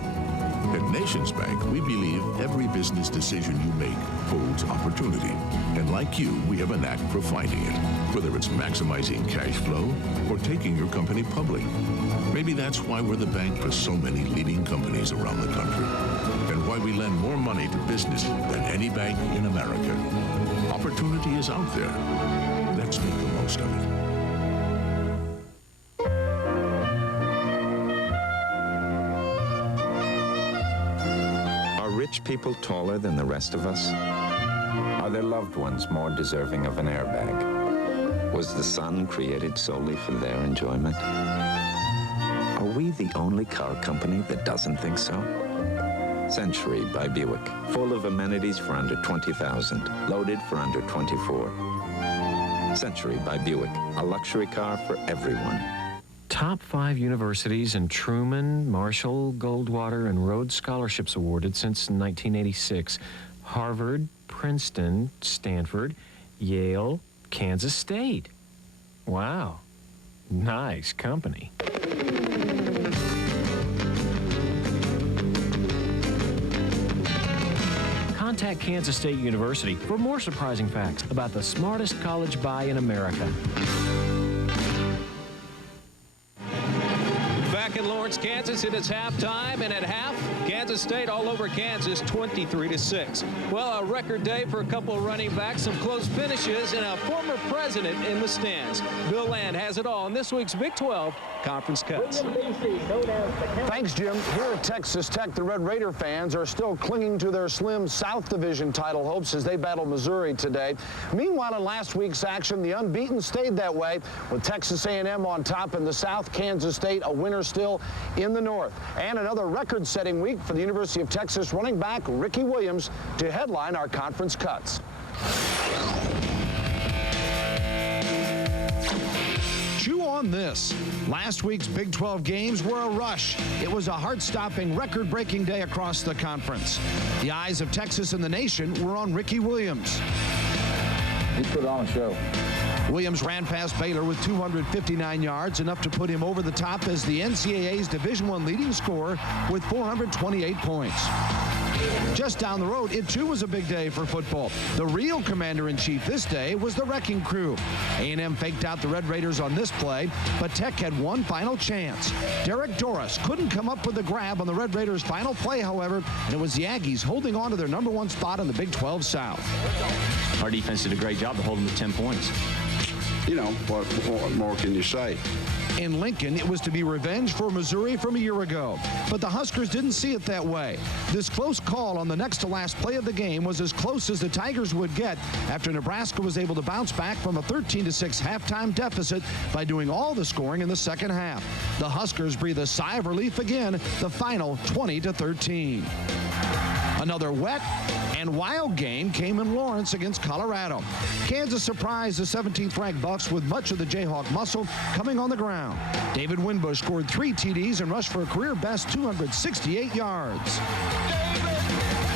At Nations Bank, we believe every business decision you make holds opportunity. And like you, we have a knack for finding it, whether it's maximizing cash flow or taking your company public. Maybe that's why we're the bank for so many leading companies around the country, and why we lend more money to business than any bank in America. Opportunity is out there. Let's make the most of it. Rich people taller than the rest of us? Are their loved ones more deserving of an airbag? Was the sun created solely for their enjoyment? Are we the only car company that doesn't think so? Century by Buick, full of amenities for under $20,000, loaded for under $24,000. Century by Buick, a luxury car for everyone. Top 5 universities in Truman, Marshall, Goldwater, and Rhodes Scholarships awarded since 1986. Harvard, Princeton, Stanford, Yale, Kansas State. Wow. Nice company. Contact Kansas State University for more surprising facts about the smartest college buy in America. Back in Lawrence, Kansas, it is halftime, and at half, Kansas State all over Kansas, 23-6. Well, a record day for a couple of running backs, some close finishes, and a former president in the stands. Bill Land has it all in this week's Big 12 Conference Cuts. Thanks, Jim. Here at Texas Tech, the Red Raider fans are still clinging to their slim South Division title hopes as they battle Missouri today. Meanwhile, in last week's action, the unbeaten stayed that way with Texas A&M on top in the South, Kansas State a winner still in the North. And another record-setting week for the University of Texas running back Ricky Williams to headline our conference cuts. Chew on this. Last week's Big 12 games were a rush. It was a heart-stopping, record-breaking day across the conference. The eyes of Texas and the nation were on Ricky Williams. He put on a show. Williams ran past Baylor with 259 yards, enough to put him over the top as the NCAA's Division I leading scorer with 428 points. Just down the road, it too was a big day for football. The real commander-in-chief this day was the Wrecking Crew. A&M faked out the Red Raiders on this play, but Tech had one final chance. Derek Doris couldn't come up with the grab on the Red Raiders' final play, however, and it was the Aggies holding on to their #1 spot in the Big 12 South. Our defense did a great job to hold them to 10 points. You know, what more can you say? In Lincoln, it was to be revenge for Missouri from a year ago. But the Huskers didn't see it that way. This close call on the next-to-last play of the game was as close as the Tigers would get after Nebraska was able to bounce back from a 13-6 halftime deficit by doing all the scoring in the second half. The Huskers breathe a sigh of relief again, the final 20-13. Another wet and wild game came in Lawrence against Colorado. Kansas surprised the 17th-ranked Bucks with much of the Jayhawk muscle coming on the ground. David Winbush scored 3 TDs and rushed for a career-best 268 yards.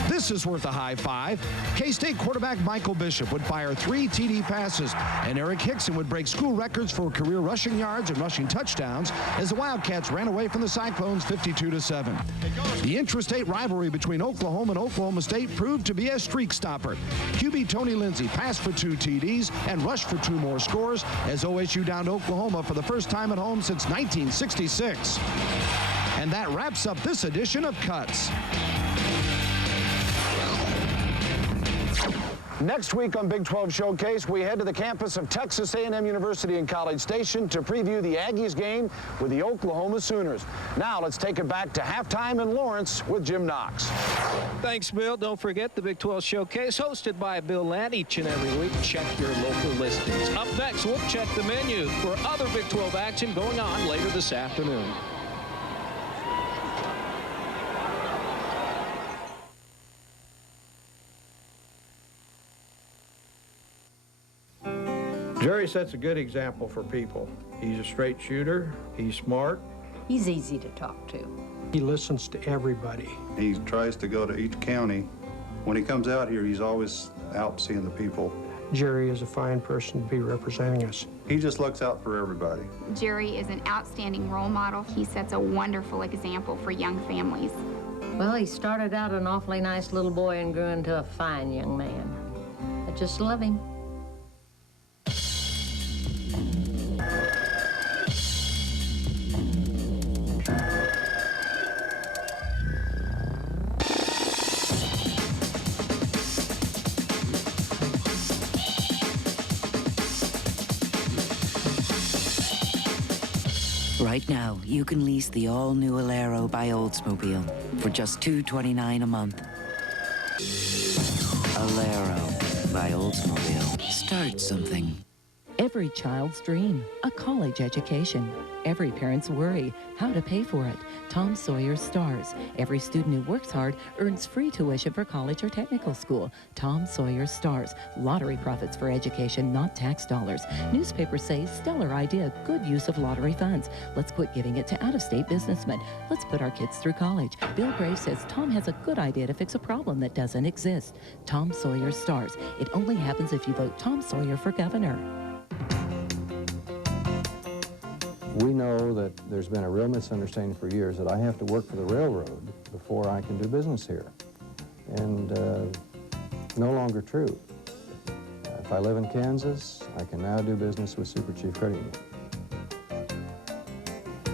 This is worth a high five. K-State quarterback Michael Bishop would fire 3 TD passes, and Eric Hickson would break school records for career rushing yards and rushing touchdowns as the Wildcats ran away from the Cyclones 52-7. The intrastate rivalry between Oklahoma and Oklahoma State proved to be a streak stopper. QB Tony Lindsay passed for 2 TDs and rushed for 2 more scores as OSU downed Oklahoma for the first time at home since 1966. And that wraps up this edition of Cuts. Next week on Big 12 Showcase, we head to the campus of Texas A&M University in College Station to preview the Aggies game with the Oklahoma Sooners. Now let's take it back to halftime in Lawrence with Jim Knox. Thanks, Bill. Don't forget the Big 12 Showcase hosted by Bill Land each and every week. Check your local listings. Up next, we'll check the menu for other Big 12 action going on later this afternoon. Jerry sets a good example for people. He's a straight shooter. He's smart. He's easy to talk to. He listens to everybody. He tries to go to each county. When he comes out here, he's always out seeing the people. Jerry is a fine person to be representing us. He just looks out for everybody. Jerry is an outstanding role model. He sets a wonderful example for young families. Well, he started out an awfully nice little boy and grew into a fine young man. I just love him. Right now, you can lease the all-new Alero by Oldsmobile for just $229 a month. Alero by Oldsmobile. Start something. Every child's dream, a college education. Every parent's worry, how to pay for it. Tom Sawyer's Stars. Every student who works hard earns free tuition for college or technical school. Tom Sawyer's Stars. Lottery profits for education, not tax dollars. Newspapers say, stellar idea, good use of lottery funds. Let's quit giving it to out-of-state businessmen. Let's put our kids through college. Bill Graves says Tom has a good idea to fix a problem that doesn't exist. Tom Sawyer's Stars. It only happens if you vote Tom Sawyer for governor. We know that there's been a real misunderstanding for years that I have to work for the railroad before I can do business here. And no longer true. If I live in Kansas, I can now do business with Super Chief Credit Union.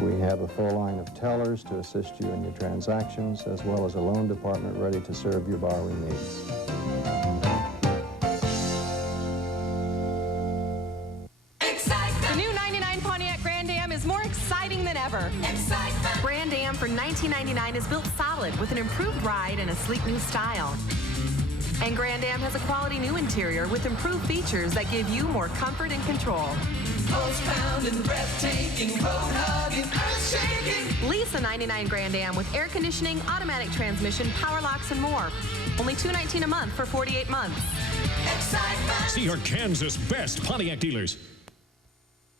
We have a full line of tellers to assist you in your transactions, as well as a loan department ready to serve your borrowing needs. The new 99 Pontiac Grand Am is more exciting than ever. Excitement! Grand Am for $19.99 is built solid with an improved ride and a sleek new style. And Grand Am has a quality new interior with improved features that give you more comfort and control. Pound-pounding, breathtaking, road-hugging, earth-shaking. Lease a 99 Grand Am with air conditioning, automatic transmission, power locks, and more. Only $219 a month for 48 months. Excitement! See your Kansas best Pontiac dealers.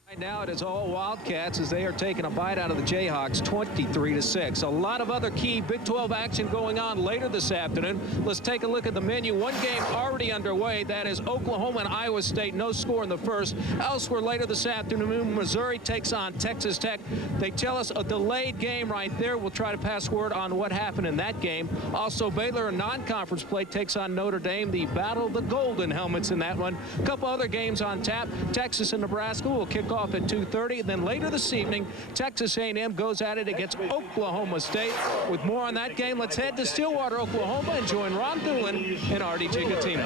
Right now it is all Wildcats as they are taking a bite out of the Jayhawks 23-6. A lot of other key Big 12 action going on later this afternoon. Let's take a look at the menu. One game already underway. That is Oklahoma and Iowa State. No score in the first. Elsewhere later this afternoon, Missouri takes on Texas Tech. They tell us a delayed game right there. We'll try to pass word on what happened in that game. Also, Baylor in non-conference play takes on Notre Dame. The battle of the Golden Helmets in that one. A couple other games on tap. Texas and Nebraska will kick off at 2:30. Then later this evening, Texas A&M goes at it against Oklahoma State. With more on that game, let's head to Stillwater, Oklahoma, and join Ron Doolin and Artie Gigatino.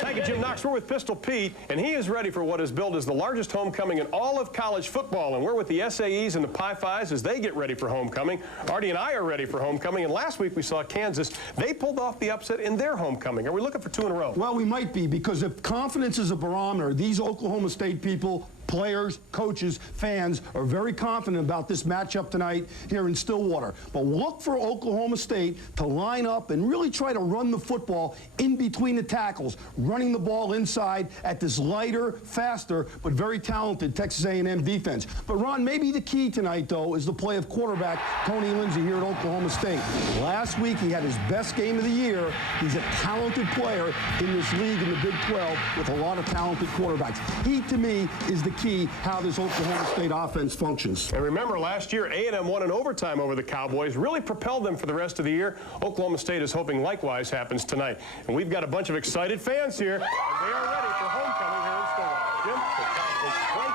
Thank you, Jim Knox. We're with Pistol Pete, and he is ready for what is billed as the largest homecoming in all of college football. And we're with the SAEs and the Pi Phis as they get ready for homecoming. Artie and I are ready for homecoming, and last week we saw Kansas. They pulled off the upset in their homecoming. Are we looking for 2 in a row? Well, we might be, because if confidence is a barometer, these Oklahoma State people, players, coaches, fans are very confident about this matchup tonight here in Stillwater. But look for Oklahoma State to line up and really try to run the football in between the tackles, running the ball inside at this lighter, faster, but very talented Texas A&M defense. But Ron, maybe the key tonight, though, is the play of quarterback Tony Lindsay here at Oklahoma State. Last week, he had his best game of the year. He's a talented player in this league in the Big 12 with a lot of talented quarterbacks. He, to me, is the key how this Oklahoma State offense functions. And remember, last year, A&M won in overtime over the Cowboys, really propelled them for the rest of the year. Oklahoma State is hoping likewise happens tonight. And we've got a bunch of excited fans here, and they are ready for homecoming here in Stillwater. Jim?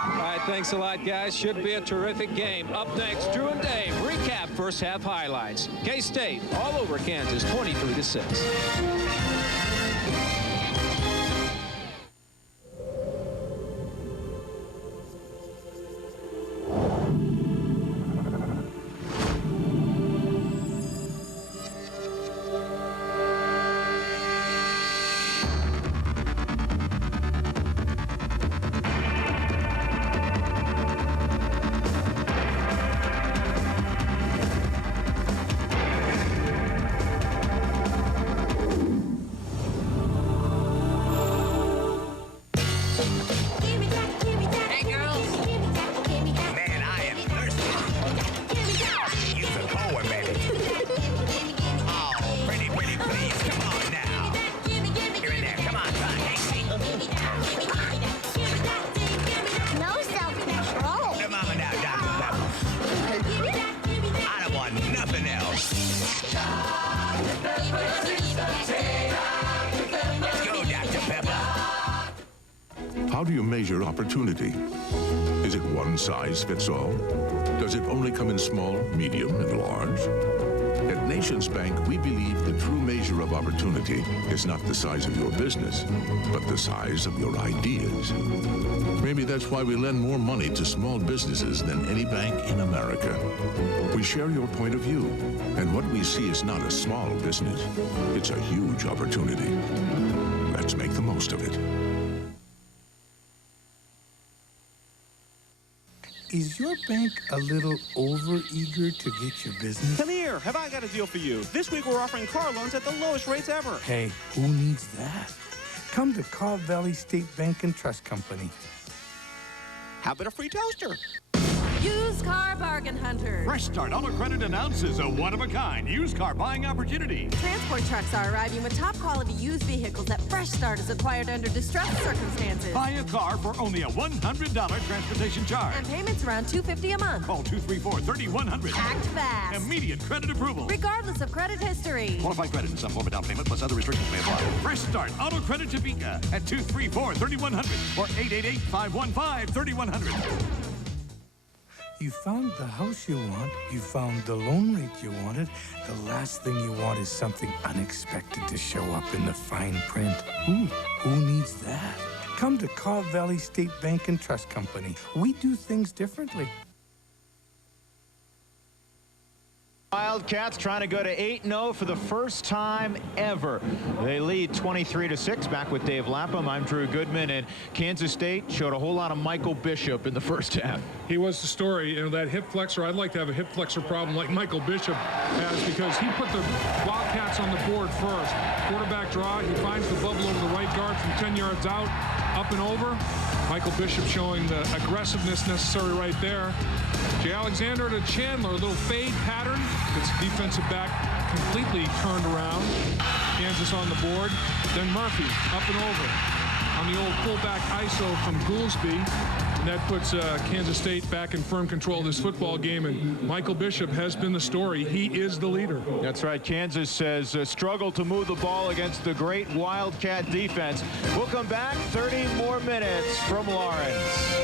All right, thanks a lot, guys. Should be a terrific game. Up next, Drew and Dave recap first half highlights. K-State all over Kansas, 23-6. How do you measure opportunity? Is it one size fits all? Does it only come in small, medium, and large? At Nations Bank, we believe the true measure of opportunity is not the size of your business, but the size of your ideas. Maybe that's why we lend more money to small businesses than any bank in America. We share your point of view, and what we see is not a small business. It's a huge opportunity. Let's make the most of it. Is your bank a little over-eager to get your business? Come here. Have I got a deal for you? This week we're offering car loans at the lowest rates ever. Hey, who needs that? Come to Carl Valley State Bank and Trust Company. How about a free toaster? Used Car Bargain Hunter. Fresh Start Auto Credit announces a one-of-a-kind used car buying opportunity. Transport trucks are arriving with top-quality used vehicles that Fresh Start has acquired under distressed circumstances. Buy a car for only a $100 transportation charge. And payments around $250 a month. Call 234-3100. Act fast. Immediate credit approval. Regardless of credit history. Qualified credit in some form of down payment plus other restrictions may apply. Fresh Start Auto Credit Topeka at 234-3100 or 888-515-3100. You found the house you want. You found the loan rate you wanted. The last thing you want is something unexpected to show up in the fine print. Who needs that? Come to Carl Valley State Bank and Trust Company. We do things differently. Wildcats trying to go to 8-0 for the first time ever. They lead 23-6. Back with Dave Lapham. I'm Drew Goodman, and Kansas State showed a whole lot of Michael Bishop in the first half. He was the story. You know, that hip flexor, I'd like to have a hip flexor problem like Michael Bishop has, because he put the Wildcats on the board first. Quarterback draw, he finds the bubble over the right guard from 10 yards out, up and over. Michael Bishop showing the aggressiveness necessary right there. Jay Alexander to Chandler, a little fade pattern. Gets defensive back completely turned around. Kansas on the board. Then Murphy up and over on the old fullback ISO from Goolsby. And that puts Kansas State back in firm control of this football game. And Michael Bishop has been the story. He is the leader. That's right. Kansas says struggled to move the ball against the great Wildcat defense. We'll come back 30 more minutes from Lawrence.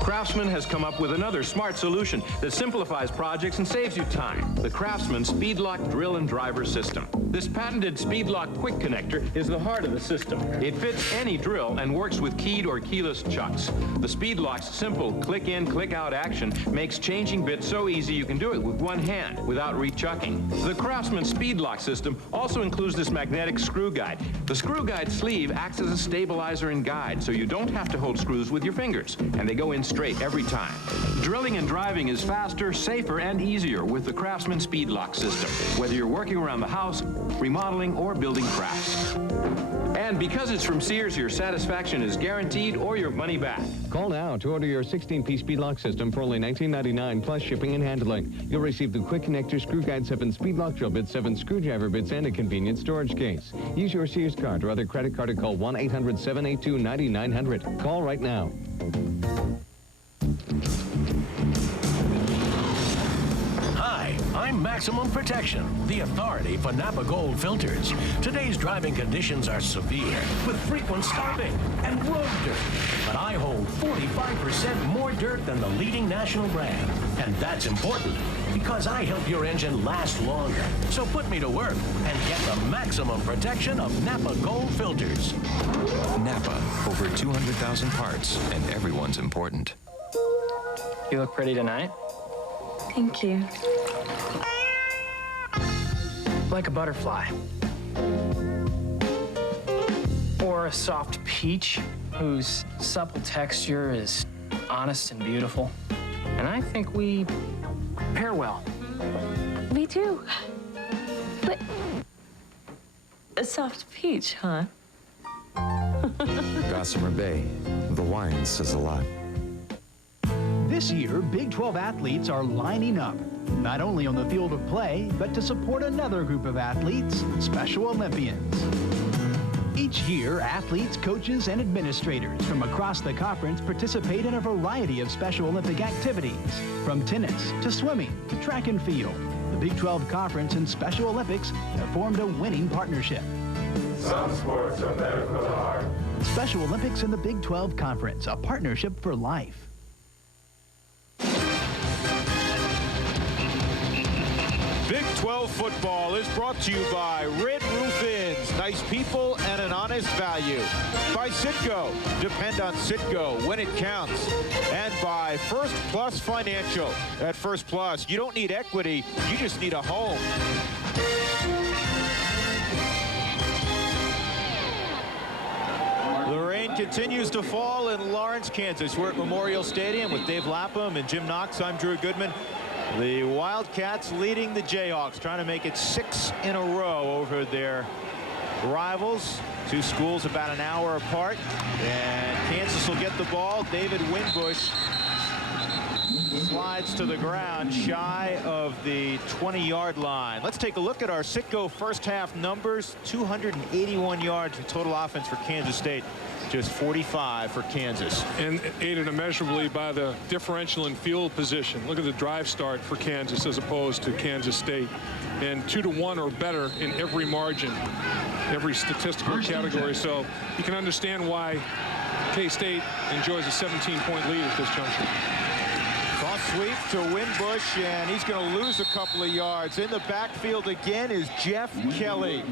Craftsman has come up with another smart solution that simplifies projects and saves you time. The Craftsman Speedlock Drill and Driver System. This patented Speedlock Quick Connector is the heart of the system. It fits any drill and works with keyed or keyless chucks. The Speedlock's simple click-in, click-out action makes changing bits so easy you can do it with one hand without re-chucking. The Craftsman Speedlock system also includes this magnetic screw guide. The screw guide sleeve acts as a stabilizer and guide, so you don't have to hold screws with your fingers, and they go in straight every time. Drilling and driving is faster, safer, and easier with the Craftsman Speedlock system, whether you're working around the house, remodeling, or building crafts. And because it's from Sears, your satisfaction is guaranteed or your money back. Call now to order your 16-piece Speedlock system for only $19.99 plus shipping and handling. You'll receive the Quick Connector Screw Guide, 7 Speedlock drill bits, 7 screwdriver bits, and a convenient storage case. Use your Sears card or other credit card to call 1-800-782-9900. Call right now. Hi, I'm Maximum Protection, the authority for Napa Gold filters. Today's driving conditions are severe, with frequent stopping and road dirt. But I hold 45% more dirt than the leading national brand. And that's important, because I help your engine last longer. So put me to work and get the maximum protection of Napa Gold filters. Napa, over 200,000 parts, and everyone's important. You look pretty tonight. Thank you. Like a butterfly. Or a soft peach whose supple texture is honest and beautiful. And I think we pair well. Me too. But a soft peach, huh? Gossamer Bay. The wine says a lot. This year, Big 12 athletes are lining up, not only on the field of play, but to support another group of athletes, Special Olympians. Each year, athletes, coaches, and administrators from across the conference participate in a variety of Special Olympic activities, from tennis to swimming to track and field. The Big 12 Conference and Special Olympics have formed a winning partnership. Some sports are better for the heart. Special Olympics and the Big 12 Conference, a partnership for life. Big 12 football is brought to you by Red Roof Inns, nice people and an honest value. By Citgo, depend on Citgo when it counts. And by First Plus Financial. At First Plus, you don't need equity, you just need a home. The rain continues to fall in Lawrence, Kansas. We're at Memorial Stadium with Dave Lapham and Jim Knox. I'm Drew Goodman. The Wildcats leading the Jayhawks, trying to make it 6 in a row over their rivals. Two schools about an hour apart. And Kansas will get the ball. David Winbush slides to the ground shy of the 20-yard line. Let's take a look at our Citgo first half numbers. 281 yards in total offense for Kansas State. Just 45 for Kansas. And aided immeasurably by the differential in field position. Look at the drive start for Kansas as opposed to Kansas State. And 2-1 or better in every margin, every statistical category. So you can understand why K-State enjoys a 17-point lead at this juncture. Cross sweep to Winbush, and he's going to lose a couple of yards. In the backfield again is Jeff Kelly.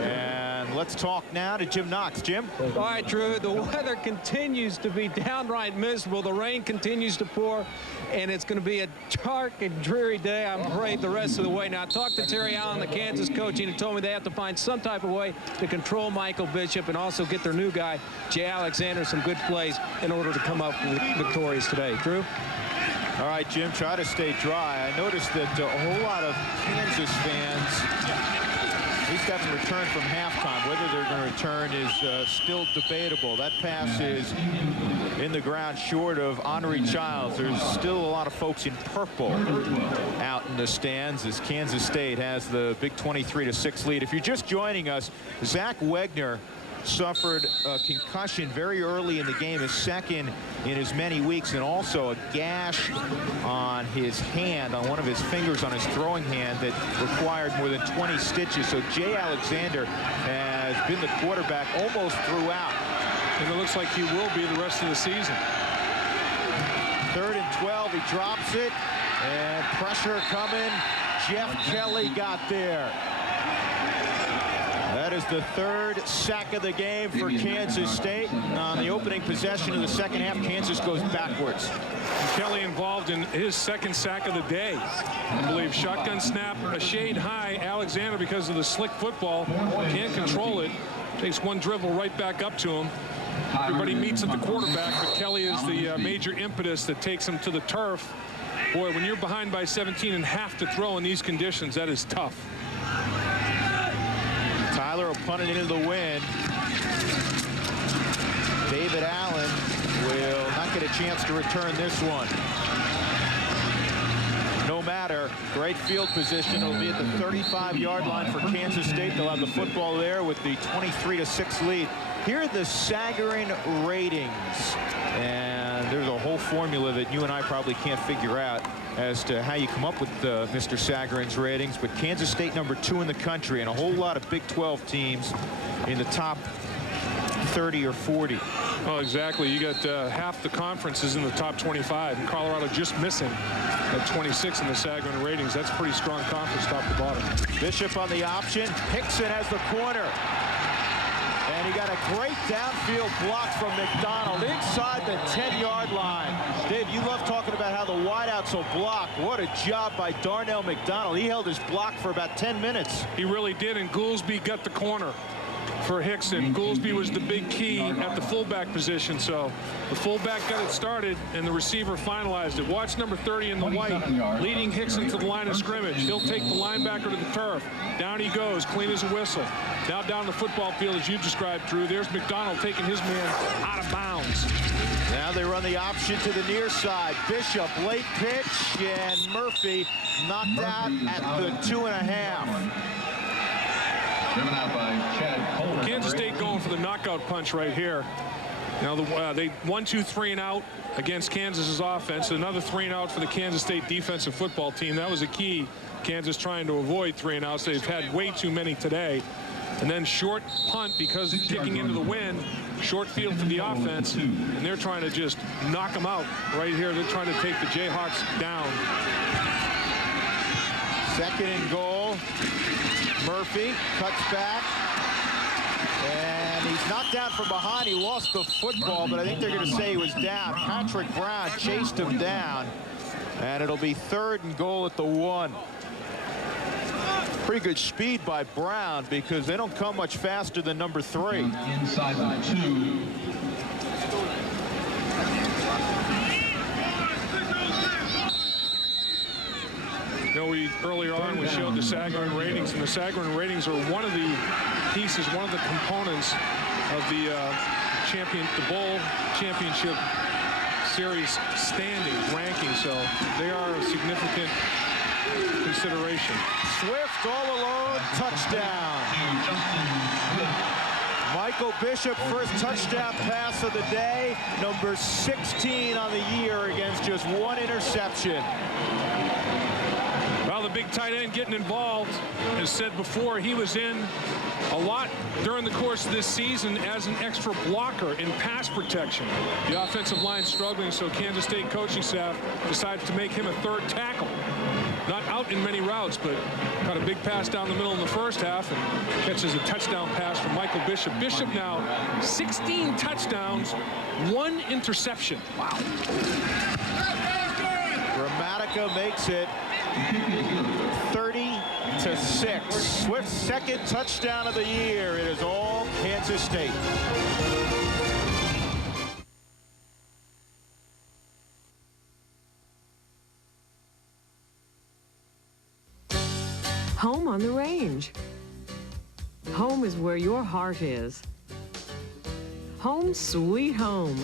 And let's talk now to Jim Knox. Jim? All right, Drew, the weather continues to be downright miserable. The rain continues to pour, and it's going to be a dark and dreary day, I'm afraid, the rest of the way. Now, I talked to Terry Allen, the Kansas coach, and he told me they have to find some type of way to control Michael Bishop and also get their new guy, Jay Alexander, some good plays in order to come up victorious today. Drew? All right, Jim, try to stay dry. I noticed that a whole lot of Kansas fans at least haven't returned from halftime. Whether they're going to return is still debatable. That pass is in the ground short of Henry Childs. There's still a lot of folks in purple out in the stands as Kansas State has the big 23-6 lead. If you're just joining us, Zach Wegner suffered a concussion very early in the game, his second in as many weeks, and also a gash on his hand, on one of his fingers on his throwing hand, that required more than 20 stitches. So Jay Alexander has been the quarterback almost throughout. And it looks like he will be the rest of the season. 3rd and 12, he drops it, and pressure coming. Jeff Kelly got there. That is the 3rd sack of the game for Kansas State. On the opening possession of the second half, Kansas goes backwards. Kelly involved in his 2nd sack of the day. I believe shotgun snap, a shade high. Alexander, because of the slick football, can't control it. Takes one dribble right back up to him. Everybody meets at the quarterback, but Kelly is the major impetus that takes him to the turf. Boy, when you're behind by 17 and have to throw in these conditions, that is tough. Tyler will punt it into the wind. David Allen will not get a chance to return this one. No matter, great field position. It'll be at the 35-yard line for Kansas State. They'll have the football there with the 23-6 lead. Here are the Sagarin ratings. And there's a whole formula that you and I probably can't figure out as to how you come up with Mr. Sagarin's ratings. But Kansas State #2 in the country, and a whole lot of Big 12 teams in the top 30 or 40. Oh, exactly. You got half the conferences in the top 25, and Colorado just missing at 26 in the Sagarin ratings. That's a pretty strong conference top to bottom. Bishop on the option. Hickson has the corner. And he got a great downfield block from McDonald inside the 10-yard line. Dave, you love talking about how the wideouts will block. What a job by Darnell McDonald. He held his block for about 10 minutes. He really did, and Goolsby got the corner for Hickson. Goolsby was the big key at the fullback position, so the fullback got it started and the receiver finalized it. Watch number 30 in the white, leading Hickson to the line of scrimmage. He'll take the linebacker to the turf. Down he goes, clean as a whistle. Now down the football field, as you described, Drew. There's McDonald taking his man out of bounds. Now they run the option to the near side. Bishop, late pitch, and Murphy knocked out at the 2.5. Kansas State going for the knockout punch right here. Now they 1, 2, 3 and out against Kansas's offense. Another 3 and out for the Kansas State defensive football team. That was a key. Kansas trying to avoid 3 and outs. They've had way too many today. And then short punt because kicking into the wind. Short field for the offense. And they're trying to just knock them out right here. They're trying to take the Jayhawks down. 2nd and goal. Murphy cuts back. And he's knocked down from behind. He lost the football, but I think they're going to say he was down. Patrick Brown chased him down. And it'll be 3rd and goal at the 1. Pretty good speed by Brown because they don't come much faster than number 3. Inside the 2. know, earlier on we showed the Sagarin ratings, and the Sagarin ratings are one of the pieces, one of the components of the bowl championship series standing ranking, so they are a significant consideration. Swift all alone, touchdown. Michael Bishop, first touchdown pass of the day, number 16 on the year against just one interception. Well, the big tight end getting involved. As said before, he was in a lot during the course of this season as an extra blocker in pass protection. The offensive line struggling, so Kansas State coaching staff decided to make him a third tackle. Not out in many routes, but got a big pass down the middle in the first half and catches a touchdown pass from Michael Bishop. Bishop now 16 touchdowns, 1 interception. Wow. Gramatica makes it 30-6. Swift's second touchdown of the year. It is all Kansas State. Home on the range. Home is where your heart is. Home sweet home.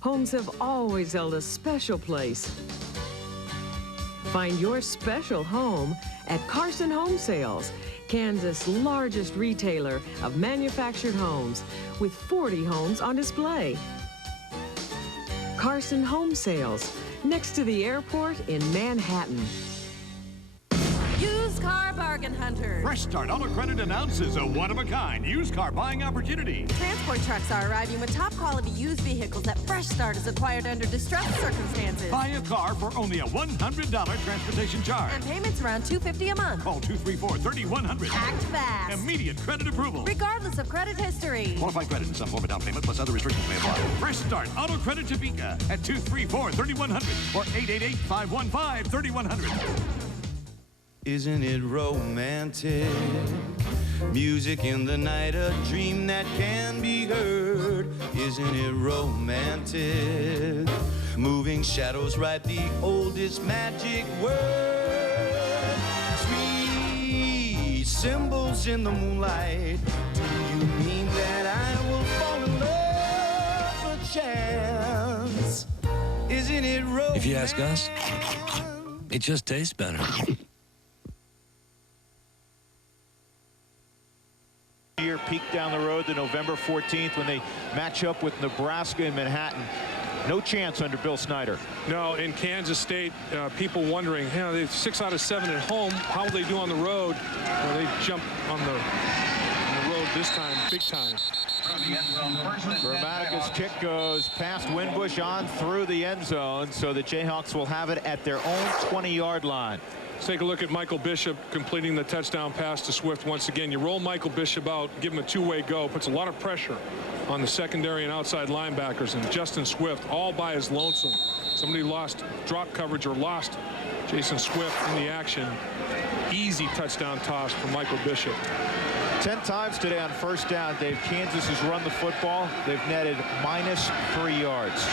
Homes have always held a special place. Find your special home at Carson Home Sales, Kansas' largest retailer of manufactured homes, with 40 homes on display. Carson Home Sales, next to the airport in Manhattan. Used car bargain hunters. Fresh Start Auto Credit announces a one-of-a-kind used car buying opportunity. Transport trucks are arriving with top quality used vehicles that Fresh Start has acquired under distressed circumstances. Buy a car for only a $100 transportation charge. And payments around $250 a month. Call 234-3100. Act fast. Immediate credit approval. Regardless of credit history. Qualified credit in some form of down payment plus other restrictions may apply. Fresh Start Auto Credit Topeka at 234-3100 or 888-515-3100. Isn't it romantic? Music in the night, a dream that can be heard. Isn't it romantic? Moving shadows write the oldest magic word. Sweet symbols in the moonlight. Do you mean that I will fall in love a chance? Isn't it romantic? If you ask us, it just tastes better. Year peak down the road to November 14th when they match up with Nebraska in Manhattan. No chance under Bill Snyder. No, in Kansas State, people wondering, you know, they're 6 out of 7 at home. How will they do on the road? Well, they jump on the road this time, big time. Gramatica's kick goes past Winbush on through the end zone, so the Jayhawks will have it at their own 20-yard line. Let's take a look at Michael Bishop completing the touchdown pass to Swift once again. You roll Michael Bishop out, give him a two-way go, puts a lot of pressure on the secondary and outside linebackers, and Justin Swift all by his lonesome. Somebody lost drop coverage or lost Jason Swift in the action. Easy touchdown toss for Michael Bishop. 10 times today on first down, Dave. Kansas has run the football. They've netted -3 yards.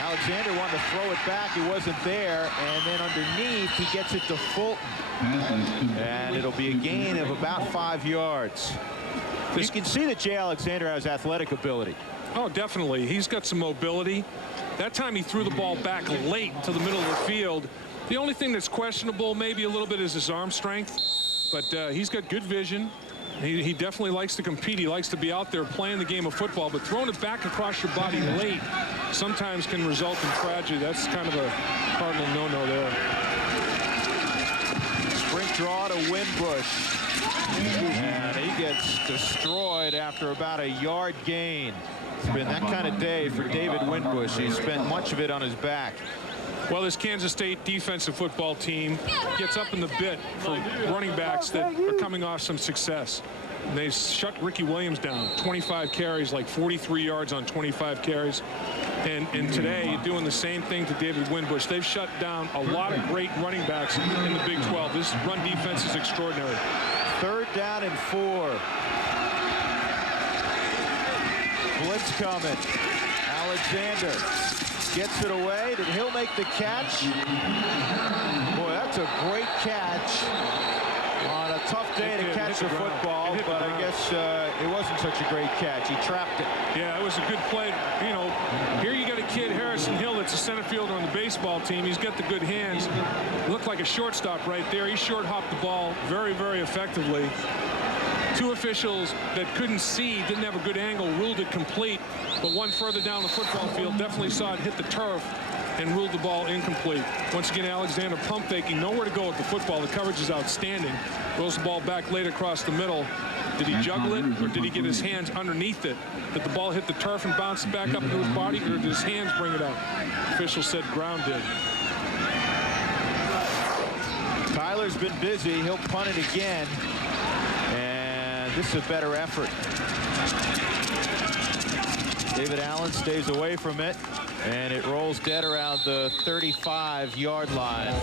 Alexander wanted to throw it back. He wasn't there. And then underneath, he gets it to Fulton. And it'll be a gain of about 5 yards. You can see that Jay Alexander has athletic ability. Oh, definitely. He's got some mobility. That time he threw the ball back late to the middle of the field. The only thing that's questionable maybe a little bit is his arm strength. But he's got good vision. He definitely likes to compete. He likes to be out there playing the game of football. But throwing it back across your body late sometimes can result in tragedy. That's kind of a cardinal no-no there. Sprint draw to Winbush. And he gets destroyed after about a yard gain. It's been that kind of day for David Winbush. He's spent much of it on his back. Well, this Kansas State defensive football team gets up in the bit for running backs that are coming off some success. And they shut Ricky Williams down. 25 carries, like 43 yards on 25 carries. And today, doing the same thing to David Winbush. They've shut down a lot of great running backs in the Big 12. This run defense is extraordinary. 3rd down and 4. Blitz coming. Alexander Gets it away. Did Hill make the catch? Boy, that's a great catch on a tough day to catch the football, but I guess it wasn't such a great catch. He trapped it. Yeah, it was a good play. You know, here you got a kid, Harrison Hill, that's a center fielder on the baseball team. He's got the good hands. Looked like a shortstop right there. He short hopped the ball very, very effectively. Two officials that couldn't see, didn't have a good angle, ruled it complete, but one further down the football field definitely saw it hit the turf and ruled the ball incomplete. Once again, Alexander pump faking, nowhere to go with the football. The coverage is outstanding. Throws the ball back late across the middle. Did he juggle it, or did he get his hands underneath it? Did the ball hit the turf and bounce back up into his body, or did his hands bring it out? Official said ground did. Tyler's been busy. He'll punt it again. And this is a better effort. David Allen stays away from it. And it rolls dead around the 35-yard line.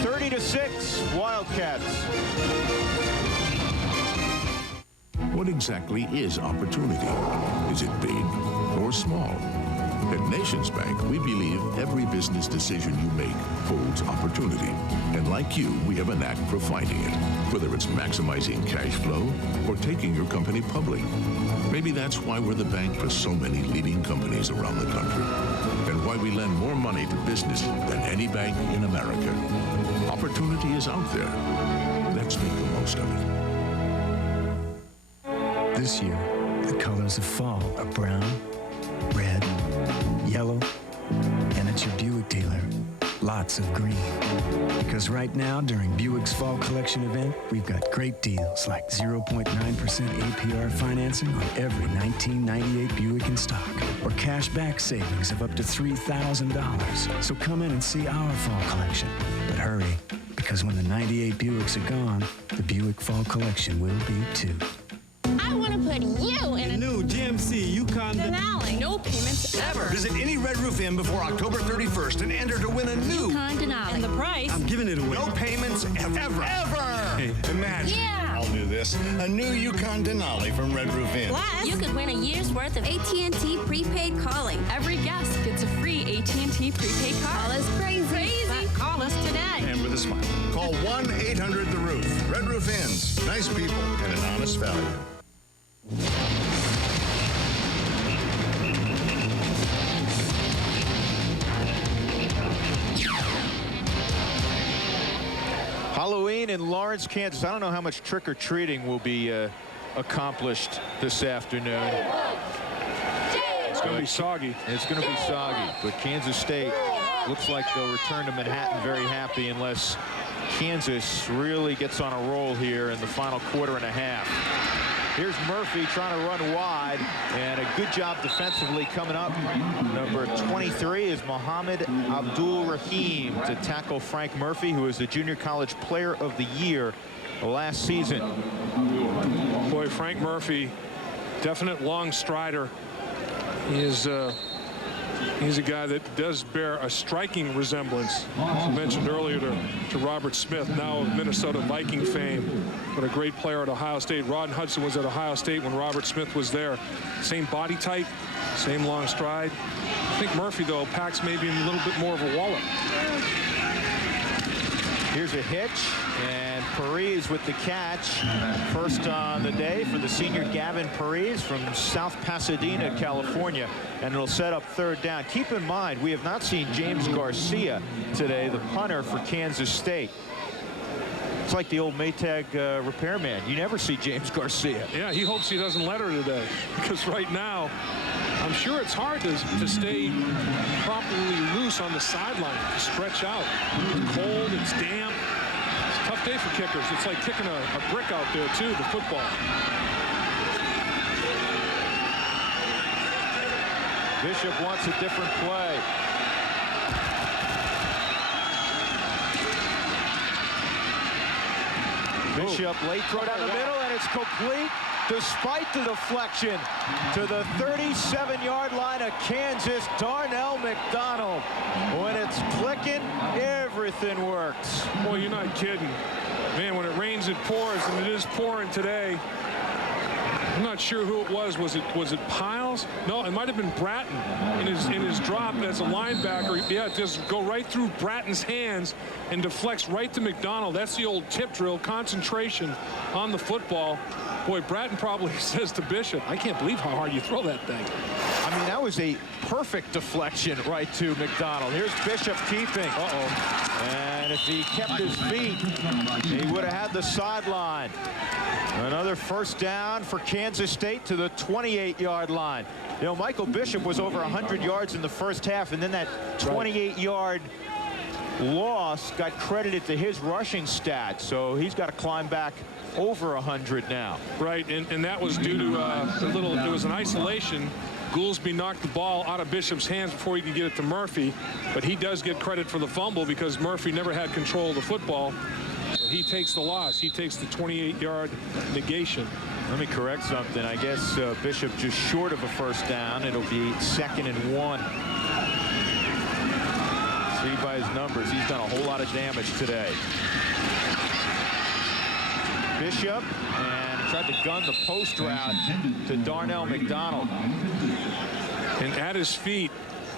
30-6, Wildcats. What exactly is opportunity? Is it big or small? At Nations Bank, we believe every business decision you make holds opportunity. And like you, we have a knack for finding it, whether it's maximizing cash flow or taking your company public. Maybe that's why we're the bank for so many leading companies around the country, and why we lend more money to business than any bank in America. Opportunity is out there. Let's make the most of it. This year, the colors of fall are brown, red, yellow, and at your Buick dealer, lots of green. Because right now, during Buick's Fall Collection event, we've got great deals like 0.9% APR financing on every 1998 Buick in stock, or cash back savings of up to $3,000. So come in and see our Fall Collection. But hurry, because when the 98 Buicks are gone, the Buick Fall Collection will be too. I want to put you in a new GMC Yukon Denali. No payments ever. Visit any Red Roof Inn before October 31st and enter to win a new Yukon Denali. And the price? I'm giving it away. No payments ever. Hey, imagine. Yeah. I'll do this. A new Yukon Denali from Red Roof Inn. Plus, you could win a year's worth of AT&T prepaid calling. Every guest gets a free AT&T prepaid call. Call us crazy. But call us today. And with a smile. Call 1-800-THE-ROOF. Red Roof Inns. Nice people and an honest value. Halloween in Lawrence, Kansas. I don't know how much trick-or-treating will be accomplished this afternoon. It's going to be soggy. It's going to be soggy, but Kansas State looks like they'll return to Manhattan very happy unless Kansas really gets on a roll here in the final quarter and a half. Here's Murphy trying to run wide, and a good job defensively coming up. Number 23 is Mohammed Abdul-Rahim to tackle Frank Murphy, who is the Junior College Player of the Year last season. Boy, Frank Murphy, definite long strider. He's a guy that does bear a striking resemblance, as mentioned earlier, to Robert Smith, now of Minnesota Viking fame, but a great player at Ohio State. Rod Hudson was at Ohio State when Robert Smith was there. Same body type, same long stride. I think Murphy, though, packs maybe a little bit more of a wallet. Here's a hitch, and Parise with the catch. First on the day for the senior Gavin Parise from South Pasadena, California, and it'll set up third down. Keep in mind, we have not seen James Garcia today, the punter for Kansas State. It's like the old Maytag repairman. You never see James Garcia. Yeah, he hopes he doesn't let her today, because right now, I'm sure it's hard to stay properly loose on the sideline, to stretch out. It's cold, it's damp. It's a tough day for kickers. It's like kicking a brick out there, too, the football. Bishop wants a different play. Bishop late throw down the middle, and it's complete despite the deflection to the 37-yard line of Kansas. Darnell McDonald. When it's clicking, everything works. Boy, you're not kidding. Man, when it rains, it pours, and it is pouring today. I'm not sure who it was. Was it Piles? No, it might have been Bratton in his drop as a linebacker. Yeah, just go right through Bratton's hands and deflects right to McDonald. That's the old tip drill, concentration on the football. Boy, Bratton probably says to Bishop, I can't believe how hard you throw that thing. I mean, that was a perfect deflection right to McDonald. Here's Bishop keeping. And if he kept his feet, he would have had the sideline. Another first down for Kansas State to the 28-yard line. You know, Michael Bishop was over 100 yards in the first half, and then that 28-yard loss got credited to his rushing stats. So he's got to climb back over 100 now. Right, and that was due to it was an isolation. Goolsby knocked the ball out of Bishop's hands before he could get it to Murphy, but he does get credit for the fumble because Murphy never had control of the football. So he takes the loss. He takes the 28-yard negation. Let me correct something. I guess Bishop just short of a first down. It'll be 2nd and 1. See by his numbers, he's done a whole lot of damage today. Bishop and tried to gun the post route to Darnell McDonald. And at his feet,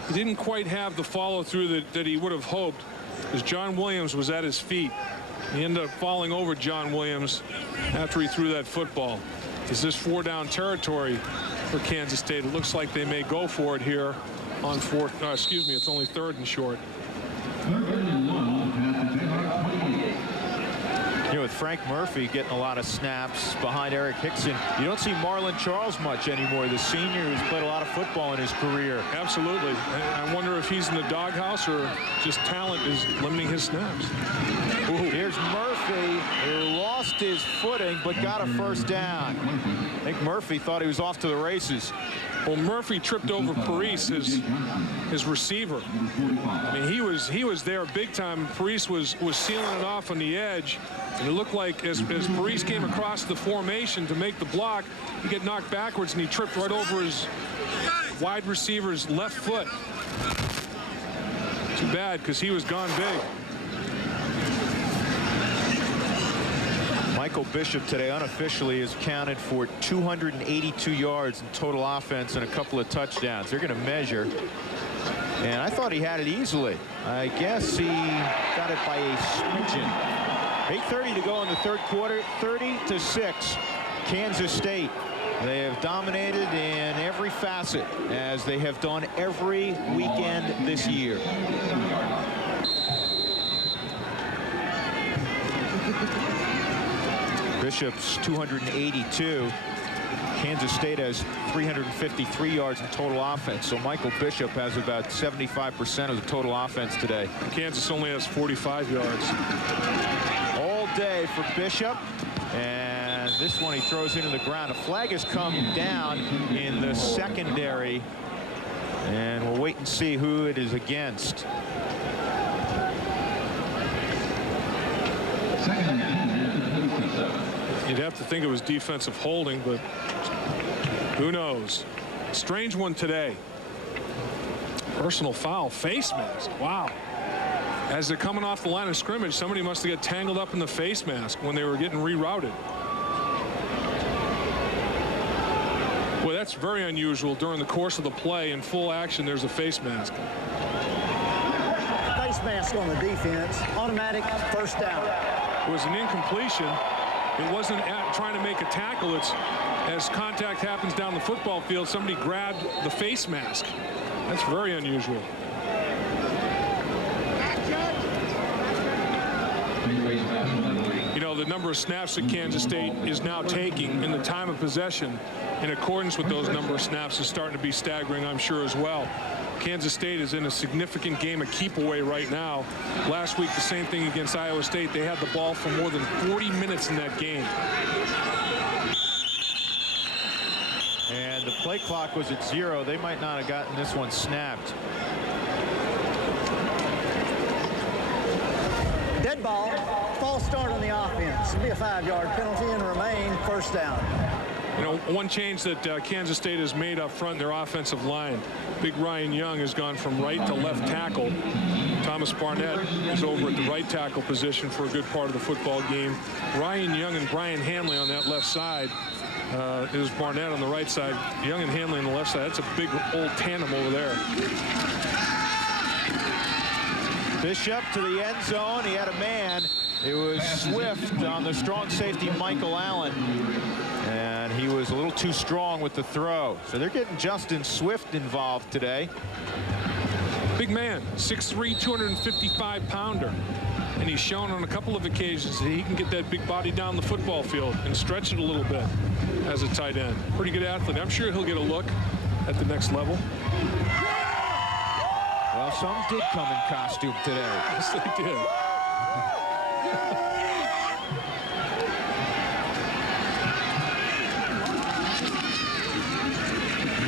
he didn't quite have the follow through that he would have hoped, because John Williams was at his feet. He ended up falling over John Williams after he threw that football. Is this 4-down territory for Kansas State? It looks like they may go for it here on it's only 3rd and short. You know, with Frank Murphy getting a lot of snaps behind Eric Hickson, you don't see Marlon Charles much anymore. The senior who's played a lot of football in his career. Absolutely. I wonder if he's in the doghouse or just talent is limiting his snaps. Ooh. Here's Murphy, who lost his footing but got a first down. I think Murphy thought he was off to the races. Well, Murphy tripped over Parise, his receiver. I mean, he was there big time. Parise was sealing it off on the edge, and it looked like as Parise came across the formation to make the block, he get knocked backwards and he tripped right over his wide receiver's left foot. Too bad, because he was gone big. Michael Bishop today unofficially has counted for 282 yards in total offense and a couple of touchdowns. They're going to measure. And I thought he had it easily. I guess he got it by a smidgen. 8:30 to go in the third quarter, 30-6. Kansas State. They have dominated in every facet, as they have done every weekend this year. Bishop's 282. Kansas State has 353 yards in total offense. So Michael Bishop has about 75% of the total offense today. Kansas only has 45 yards. All day for Bishop. And this one he throws into the ground. A flag has come down in the secondary. And we'll wait and see who it is against. You'd have to think it was defensive holding, but who knows? Strange one today. Personal foul, face mask. Wow. As they're coming off the line of scrimmage, somebody must have got tangled up in the face mask when they were getting rerouted. Boy, that's very unusual. During the course of the play in full action, there's a face mask. Face mask on the defense, automatic first down. It was an incompletion. It wasn't trying to make a tackle. It's as contact happens down the football field, somebody grabbed the face mask. That's very unusual. You know, the number of snaps that Kansas State is now taking in the time of possession in accordance with those number of snaps is starting to be staggering, I'm sure, as well. Kansas State is in a significant game of keep away right now. Last week, the same thing against Iowa State. They had the ball for more than 40 minutes in that game. And the play clock was at 0. They might not have gotten this one snapped. Dead ball, false start on the offense. It'll be a 5-yard penalty and remain first down. You know, one change that Kansas State has made up front in their offensive line. Big Ryan Young has gone from right to left tackle. Thomas Barnett is over at the right tackle position for a good part of the football game. Ryan Young and Brian Hanley on that left side. is Barnett on the right side. Young and Hanley on the left side. That's a big old tandem over there. Bishop to the end zone. He had a man. It was Swift on the strong safety, Michael Allen. And he was a little too strong with the throw. So they're getting Justin Swift involved today. Big man, 6'3", 255-pounder. And he's shown on a couple of occasions that he can get that big body down the football field and stretch it a little bit as a tight end. Pretty good athlete. I'm sure he'll get a look at the next level. Well, some did come in costume today. Yes, they did.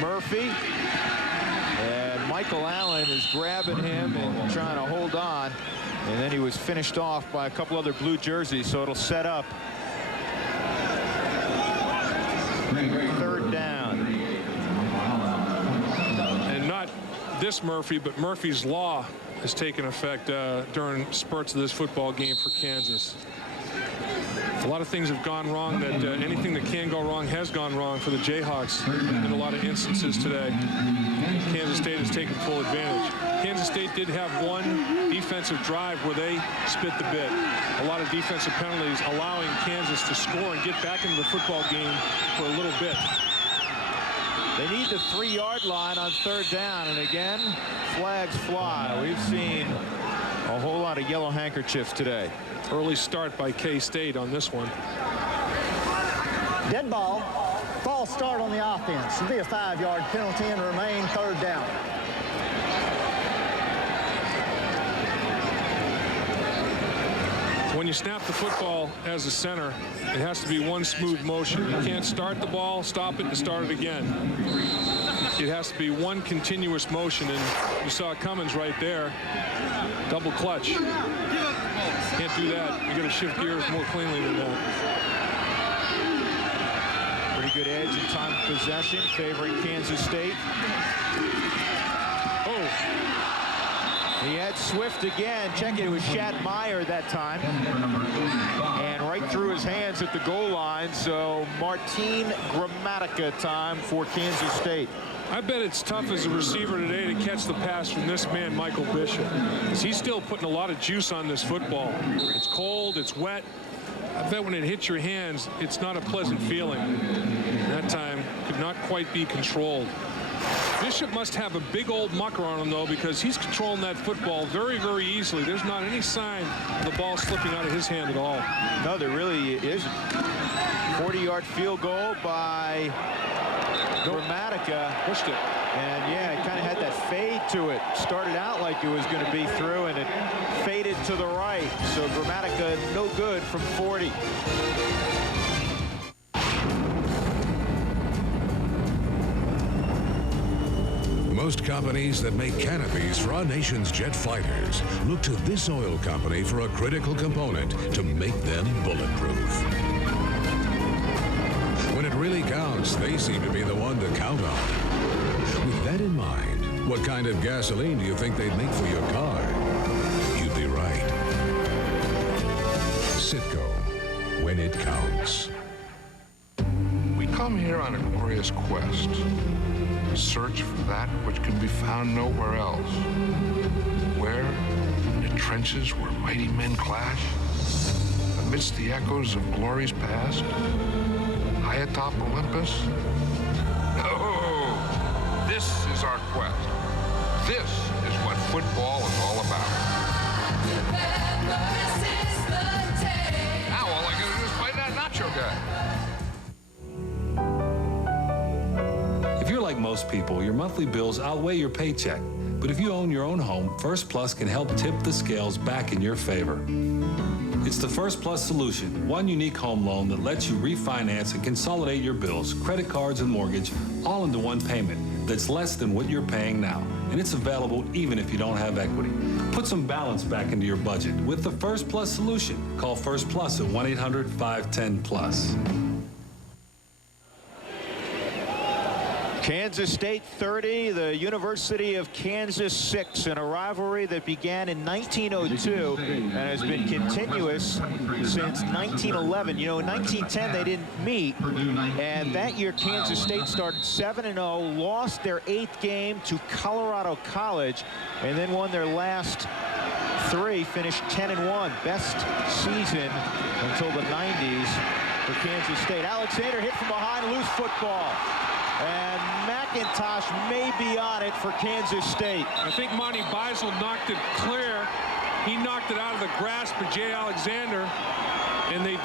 Murphy. And Michael Allen is grabbing him and trying to hold on. And then he was finished off by a couple other blue jerseys, so it'll set up. Third down. And not this Murphy, but Murphy's Law has taken effect during spurts of this football game for Kansas. A lot of things have gone wrong. That anything that can go wrong has gone wrong for the Jayhawks in a lot of instances today. Kansas State has taken full advantage. Kansas State did have one defensive drive where they spit the bit. A lot of defensive penalties allowing Kansas to score and get back into the football game for a little bit. They need the 3-yard line on third down, and again, flags fly. We've seen a whole lot of yellow handkerchiefs today. Early start by K-State on this one. Dead ball. False start on the offense. It'll be a 5-yard penalty and remain third down. When you snap the football as a center, it has to be one smooth motion. You can't start the ball, stop it, and start it again. It has to be one continuous motion, and you saw Cummins right there. Double clutch. Can't do that. You got to shift gears more cleanly than that. Pretty good edge in time of possession, favoring Kansas State. Oh. He had Swift again. Check it. It was Shad Meyer that time. And right through his hands at the goal line. So Martin Gramatica time for Kansas State. I bet it's tough as a receiver today to catch the pass from this man, Michael Bishop. He's still putting a lot of juice on this football. It's cold, it's wet. I bet when it hits your hands, it's not a pleasant feeling. That time could not quite be controlled. Bishop must have a big old mucker on him, though, because he's controlling that football very, very easily. There's not any sign of the ball slipping out of his hand at all. No, there really isn't. 40-yard field goal by Gramatica. Pushed it. And, yeah, it kind of had that fade to it. Started out like it was going to be through, and it faded to the right. So Gramatica no good from 40. Most companies that make canopies for our nation's jet fighters look to this oil company for a critical component to make them bulletproof. When it really counts, they seem to be the one to count on. With that in mind, what kind of gasoline do you think they'd make for your car? You'd be right. Citgo, when it counts. We come here on a glorious quest. Search for that which can be found nowhere else. Where? In the trenches where mighty men clash? Amidst the echoes of glories past? High atop Olympus? No! This is our quest. This is what football is all about. Now all I gotta do is find that nacho guy. If you're like most people, your monthly bills outweigh your paycheck. But if you own your own home, First Plus can help tip the scales back in your favor. It's the First Plus solution, one unique home loan that lets you refinance and consolidate your bills, credit cards, and mortgage all into one payment that's less than what you're paying now. And it's available even if you don't have equity. Put some balance back into your budget with the First Plus solution. Call First Plus at 1-800-510-PLUS. Kansas State 30, the University of Kansas 6, in a rivalry that began in 1902 and has been continuous since 1911. You know, in 1910 they didn't meet, and that year Kansas State started 7-0, lost their 8th game to Colorado College, and then won their last 3, finished 10-1. Best season until the 90s for Kansas State. Alexander hit from behind, loose football. And McIntosh may be on it for Kansas State. I think Monty Beisel knocked it clear. He knocked it out of the grasp of Jay Alexander. And they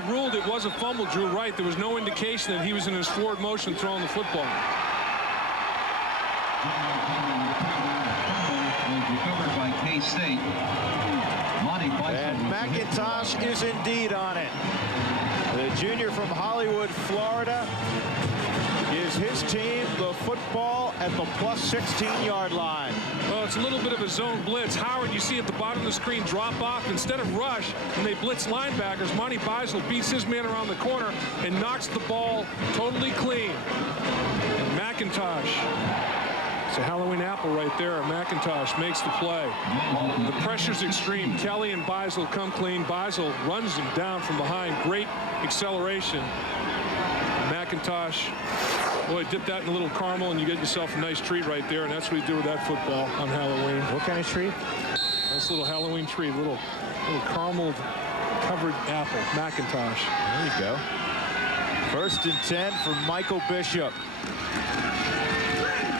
ruled it was a fumble, Drew Wright. There was no indication that he was in his forward motion throwing the football. Recovered by K-State. And McIntosh is indeed on it. The junior from Hollywood, Florida, gives his team the football at the plus 16-yard line. Well, it's a little bit of a zone blitz. Howard, you see at the bottom of the screen, drop off. Instead of rush, and they blitz linebackers, Monty Beisel beats his man around the corner and knocks the ball totally clean. And McIntosh, it's a Halloween apple right there. McIntosh makes the play. The pressure's extreme. Kelly and Beisel come clean. Beisel runs him down from behind. Great acceleration. McIntosh, boy, dip that in a little caramel and you get yourself a nice treat right there, and that's what you do with that football on Halloween. What kind of treat? Nice little Halloween treat, little caramel covered apple. McIntosh. There you go. 1st and 10 for Michael Bishop.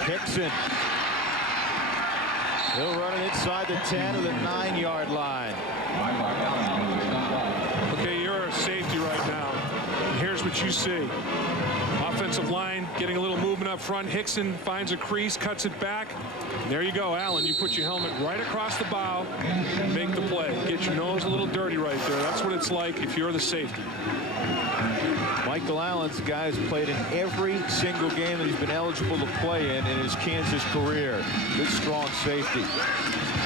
Hickson. He'll run it inside the 10 to the 9-yard line. Okay, you're a safety right now. Here's what you see. Offensive line getting a little movement up front. Hickson finds a crease, cuts it back. And there you go, Allen. You put your helmet right across the bow and make the play. Get your nose a little dirty right there. That's what it's like if you're the safety. Michael Allen's a guy who's played in every single game that he's been eligible to play in his Kansas career. Good, strong safety.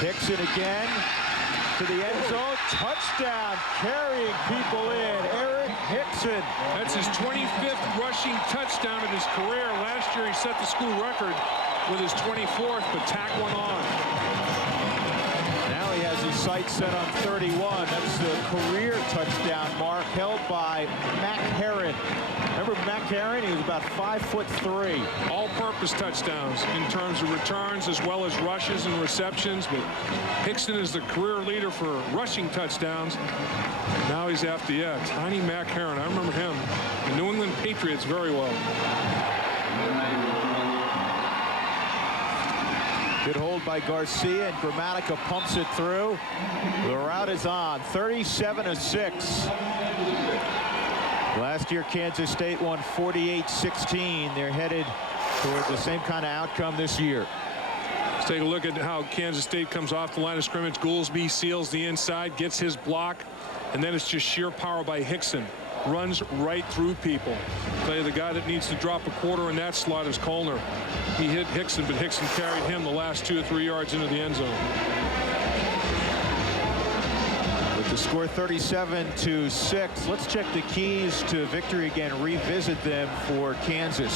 Hickson again to the end zone. Touchdown, carrying people in. Eric Hickson. That's his 25th rushing touchdown in his career. Last year he set the school record with his 24th, but tack one on. Now he has his sights set on 31. That's the career touchdown mark held by Mac Herron. Remember Mac Herron? He was about 5'3". All-purpose touchdowns in terms of returns as well as rushes and receptions. But Hickson is the career leader for rushing touchdowns. Now he's after, tiny Mac Herron. I remember him. The New England Patriots very well. Good hold by Garcia, and Gramatica pumps it through. The route is on. 37-6. Last year, Kansas State won 48-16. They're headed toward the same kind of outcome this year. Let's take a look at how Kansas State comes off the line of scrimmage. Goolsby seals the inside, gets his block, and then it's just sheer power by Hickson. Runs right through people. I'll tell you, the guy that needs to drop a quarter in that slot is Colner. He hit Hickson, but Hickson carried him the last 2 or 3 yards into the end zone. With the score 37-6, let's check the keys to victory again, revisit them for Kansas.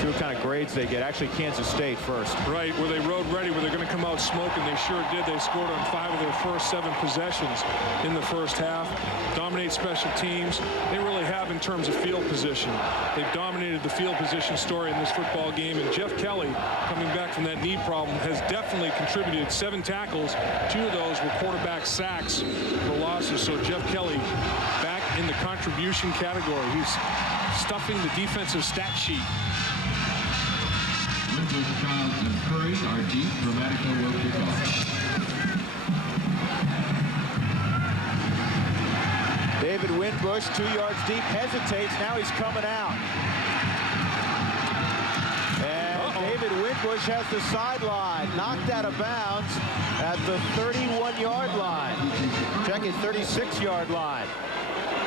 See what kind of grades they get. Actually, Kansas State first. Right, where they rode ready, where they're going to come out smoking. They sure did. They scored on 5 of their first 7 possessions in the first half. Dominate special teams. They really have in terms of field position. They've dominated the field position story in this football game. And Jeff Kelly, coming back from that knee problem, has definitely contributed. 7 tackles. 2 of those were quarterback sacks for losses. So Jeff Kelly back in the contribution category. He's stuffing the defensive stat sheet. Childs and Curry are deep. Gramatica will kick off. David Winbush, 2 yards deep, hesitates. Now he's coming out. And David Winbush has the sideline, knocked out of bounds at the 31-yard line. Check it, 36-yard line.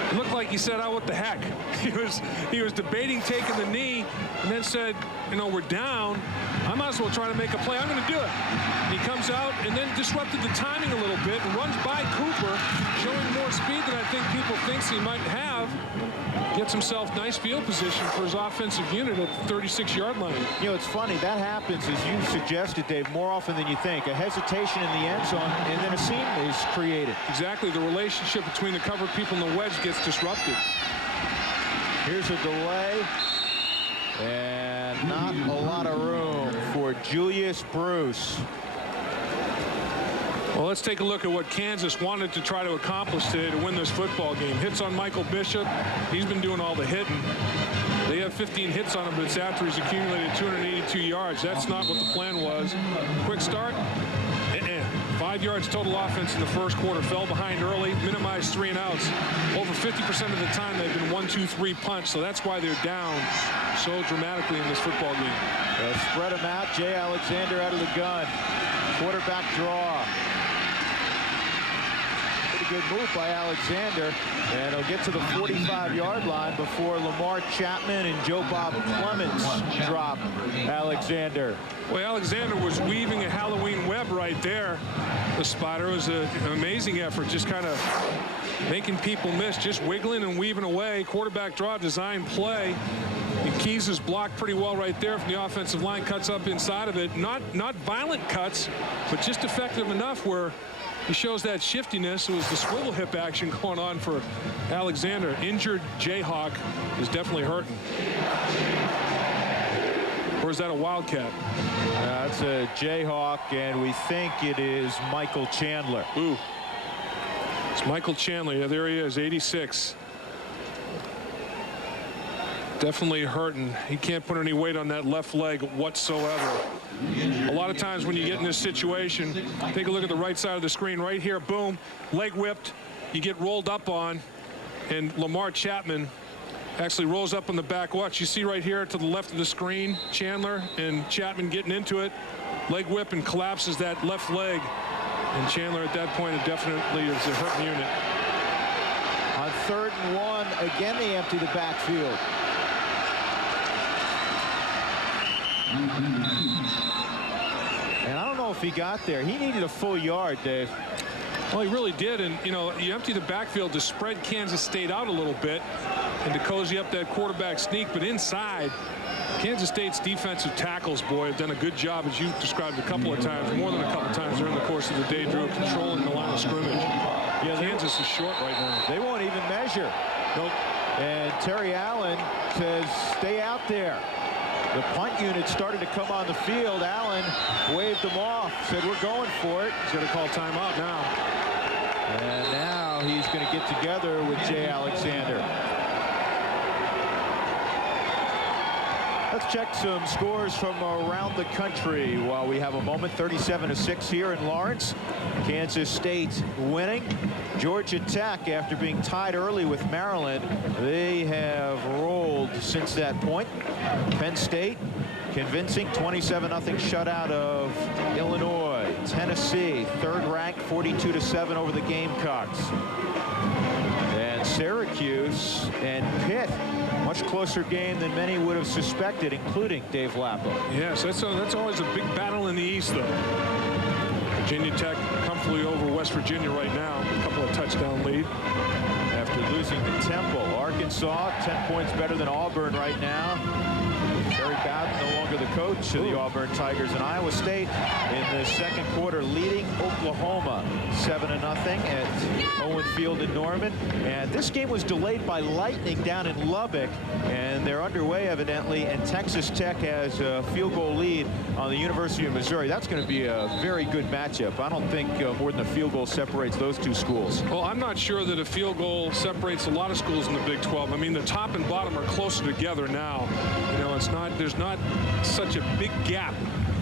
It looked like he said, "Oh, what the heck?" He was debating taking the knee, and then said, "You know, we're down. I might as well try to make a play. I'm going to do it." And he comes out and then disrupted the timing a little bit and runs by Cooper, showing more speed than I think people think he might have. gets himself nice field position for his offensive unit at the 36-yard line. You know, it's funny. That happens, as you suggested, Dave, more often than you think. A hesitation in the end zone, and then a seam is created. Exactly. The relationship between the cover people and the wedge gets disrupted. Here's a delay. And not a lot of room for Julius Bruce. Well, let's take a look at what Kansas wanted to try to accomplish today to win this football game. Hits on Michael Bishop. He's been doing all the hitting. They have 15 hits on him, but it's after he's accumulated 282 yards. That's not what the plan was. Quick start. 5 yards total offense in the first quarter. Fell behind early. Minimized 3 and outs. Over 50% of the time they've been 1-2-3 punch. So that's why they're down so dramatically in this football game. They'll spread them out. Jay Alexander out of the gun. Quarterback draw. Good move by Alexander, and he'll get to the 45-yard line before Lamar Chapman and Joe Bob Clements drop Alexander. Well, Alexander was weaving a Halloween web right there. The spotter was an amazing effort, just kind of making people miss, just wiggling and weaving away. Quarterback draw, design play. And Keys is blocked pretty well right there from the offensive line, cuts up inside of it. Not violent cuts, but just effective enough where he shows that shiftiness. It was the swivel hip action going on for Alexander. Injured Jayhawk is definitely hurting. Or is that a Wildcat? That's a Jayhawk, and we think it is Michael Chandler. Ooh. It's Michael Chandler. Yeah, there he is, 86. Definitely hurting. He can't put any weight on that left leg whatsoever. A lot of times when you get in this situation, take a look at the right side of the screen right here. Boom, leg whipped. You get rolled up on, and Lamar Chapman actually rolls up on the back. Watch, you see right here to the left of the screen, Chandler and Chapman getting into it. Leg whip and collapses that left leg. And Chandler at that point definitely is a hurting unit. On 3rd and 1, again they empty the backfield. And I don't know if he got there. He needed a full yard, Dave. Well, he really did. And, you know, you empty the backfield to spread Kansas State out a little bit and to cozy up that quarterback sneak. But inside, Kansas State's defensive tackles, boy, have done a good job, as you've described a couple of times, more than a couple of times during the course of the day, Drew, controlling the line of scrimmage. Yeah, Kansas is short right now. They won't even measure. Nope. And Terry Allen says, stay out there. The punt unit started to come on the field. Allen waved them off, said, we're going for it. He's going to call timeout now. And now he's going to get together with Jay Alexander. Let's check some scores from around the country while we have a moment. 37-6 here in Lawrence. Kansas State winning. Georgia Tech, after being tied early with Maryland, they have rolled since that point. Penn State, convincing 27-0 shutout of Illinois. Tennessee, 3rd ranked, 42-7 over the Gamecocks. And Syracuse and Pitt, much closer game than many would have suspected, including Dave Lapham. Yes, that's always a big battle in the East, though. Virginia Tech comfortably over West Virginia right now. A couple of touchdown lead. After losing to Temple. Arkansas, 10 points better than Auburn right now. Terry Bowden no longer the coach of the Auburn Tigers. And Iowa State in the 2nd quarter leading Oklahoma 7-0 at Owen Field in Norman. And this game was delayed by lightning down in Lubbock, and they're underway evidently, and Texas Tech has a field goal lead on the University of Missouri. That's going to be a very good matchup. I don't think more than a field goal separates those two schools. Well, I'm not sure that a field goal separates a lot of schools in the Big 12. I mean, the top and bottom are closer together now. You know, there's not such a big gap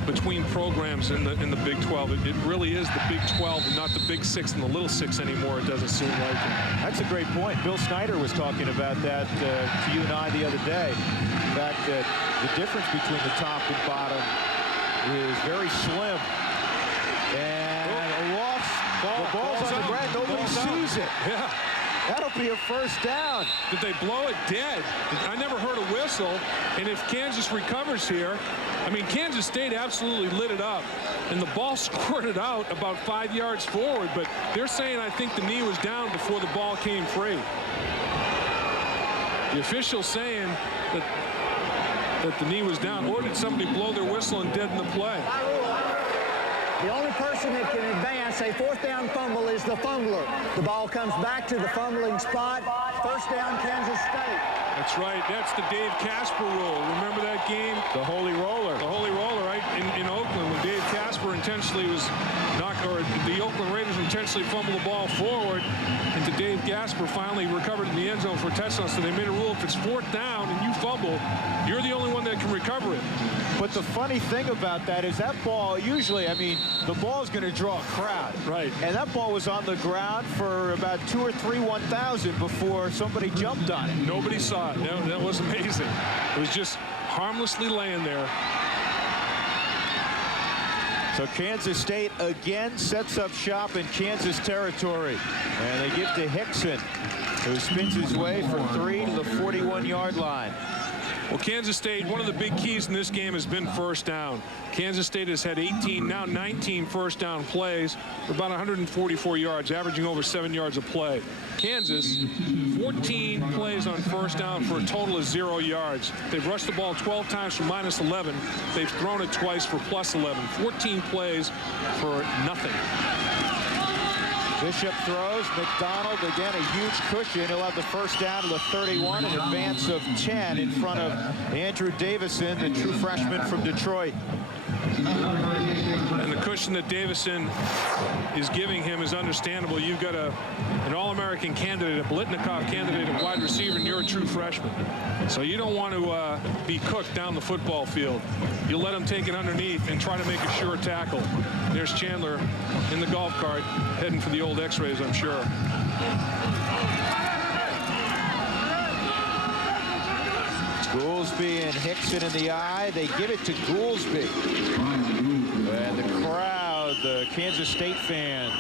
between programs in the Big 12. It really is the Big 12 and not the Big 6 and the Little 6 anymore, it doesn't seem like. That's a great point. Bill Snyder was talking about that to you and I the other day. The fact that the difference between the top and bottom is very slim. And a loss. The ball's on the ground. Nobody sees it. Yeah. That'll be a first down. Did they blow it dead? I never heard a whistle. And if Kansas recovers here, I mean, Kansas State absolutely lit it up. And the ball squirted out about 5 yards forward. But they're saying, I think the knee was down before the ball came free. the official saying that the knee was down, or did somebody blow their whistle and deaden the play? The only person that can advance a fourth down fumble is the fumbler. The ball comes back to the fumbling spot. First down, Kansas State. That's right. That's the Dave Casper rule. Remember that game? The Holy Roller. The Holy Roller, right? In Oakland, when Dave Casper intentionally was the Oakland Raiders intentionally fumbled the ball forward, and Dave Casper finally recovered in the end zone for a touchdown. So they made a rule: if it's fourth down and you fumble, you're the only one that can recover it. But the funny thing about that is that ball, usually, I mean, the ball is going to draw a crowd. Right. And that ball was on the ground for about 2 or 3 1,000 before somebody jumped on it. Nobody saw it. That was amazing. It was just harmlessly laying there. So Kansas State again sets up shop in Kansas territory. And they give to Hickson, who spins his way for 3 to the 41-yard line. Well, Kansas State, one of the big keys in this game has been first down. Kansas State has had 18, now 19 first down plays for about 144 yards, averaging over 7 yards a play. Kansas, 14 plays on first down for a total of 0 yards. They've rushed the ball 12 times for -11. They've thrown it twice for +11. 14 plays for nothing. Bishop throws. McDonald, again, a huge cushion. He'll have the first down to the 31, an advance of 10 in front of Andrew Davison, the true freshman from Detroit. And the cushion that Davison is giving him is understandable. You've got an All-American candidate, a Blitnikoff candidate at wide receiver, and you're a true freshman. So you don't want to be cooked down the football field. You let him take it underneath and try to make a sure tackle. There's Chandler in the golf cart heading for the old X-rays, I'm sure. Goolsby and Hickson in the eye. They give it to Goolsby. And the crowd, the Kansas State fans,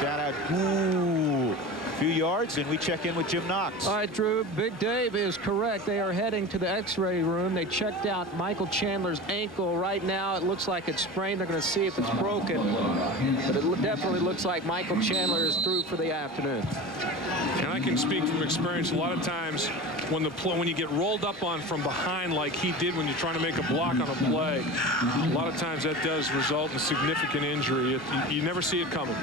shout out, "Ooh." A few yards, and we check in with Jim Knox. All right, Drew, Big Dave is correct. They are heading to the X-ray room. They checked out Michael Chandler's ankle. Right now, it looks like it's sprained. They're going to see if it's broken. But it definitely looks like Michael Chandler is through for the afternoon. And I can speak from experience. A lot of times when you get rolled up on from behind like he did when you're trying to make a block on a play, a lot of times that does result in significant injury. You never see it coming.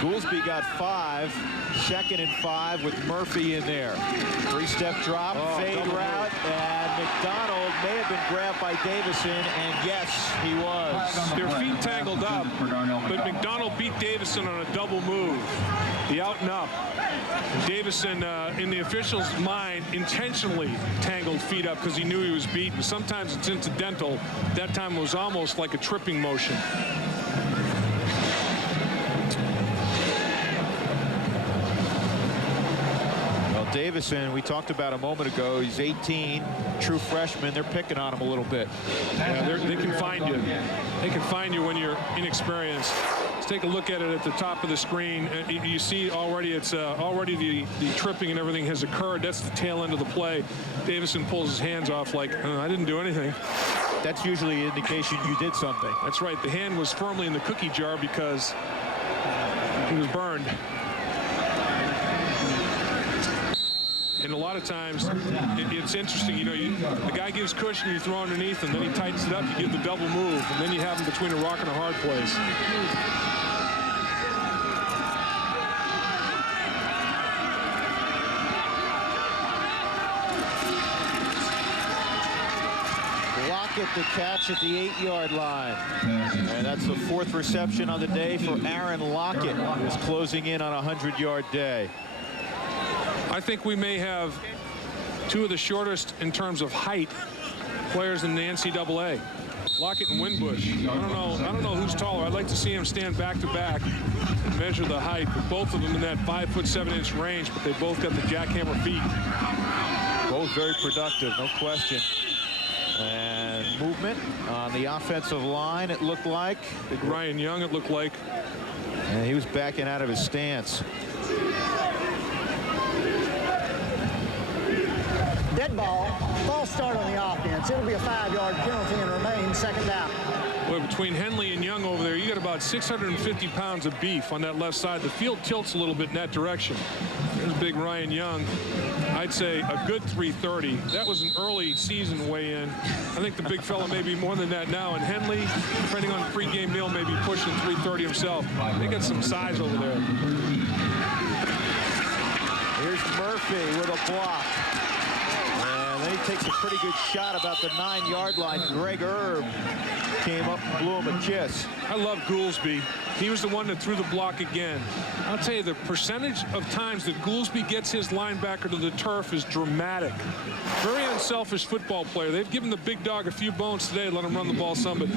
Goolsby got 5, 2nd and 5 with Murphy in there. 3-step drop, fade route, and McDonald may have been grabbed by Davison, and yes, he was. Their feet tangled up, but McDonald beat Davison on a double move, the out and up. Davison, in the official's mind, intentionally tangled feet up because he knew he was beaten. Sometimes it's incidental. That time it was almost like a tripping motion. Davison, we talked about a moment ago, he's 18, true freshman. They're picking on him a little bit. Yeah, they can find you. They can find you when you're inexperienced. Let's take a look at it at the top of the screen. You see already it's already the tripping and everything has occurred. That's the tail end of the play. Davison pulls his hands off like, I didn't do anything. That's usually an indication you did something. That's right. The hand was firmly in the cookie jar because he was burned. And a lot of times, it's interesting, the guy gives cushion, you throw underneath, and then he tightens it up, you give the double move, and then you have him between a rock and a hard place. Lockett the catch at the 8-yard line. And that's the 4th reception on the day for Aaron Lockett, who's closing in on a 100-yard day. I think we may have 2 of the shortest in terms of height players in the NCAA. Lockett and Winbush. I don't know who's taller. I'd like to see him stand back to back and measure the height. But both of them in that 5'7" range, but they both got the jackhammer feet. Both very productive, no question. And movement on the offensive line, it looked like. Big Ryan Young, it looked like. And he was backing out of his stance. Dead ball, false start on the offense. It'll be a 5-yard penalty and remain 2nd down. Boy, between Henley and Young over there, you got about 650 pounds of beef on that left side. The field tilts a little bit in that direction. There's big Ryan Young. I'd say a good 330. That was an early season weigh-in. I think the big fella may be more than that now. And Henley, depending on the pregame meal, may be pushing 330 himself. They got some size over there. Here's Murphy with a block. And then he takes a pretty good shot about the 9-yard line. Greg Erb came up and blew him a kiss. I love Goolsby. He was the one that threw the block again. I'll tell you, the percentage of times that Goolsby gets his linebacker to the turf is dramatic. Very unselfish football player. They've given the big dog a few bones today, let him run the ball some, but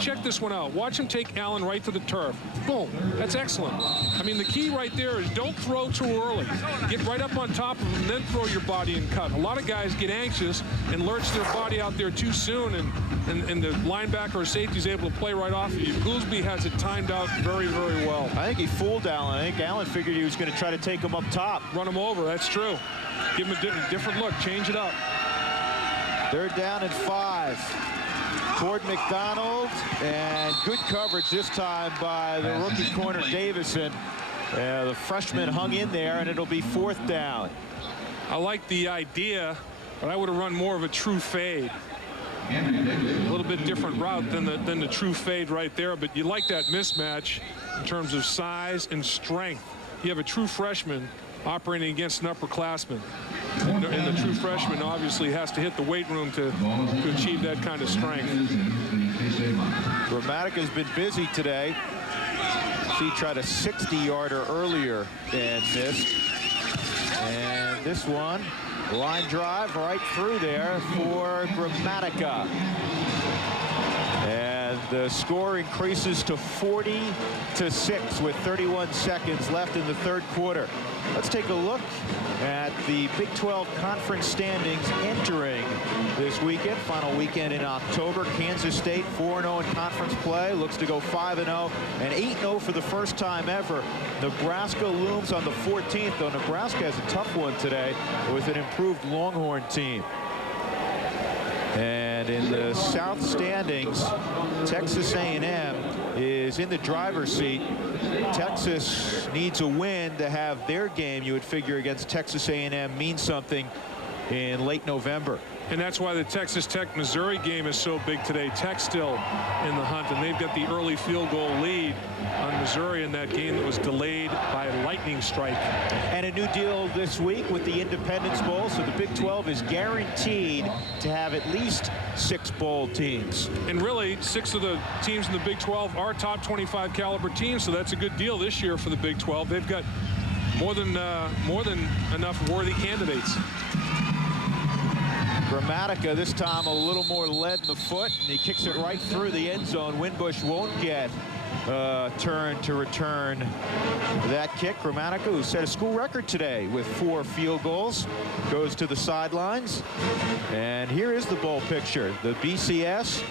check this one out. Watch him take Allen right to the turf. Boom. That's excellent. I mean, the key right there is don't throw too early. Get right up on top of him, then throw your body and cut. A lot of guys get anxious and lurch their body out there too soon, and the linebacker or safety is able to play right off of you. Goolsby has it timed out very, very well. I think he fooled Allen. I think Allen figured he was going to try to take him up top. Run him over. That's true. Give him a different look. Change it up. 3rd down and 5. Toward McDonald, and good coverage this time by the rookie corner Davison. The freshman hung in there, and it'll be 4th down. I like the idea, but I would have run more of a true fade. A little bit different route than the true fade right there, but you like that mismatch in terms of size and strength. You have a true freshman operating against an upperclassman, and the true freshman obviously has to hit the weight room to achieve that kind of strength. Grammatica's been busy today. She tried a 60-yarder earlier and missed. And this one, line drive right through there for Grammatica. And the score increases to 40-6 with 31 seconds left in the 3rd quarter. Let's take a look at the Big 12 conference standings entering this weekend. Final weekend in October. Kansas State 4-0 in conference play. Looks to go 5-0 and 8-0 for the first time ever. Nebraska looms on the 14th, though Nebraska has a tough one today with an improved Longhorn team. And in the South standings, Texas A&M is in the driver's seat. Texas needs a win to have their game, you would figure, against Texas A&M mean something in late November. And that's why the Texas Tech-Missouri game is so big today. Tech still in the hunt, and they've got the early field goal lead on Missouri in that game that was delayed by a lightning strike. And a new deal this week with the Independence Bowl, so the Big 12 is guaranteed to have at least 6 bowl teams. And really, 6 of the teams in the Big 12 are top 25 caliber teams, so that's a good deal this year for the Big 12. They've got more than enough worthy candidates. Grammatica this time a little more lead in the foot, and he kicks it right through the end zone. Winbush won't get turn to return that kick. Grammatica, who set a school record today with 4 field goals, goes to the sidelines. And here is the bowl picture. The BCS,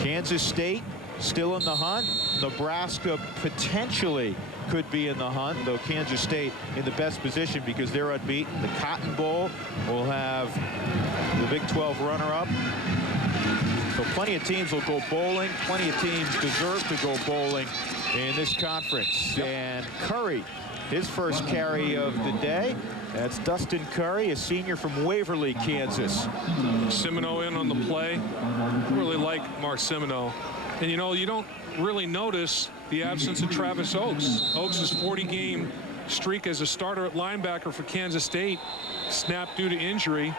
Kansas State still in the hunt. Nebraska potentially could be in the hunt, though Kansas State in the best position because they're unbeaten. The Cotton Bowl will have the Big 12 runner-up. So plenty of teams will go bowling. Plenty of teams deserve to go bowling in this conference. And Curry, his first carry of the day. That's Dustin Curry, a senior from Waverly, Kansas. Semino in on the play. Really like Mark Semino. And you know, you don't really notice the absence of Travis Oaks. Oaks' 40-game streak as a starter at linebacker for Kansas State snapped due to injury.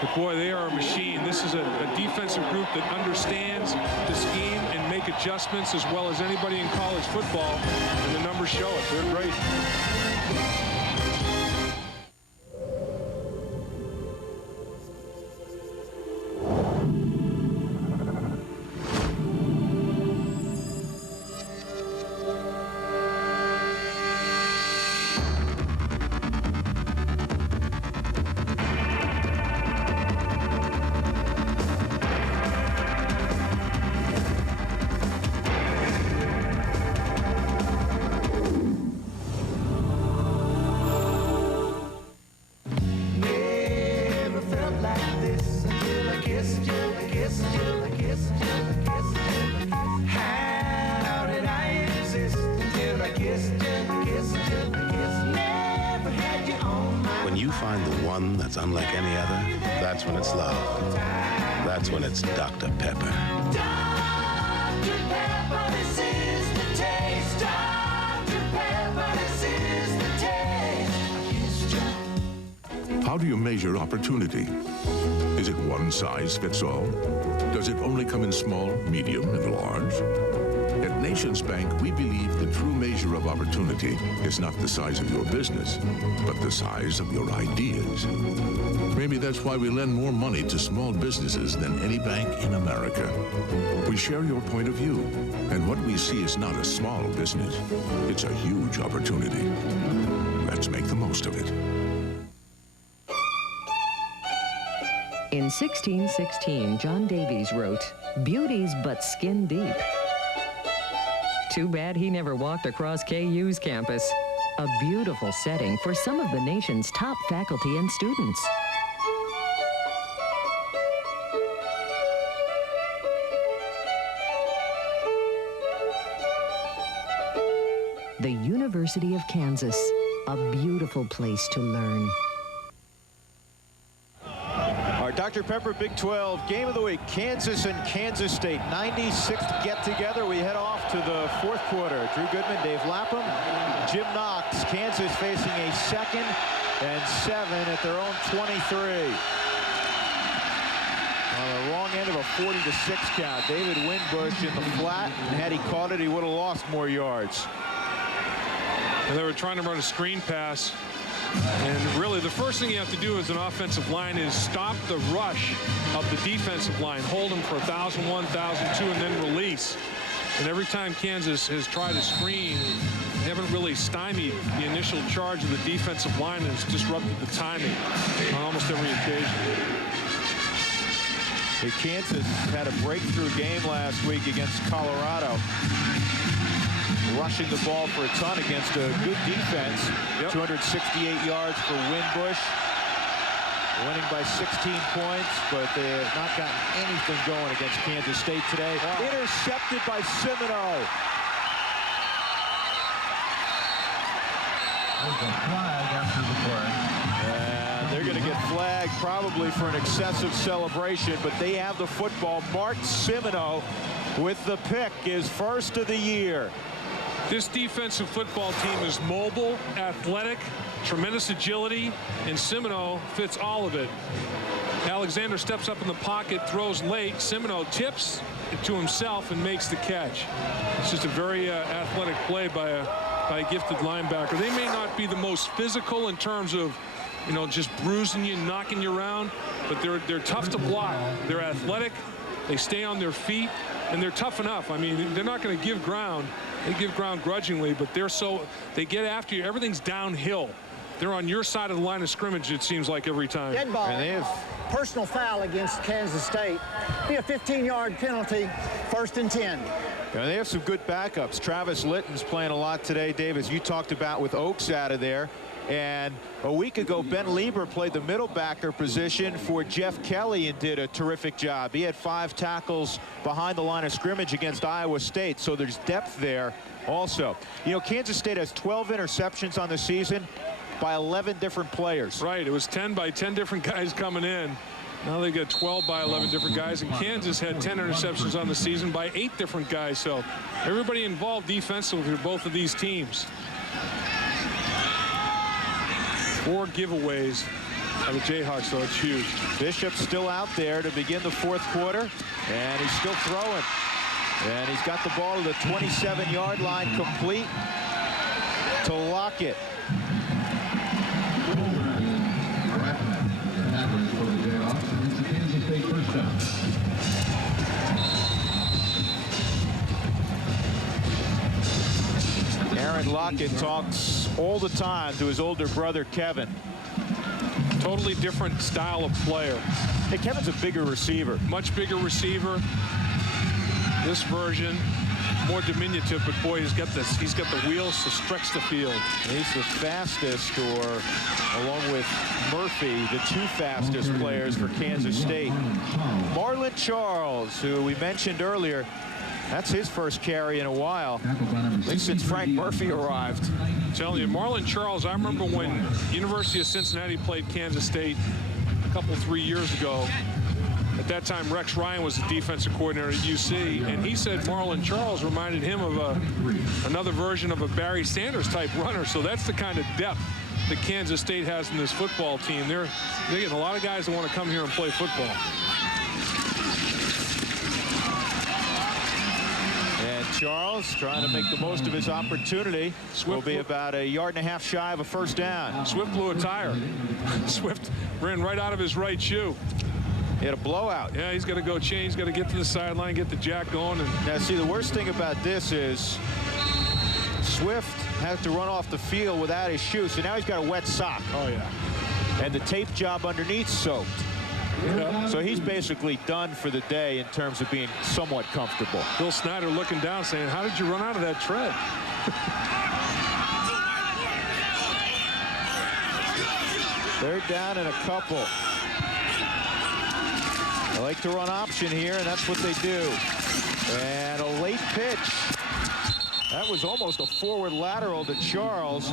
But boy, they are a machine. This is a defensive group that understands the scheme and make adjustments as well as anybody in college football. And the numbers show it. They're great. find the one that's unlike any other, that's when it's love. That's when it's Dr. Pepper. Dr. Pepper, this is the taste. Dr. Pepper, this is the taste. How do you measure opportunity? Is it one size fits all? Does it only come in small, medium, and large? At Nations Bank, we believe the true measure of opportunity is not the size of your business, but the size of your ideas. Maybe that's why we lend more money to small businesses than any bank in America. We share your point of view, and what we see is not a small business. It's a huge opportunity. Let's make the most of it. In 1616, John Davies wrote, "Beauty's but skin deep." Too bad he never walked across KU's campus. A beautiful setting for some of the nation's top faculty and students. The University of Kansas, a beautiful place to learn. Our Dr. Pepper Big 12 Game of the Week, Kansas and Kansas State. 96th get-together. We head off to the fourth quarter. Drew Goodman, Dave Lapham, Jim Knox. Kansas facing a 2nd and 7 at their own 23. On the wrong end of a 40-6 count. David Winbush in the flat, and had he caught it, he would have lost more yards. And they were trying to run a screen pass. And really, the first thing you have to do as an offensive line is stop the rush of the defensive line. Hold them for 1,001, 1,002, and then release. And every time Kansas has tried a screen, they haven't really stymied the initial charge of the defensive line, and it's disrupted the timing on almost every occasion. Kansas had a breakthrough game last week against Colorado. Rushing the ball for a ton against a good defense. 268 yards for Winbush. Winning by 16 points, but they have not gotten anything going against Kansas State today. Wow. Intercepted by Semino. There's a flag after the play. And they're going to get flagged probably for an excessive celebration, but they have the football. Mark Semino with the pick, his first of the year. This defensive football team is mobile, athletic, tremendous agility, and Semino fits all of it. Alexander steps up in the pocket, throws late. Semino tips it to himself and makes the catch. It's just a very athletic play by a gifted linebacker. They may not be the most physical in terms of, you know, just bruising you, knocking you around, but they're tough to block. They're athletic. They stay on their feet, and they're tough enough. I mean, they're not going to give ground. They give ground grudgingly, but they get after you. Everything's downhill. They're on your side of the line of scrimmage, it seems like, every time. Dead ball. Personal foul against Kansas State. Be a 15-yard penalty, 1st and 10. And they have some good backups. Travis Litton's playing a lot today, Dave, as you talked about with Oaks out of there. And a week ago, Ben Lieber played the middle backer position for Jeff Kelly and did a terrific job. He had 5 tackles behind the line of scrimmage against Iowa State, so there's depth there also. You know, Kansas State has 12 interceptions on the season by 11 different players. Right, it was 10 by 10 different guys coming in. Now they got 12 by 11 different guys, and Kansas had 10 interceptions on the season by 8 different guys. So everybody involved defensively for both of these teams. 4 giveaways by the Jayhawks, so it's huge. Bishop's still out there to begin the fourth quarter, and he's still throwing. And he's got the ball to the 27-yard line, complete to Lockett. Aaron Lockett talks all the time to his older brother, Kevin. Totally different style of player. Hey, Kevin's a bigger receiver. Much bigger receiver. This version, more diminutive, but boy, he's got the wheels to stretch the field. He's the fastest, or along with Murphy, the 2 fastest players for Kansas State. Marlon Charles, who we mentioned earlier, That's his first carry in a while, at least since Frank Murphy arrived. I'm telling you, Marlon Charles, I remember when University of Cincinnati played Kansas State a couple, 3 years ago. At that time, Rex Ryan was the defensive coordinator at UC, and he said Marlon Charles reminded him of another version of a Barry Sanders type runner. So that's the kind of depth that Kansas State has in this football team. They're getting a lot of guys that want to come here and play football. And Charles trying to make the most of his opportunity. Will be about 1.5 yards shy of a first down. Swift blew a tire. Swift ran right out of his right shoe. He had a blowout. Yeah, he's got to go change. He's got to get to the sideline, get the jack going. And now, see, the worst thing about this is Swift has to run off the field without his shoe, so now he's got a wet sock. Oh, yeah. And the tape job underneath soaked. Yeah. So he's basically done for the day in terms of being somewhat comfortable. Bill Snyder looking down saying, how did you run out of that tread? Third down and a couple. They like to run option here, and that's what they do. And a late pitch. That was almost a forward lateral to Charles.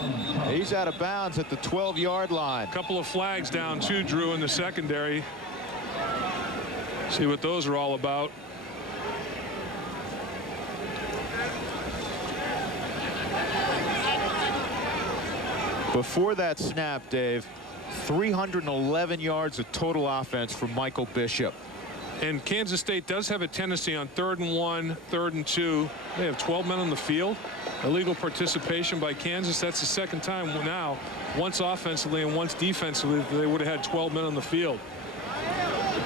He's out of bounds at the 12-yard line. A couple of flags down, too, Drew, in the secondary. See what those are all about. Before that snap, Dave, 311 yards of total offense from Michael Bishop. And Kansas State does have a tendency on 3rd and 1, 3rd and 2. They have 12 men on the field. Illegal participation by Kansas. That's the second time now, once offensively and once defensively, they would have had 12 men on the field.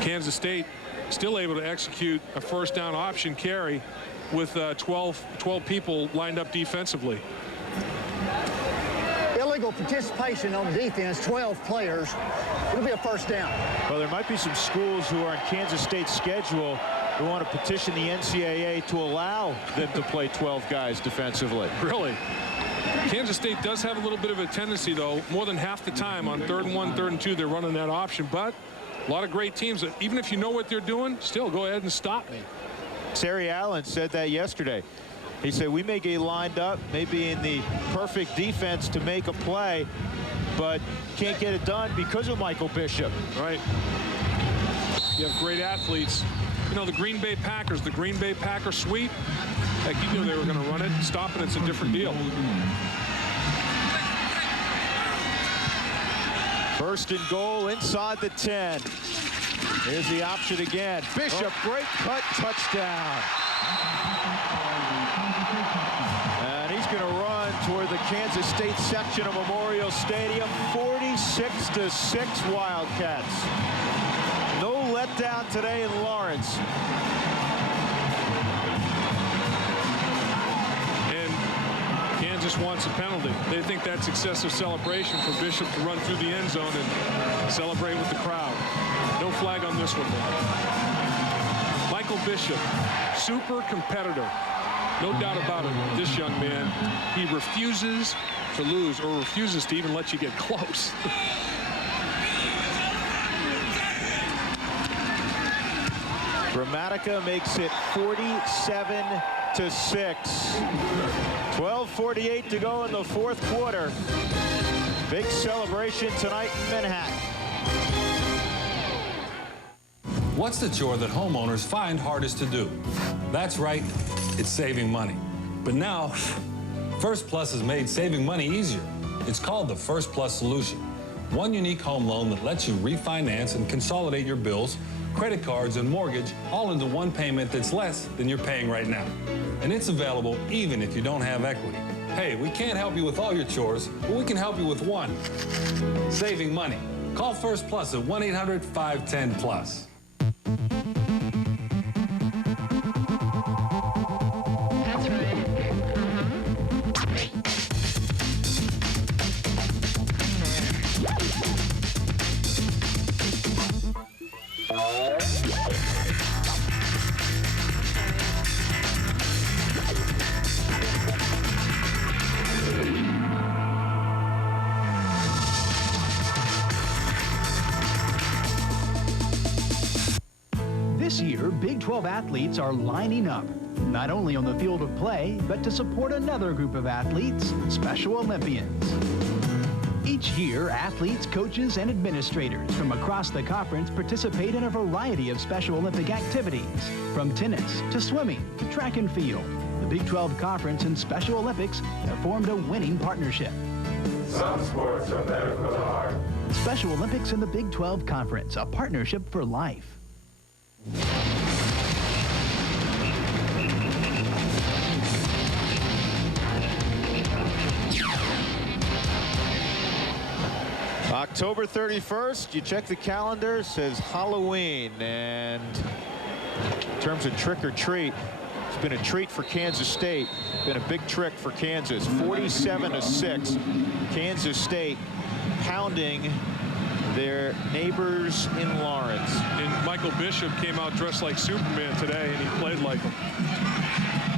Kansas State still able to execute a first down option carry with 12 people lined up defensively. Illegal participation on defense, 12 players. It'll be a first down. Well, there might be some schools who are on Kansas State's schedule who want to petition the NCAA to allow them to play 12 guys defensively. Really? Kansas State does have a little bit of a tendency, though. More than half the time on 3rd and 1, 3rd and 2, they're running that option. But a lot of great teams, even if you know what they're doing, still go ahead and stop me. Terry Allen said that yesterday. He said, we may get lined up, maybe in the perfect defense to make a play, but can't get it done because of Michael Bishop. Right. You have great athletes. You know, the Green Bay Packers, the Green Bay Packers sweep, heck, you knew they were going to run it. Stopping it's a different deal. First and goal inside the 10. Here's the option again. Bishop, great cut, touchdown. And he's going to run toward the Kansas State section of Memorial Stadium. 46-6 Wildcats. No letdown today in Lawrence. And Kansas wants a penalty. They think that's excessive celebration for Bishop to run through the end zone and celebrate with the crowd. No flag on this one, though. Michael Bishop, super competitor. No doubt about it, this young man, he refuses to lose or refuses to even let you get close. Gramatica makes it 47-6. 12:48 to go in the fourth quarter. Big celebration tonight in Manhattan. What's the chore that homeowners find hardest to do? That's right, it's saving money. But now, First Plus has made saving money easier. It's called the First Plus Solution. One unique home loan that lets you refinance and consolidate your bills, credit cards, and mortgage all into one payment that's less than you're paying right now. And it's available even if you don't have equity. Hey, we can't help you with all your chores, but we can help you with one. Saving money. Call First Plus at 1-800-510-PLUS. That's right. This year, Big 12 athletes are lining up. not only on the field of play, but to support another group of athletes, Special Olympians. Each year, athletes, coaches, and administrators from across the conference participate in a variety of Special Olympic activities, from tennis to swimming to track and field. The Big 12 Conference and Special Olympics have formed a winning partnership. Some sports are better for the heart. Special Olympics and the Big 12 Conference, a partnership for life. October 31st, you check the calendar, says Halloween, and in terms of trick or treat, it's been a treat for Kansas State, been a big trick for Kansas. 47-6, Kansas State pounding their neighbors in Lawrence. And Michael Bishop came out dressed like Superman today, and he played like him.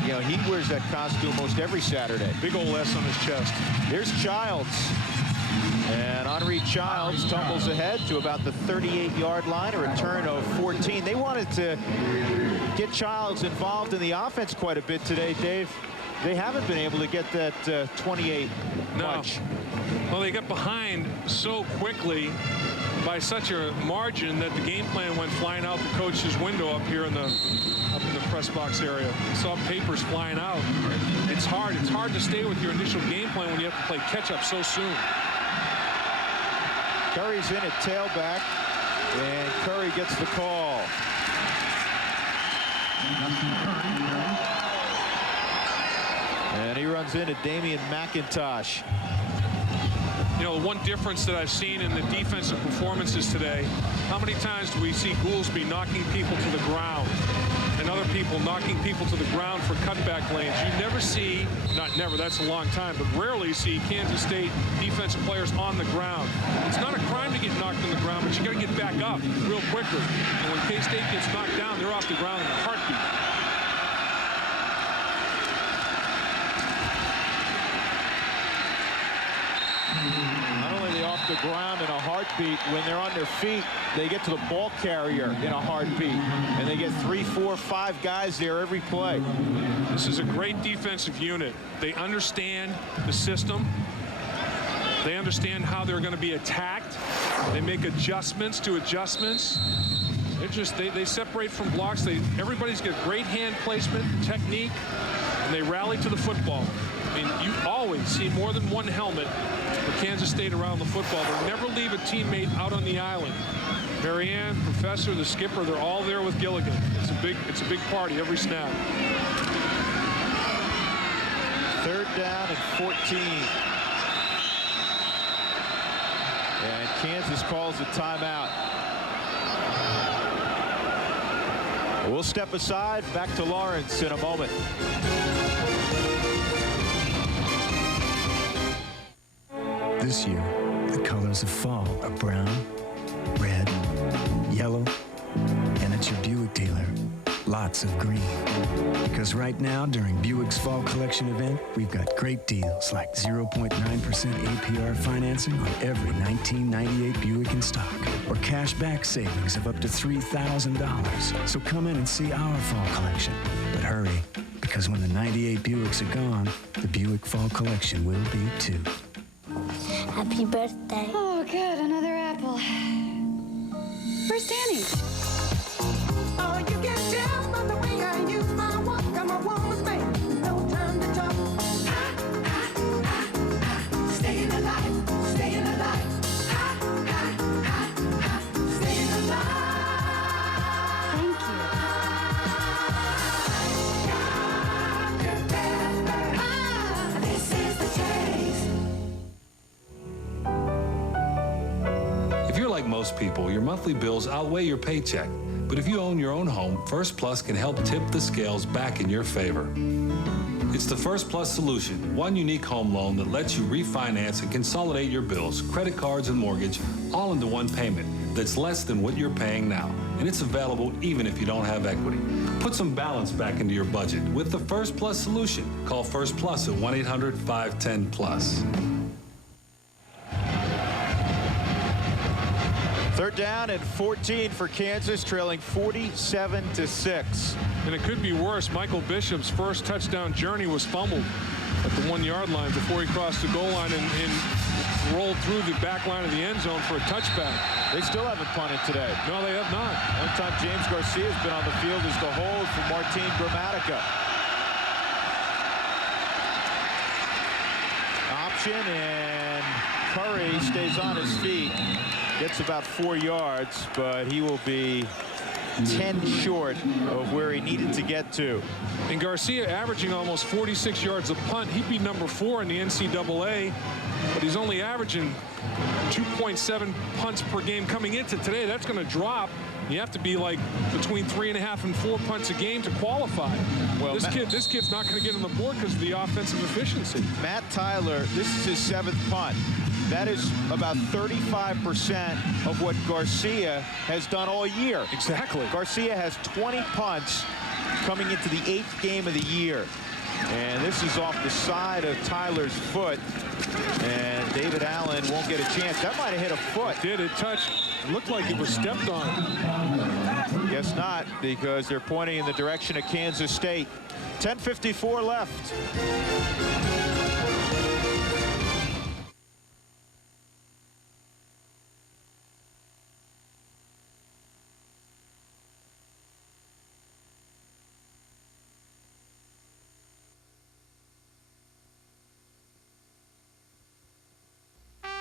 You know, he wears that costume most every Saturday. Big old S on his chest. Here's Childs. And Henri Childs tumbles ahead to about the 38-yard line, a return of 14. They wanted to get Childs involved in the offense quite a bit today, Dave. They haven't been able to get that 28 much. Well, they got behind so quickly by such a margin that the game plan went flying out the coach's window up here in the press box area. Saw papers flying out. It's hard to stay with your initial game plan when you have to play catch up so soon. Curry's in at tailback, and Curry gets the call. And he runs into Damian McIntosh. You know, one difference that I've seen in the defensive performances today, how many times do we see Goolsby knocking people to the ground and other people knocking people to the ground for cutback lanes? You never see, not never, that's a long time, but rarely see Kansas State defensive players on the ground. It's not a crime to get knocked on the ground, but you got to get back up real quickly. And when K-State gets knocked down, they're off the ground in a heartbeat. The ground in a heartbeat. When they're on their feet, they get to the ball carrier in a heartbeat, and they get 3, 4, 5 guys there every play. This is a great defensive unit. They understand the system. They understand how they're going to be attacked. They make adjustments to adjustments. They separate from blocks. Everybody's got great hand placement, technique, and they rally to the football. I mean, you always see more than one helmet for Kansas State around the football. They never leave a teammate out on the island. Marianne, Professor, the skipper, they're all there with Gilligan. It's a big party every snap. 3rd down and 14. And Kansas calls a timeout. We'll step aside, back to Lawrence in a moment. This year, the colors of fall are brown, red, yellow, and at your Buick dealer, lots of green. Because right now, during Buick's Fall Collection event, we've got great deals like 0.9% APR financing on every 1998 Buick in stock, or cash back savings of up to $3,000. So come in and see our Fall Collection. But hurry, because when the 98 Buicks are gone, the Buick Fall Collection will be too. Happy birthday. Oh, good. Another apple. Where's Danny? Oh, you can tell by the way I use my walk. I'm a woman's man. No time to talk. Staying alive. Staying alive. Staying alive. Thank you. This is the taste. If you're like most people, your monthly bills outweigh your paycheck. But if you own your own home, First Plus can help tip the scales back in your favor. It's the First Plus solution, one unique home loan that lets you refinance and consolidate your bills, credit cards, and mortgage all into one payment that's less than what you're paying now. And it's available even if you don't have equity. Put some balance back into your budget with the First Plus solution. Call First Plus at 1-800-510-PLUS. Third down and 14 for Kansas, trailing 47-6. And it could be worse. Michael Bishop's first touchdown journey was fumbled at the 1-yard line before he crossed the goal line and rolled through the back line of the end zone for a touchback. They still haven't punted today. No, they have not. One time James Garcia has been on the field is the hold for Martin Gramatica. Option, and Curry stays on his feet. Gets about 4 yards, but he will be 10 short of where he needed to get to. And Garcia averaging almost 46 yards a punt. He'd be number 4 in the NCAA, but he's only averaging 2.7 punts per game coming into today. That's going to drop. You have to be like between 3.5 and 4 punts a game to qualify. Well, this kid's not going to get on the board because of the offensive efficiency. Matt Tyler, this is his 7th punt. That is about 35% of what Garcia has done all year. Exactly. Garcia has 20 punts coming into the 8th game of the year. And this is off the side of Tyler's foot. And David Allen won't get a chance. That might have hit a foot. It did. It touched. It looked like it was stepped on. Guess not, because they're pointing in the direction of Kansas State. 10:54 left.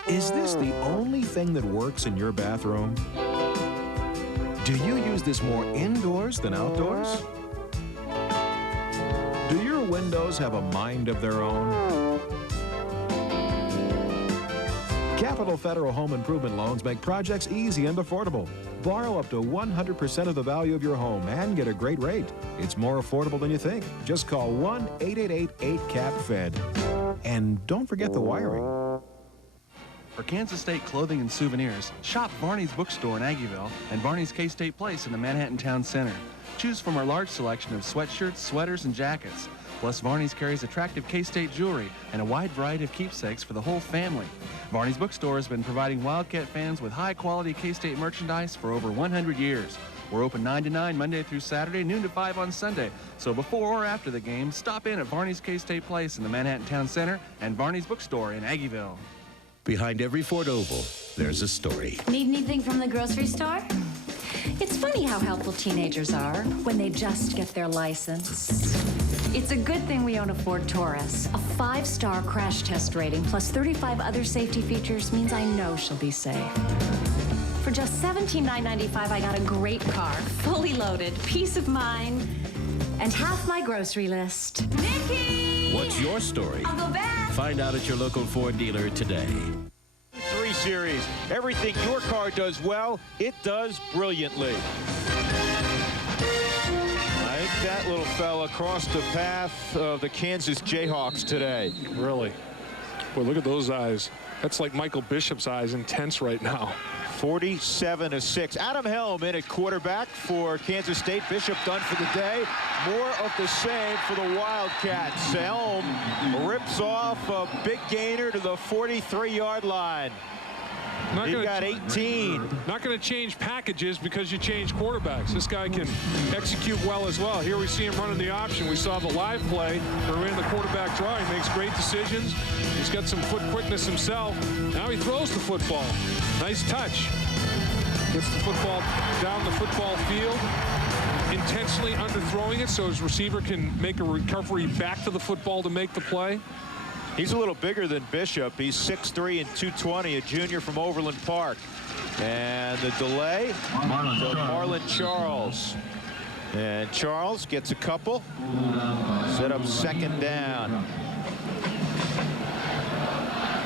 Is this the only thing that works in your bathroom? Do you use this more indoors than outdoors? Do your windows have a mind of their own? Capital Federal Home Improvement Loans make projects easy and affordable. Borrow up to 100% of the value of your home and get a great rate. It's more affordable than you think. Just call 1-888-8-CAP-FED. And don't forget the wiring. For Kansas State clothing and souvenirs, shop Varney's Bookstore in Aggieville and Varney's K-State Place in the Manhattan Town Center. Choose from our large selection of sweatshirts, sweaters, and jackets. Plus, Varney's carries attractive K-State jewelry and a wide variety of keepsakes for the whole family. Varney's Bookstore has been providing Wildcat fans with high-quality K-State merchandise for over 100 years. We're open 9 to 9 Monday through Saturday, noon to 5 on Sunday. So before or after the game, stop in at Varney's K-State Place in the Manhattan Town Center and Varney's Bookstore in Aggieville. Behind every Ford Oval, there's a story. Need anything from the grocery store? It's funny how helpful teenagers are when they just get their license. It's a good thing we own a Ford Taurus. A 5-star crash test rating plus 35 other safety features means I know she'll be safe. For just $17,995, I got a great car, fully loaded, peace of mind, and half my grocery list. Nikki! What's your story? I'll go back. Find out at your local Ford dealer today. 3 Series. Everything your car does well, it does brilliantly. I think that little fella crossed the path of the Kansas Jayhawks today. Really? Boy, look at those eyes. That's like Michael Bishop's eyes, intense right now. 47-6. Adam Helm in at quarterback for Kansas State. Bishop done for the day. More of the same for the Wildcats. Helm rips off a big gainer to the 43-yard line. He got 18. Not going to change packages because you change quarterbacks. This guy can execute well as well. Here we see him running the option. We saw the live play. He ran the quarterback draw. He makes great decisions. He's got some foot quickness himself. Now he throws the football. Nice touch. Gets the football down the football field. Intensely underthrowing it so his receiver can make a recovery back to the football to make the play. He's a little bigger than Bishop. He's 6'3" and 220, a junior from Overland Park. And the delay to Marlon Charles. And Charles gets a couple. Set up 2nd down.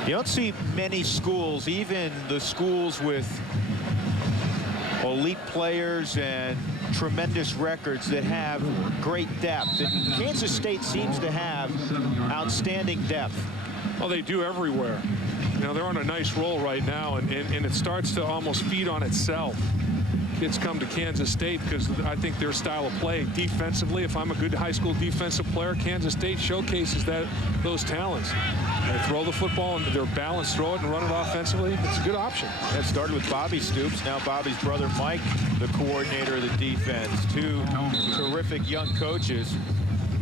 You don't see many schools, even the schools with elite players and tremendous records, that have great depth. And Kansas State seems to have outstanding depth. Well, they do everywhere. You know, they're on a nice roll right now, and it starts to almost feed on itself. kids come to Kansas State because I think their style of play defensively, if I'm a good high school defensive player, Kansas State showcases those talents. They throw the football and they're balanced, throw it and run it offensively. It's a good option. That started with Bobby Stoops. Now Bobby's brother Mike, the coordinator of the defense. Two terrific young coaches.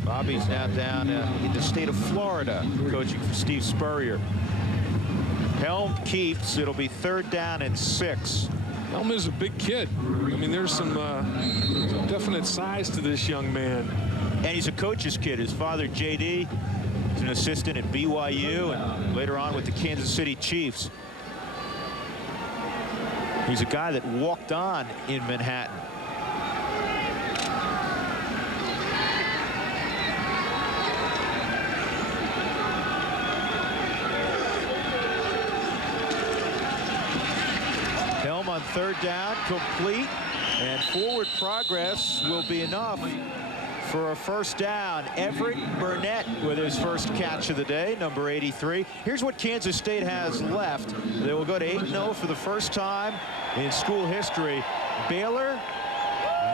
Bobby's now down in the state of Florida, coaching for Steve Spurrier. Helm keeps. It'll be 3rd down and 6. Helm is a big kid. I mean, there's some definite size to this young man. And he's a coach's kid. His father, J.D., is an assistant at BYU and later on with the Kansas City Chiefs. He's a guy that walked on in Manhattan. Helm on 3rd down, complete, and forward progress will be enough for a 1st down. Everett Burnett with his first catch of the day, number 83. Here's what Kansas State has left. They will go to 8-0 for the first time in school history. Baylor,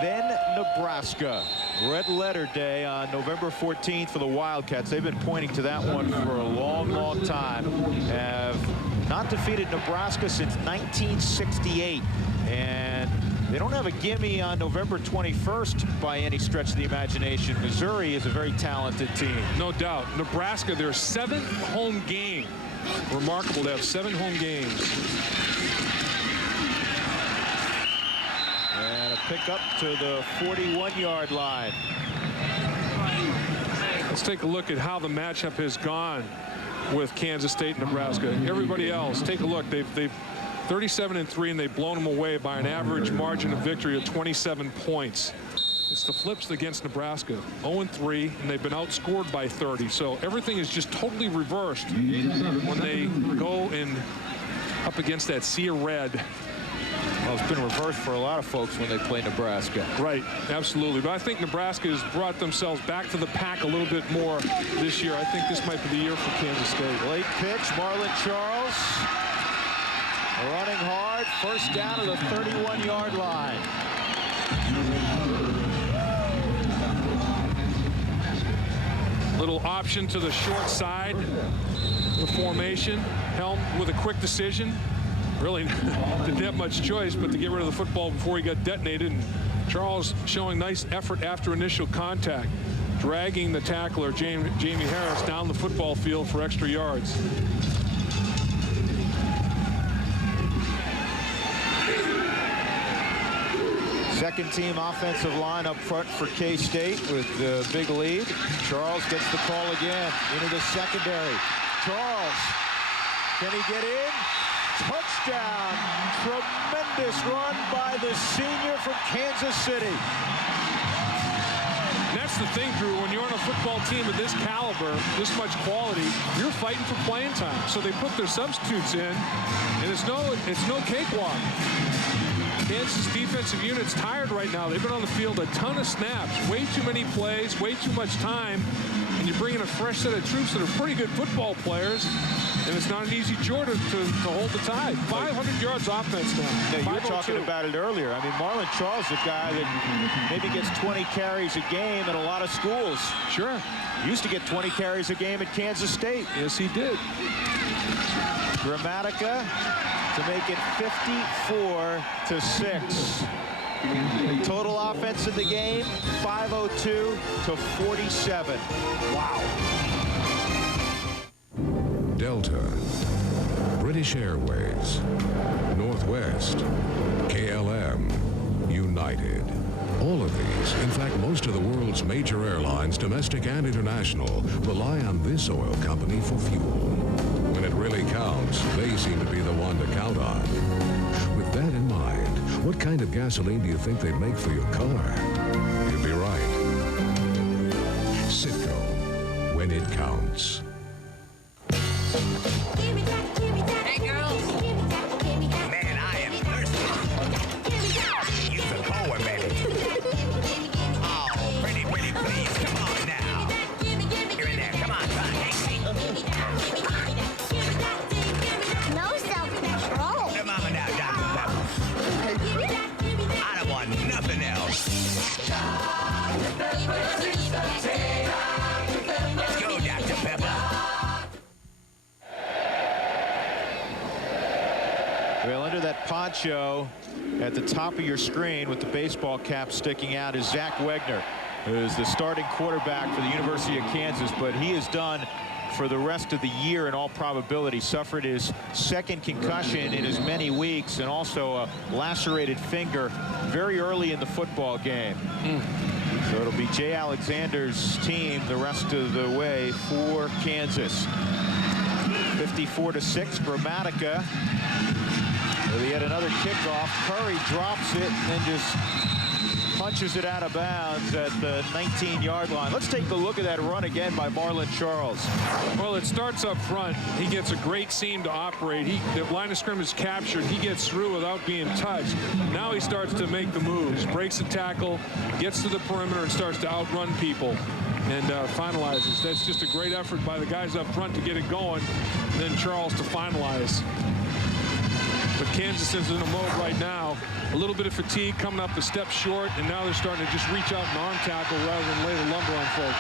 then Nebraska. Red letter day on November 14th for the Wildcats. They've been pointing to that one for a long, long time. Have not defeated Nebraska since 1968. And they don't have a gimme on November 21st by any stretch of the imagination. Missouri is a very talented team. No doubt. Nebraska, their 7th home game. Remarkable to have 7 home games. And a pickup to the 41-yard line. Let's take a look at how the matchup has gone with Kansas State and Nebraska. Everybody else, take a look. They've 37-3, and they've blown them away by an average margin of victory of 27 points. It's the flips against Nebraska, 0-3, and they've been outscored by 30. So everything is just totally reversed when they go in up against that sea of red. Well, it's been reversed for a lot of folks when they play Nebraska. Right, absolutely. But I think Nebraska has brought themselves back to the pack a little bit more this year. I think this might be the year for Kansas State. Late pitch, Marlon Charles. Running hard, 1st down to the 31-yard line. Little option to the short side, the formation. Helm with a quick decision. Really didn't have much choice but to get rid of the football before he got detonated. And Charles showing nice effort after initial contact, dragging the tackler, Jamie Harris, down the football field for extra yards. Second team offensive line up front for K-State with the big lead. Charles gets the call again into the secondary. Charles, can he get in? Touchdown. Tremendous run by the senior from Kansas City. And that's the thing, Drew, when you're on a football team of this caliber, this much quality, you're fighting for playing time. So they put their substitutes in, and it's no cakewalk. Kansas defensive unit's tired right now. They've been on the field a ton of snaps, way too many plays, way too much time, and you bring in a fresh set of troops that are pretty good football players, and it's not an easy chore to hold the tide. 500 yards offense now. You were talking about it earlier. I mean, Marlon Charles, a guy that maybe gets 20 carries a game in a lot of schools. Sure. Used to get 20 carries a game at Kansas State. Yes, he did. Gramatica to make it 54-6. Total offense in the game, 502 to 47. Wow. Delta, British Airways, Northwest, KLM, United. All of these, in fact, most of the world's major airlines, domestic and international, rely on this oil company for fuel. When it really counts, they seem to be the one to count on. With that in mind, what kind of gasoline do you think they make for your car? You'd be right. Citgo, when it counts. Hey, girls. Man, I am thirsty. You some cola, baby. Oh, pretty, please. Come on now. You're in there. Come on, son. Hey. No self-control. Come on now, Dr. Pepper. I Let's go, Dr. Pepper. Well, under that poncho at the top of your screen with the baseball cap sticking out is Zach Wegner, who is the starting quarterback for the University of Kansas, but he is done for the rest of the year in all probability. Suffered his second concussion in as many weeks and also a lacerated finger very early in the football game. So it'll be Jay Alexander's team the rest of the way for Kansas. 54-6, Gramatica. With yet another kickoff. Curry drops it and then just punches it out of bounds at the 19-yard line. Let's take a look at that run again by Marlon Charles. Well, it starts up front. He gets a great seam to operate. The line of scrimmage captured. He gets through without being touched. Now he starts to make the moves, breaks the tackle, gets to the perimeter, and starts to outrun people and finalizes. That's just a great effort by the guys up front to get it going, and then Charles to finalize. But Kansas is in a mode right now. A little bit of fatigue, coming up a step short, and now they're starting to just reach out and arm tackle rather than lay the lumber on folks.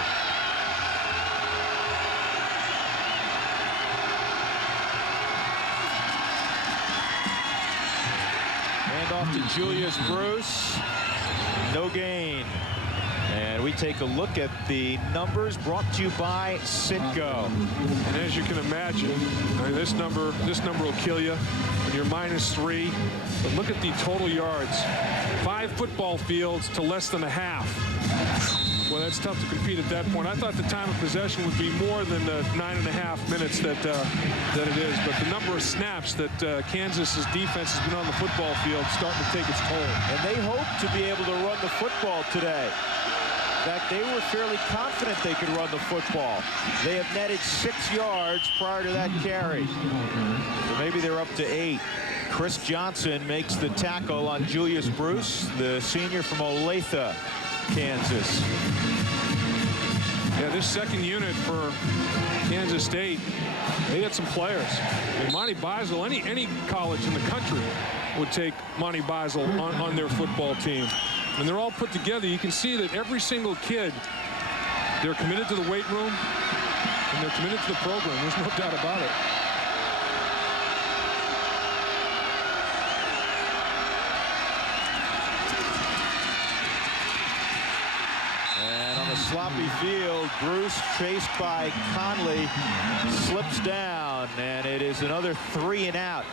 Hand off to Julius Bruce. No gain. And we take a look at the numbers brought to you by Citgo. And as you can imagine, I mean, this number will kill you when you're -3. But look at the total yards. 5 football fields to less than a half. Well, that's tough to compete at that point. I thought the time of possession would be more than the 9.5 minutes that it is. But the number of snaps that Kansas's defense has been on the football field starting to take its toll. And they hope to be able to run the football today. In fact, they were fairly confident they could run the football. They have netted 6 yards prior to that carry. So maybe they're up to 8. Chris Johnson makes the tackle on Julius Bruce, the senior from Olathe, Kansas. Yeah, this second unit for Kansas State, they got some players. And Monty Beisel, any college in the country would take Monty Beisel on their football team. And they're all put together. You can see that every single kid, they're committed to the weight room and they're committed to the program. There's no doubt about it. And on the sloppy field, Bruce, chased by Conley, slips down, and it is another 3 and out.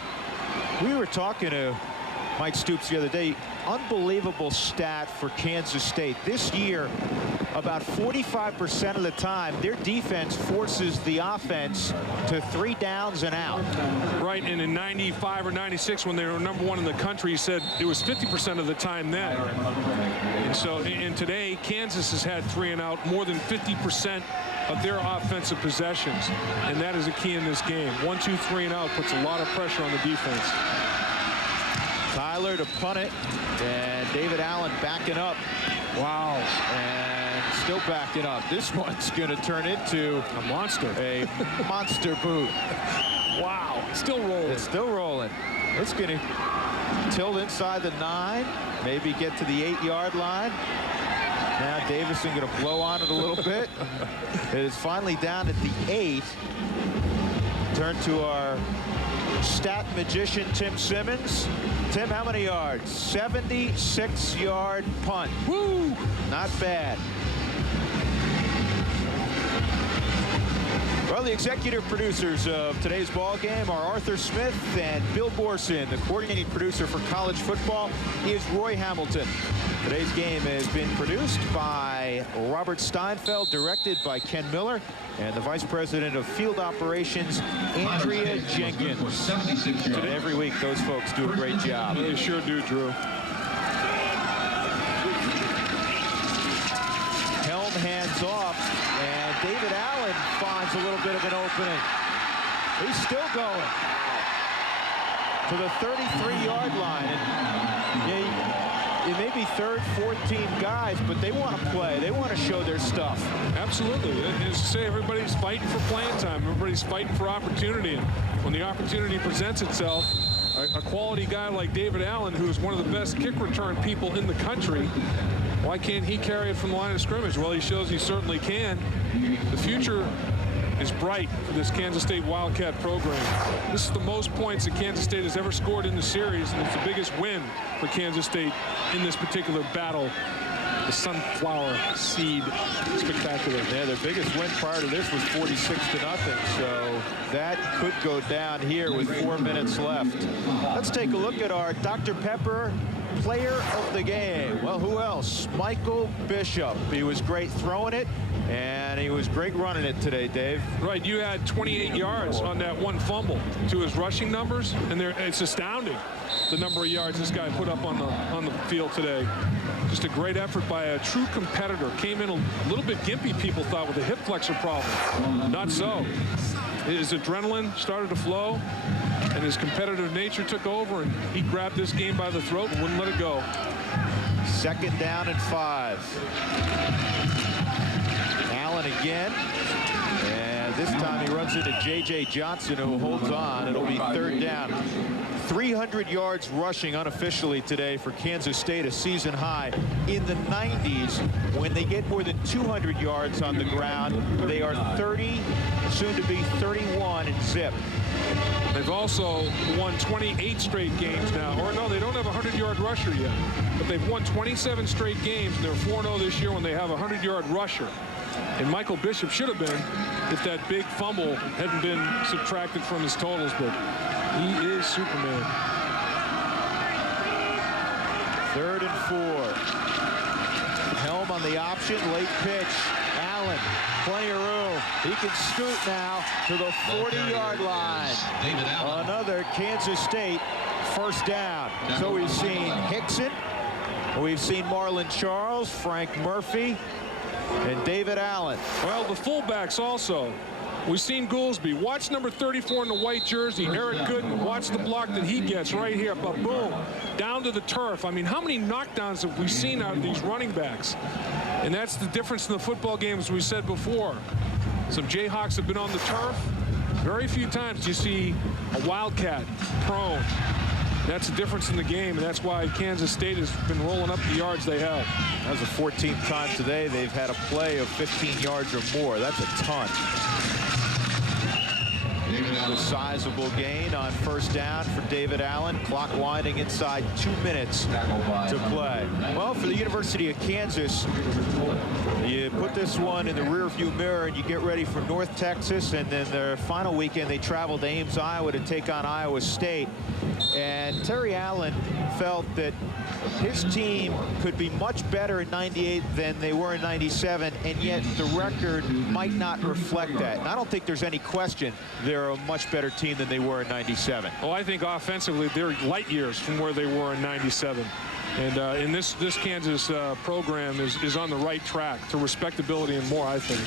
We were talking to Mike Stoops the other day. Unbelievable stat for Kansas State. This year, about 45% of the time, their defense forces the offense to 3 downs and out. Right, and in 95 or 96, when they were #1 in the country, he said it was 50% of the time then. And so, and today, Kansas has had 3 and out more than 50% of their offensive possessions. And that is a key in this game. 1, 2, 3 and out puts a lot of pressure on the defense. Tyler to punt it, and David Allen backing up. Wow. And still backing up. This one's going to turn into a monster boot. Wow. Still rolling. It's still rolling. It's going to tilt inside the 9, maybe get to the 8-yard line. Now Davison going to blow on it a little bit. It is finally down at the 8. Turn to our stat magician, Tim Simmons. Tim, how many yards? 76-yard punt. Woo! Not bad. Well, the executive producers of today's ball game are Arthur Smith and Bill Borson. The coordinating producer for college football is Roy Hamilton. Today's game has been produced by Robert Steinfeld, directed by Ken Miller, and the Vice President of Field Operations, Andrea Jenkins. Every week, those folks do a great job. They sure do, Drew. Helm hands off, and David Allen finds a little bit of an opening. He's still going to the 33-yard line. And it may be third, 14 guys, but they want to play. They want to show their stuff. Absolutely. As to say, everybody's fighting for playing time. Everybody's fighting for opportunity. And when the opportunity presents itself, a quality guy like David Allen, who is one of the best kick return people in the country, Why can't he carry it from the line of scrimmage? Well, he shows he certainly can. The future is bright for this Kansas State Wildcat program. This is the most points that Kansas State has ever scored in the series, and it's the biggest win for Kansas State in this particular battle. The Sunflower Seed Spectacular. Yeah, their biggest win prior to this was 46-0, so that could go down here with 4 minutes left. Let's take a look at our Dr. Pepper player of the game. Well, who else? Michael Bishop. He was great throwing it, and he was great running it today, Dave. Right, you had 28 yards on that one fumble to his rushing numbers, and it's astounding the number of yards this guy put up on the field today. Just a great effort by a true competitor. Came in a little bit gimpy, people thought, with a hip flexor problem. Not so. His adrenaline started to flow, and his competitive nature took over, and he grabbed this game by the throat and wouldn't let it go. 2nd down and 5. Allen again. And this time he runs into J.J. Johnson, who holds on. It'll be 3rd down. 300 yards rushing unofficially today for Kansas State, a season high. In the 90s, when they get more than 200 yards on the ground, they are 30, soon to be 31 in zip. They've also won 28 straight games now. Or no, they don't have a 100-yard rusher yet. But they've won 27 straight games, and they're 4-0 this year when they have a 100-yard rusher. And Michael Bishop should have been if that big fumble hadn't been subtracted from his totals, but he is Superman. 3rd and 4. Helm on the option, late pitch. Allen, plenty of room. He can scoot now to the 40-yard line. Another Kansas State 1st down. So we've seen Hickson, we've seen Marlon Charles, Frank Murphy, and David Allen. Well, the fullbacks also. We've seen Goolsby. Watch number 34 in the white jersey, Eric Gooden. Watch the block that he gets right here. But boom, down to the turf. I mean, how many knockdowns have we seen out of these running backs? And that's the difference in the football game, as we said before. Some Jayhawks have been on the turf. Very few times do you see a Wildcat prone. That's the difference in the game, and that's why Kansas State has been rolling up the yards they have. That was the 14th time today they've had a play of 15 yards or more. That's a ton. A sizable gain on 1st down for David Allen. Clock winding inside 2 minutes to play. Well, for the University of Kansas, you put this one in the rearview mirror and you get ready for North Texas, and then their final weekend they travel to Ames, Iowa to take on Iowa State. And Terry Allen felt that his team could be much better in 98 than they were in 97, and yet the record might not reflect that. And I don't think there's any question they're a much better team than they were in 97. Oh, I think offensively they're light years from where they were in 97. And in this Kansas program is on the right track to respectability and more, I think.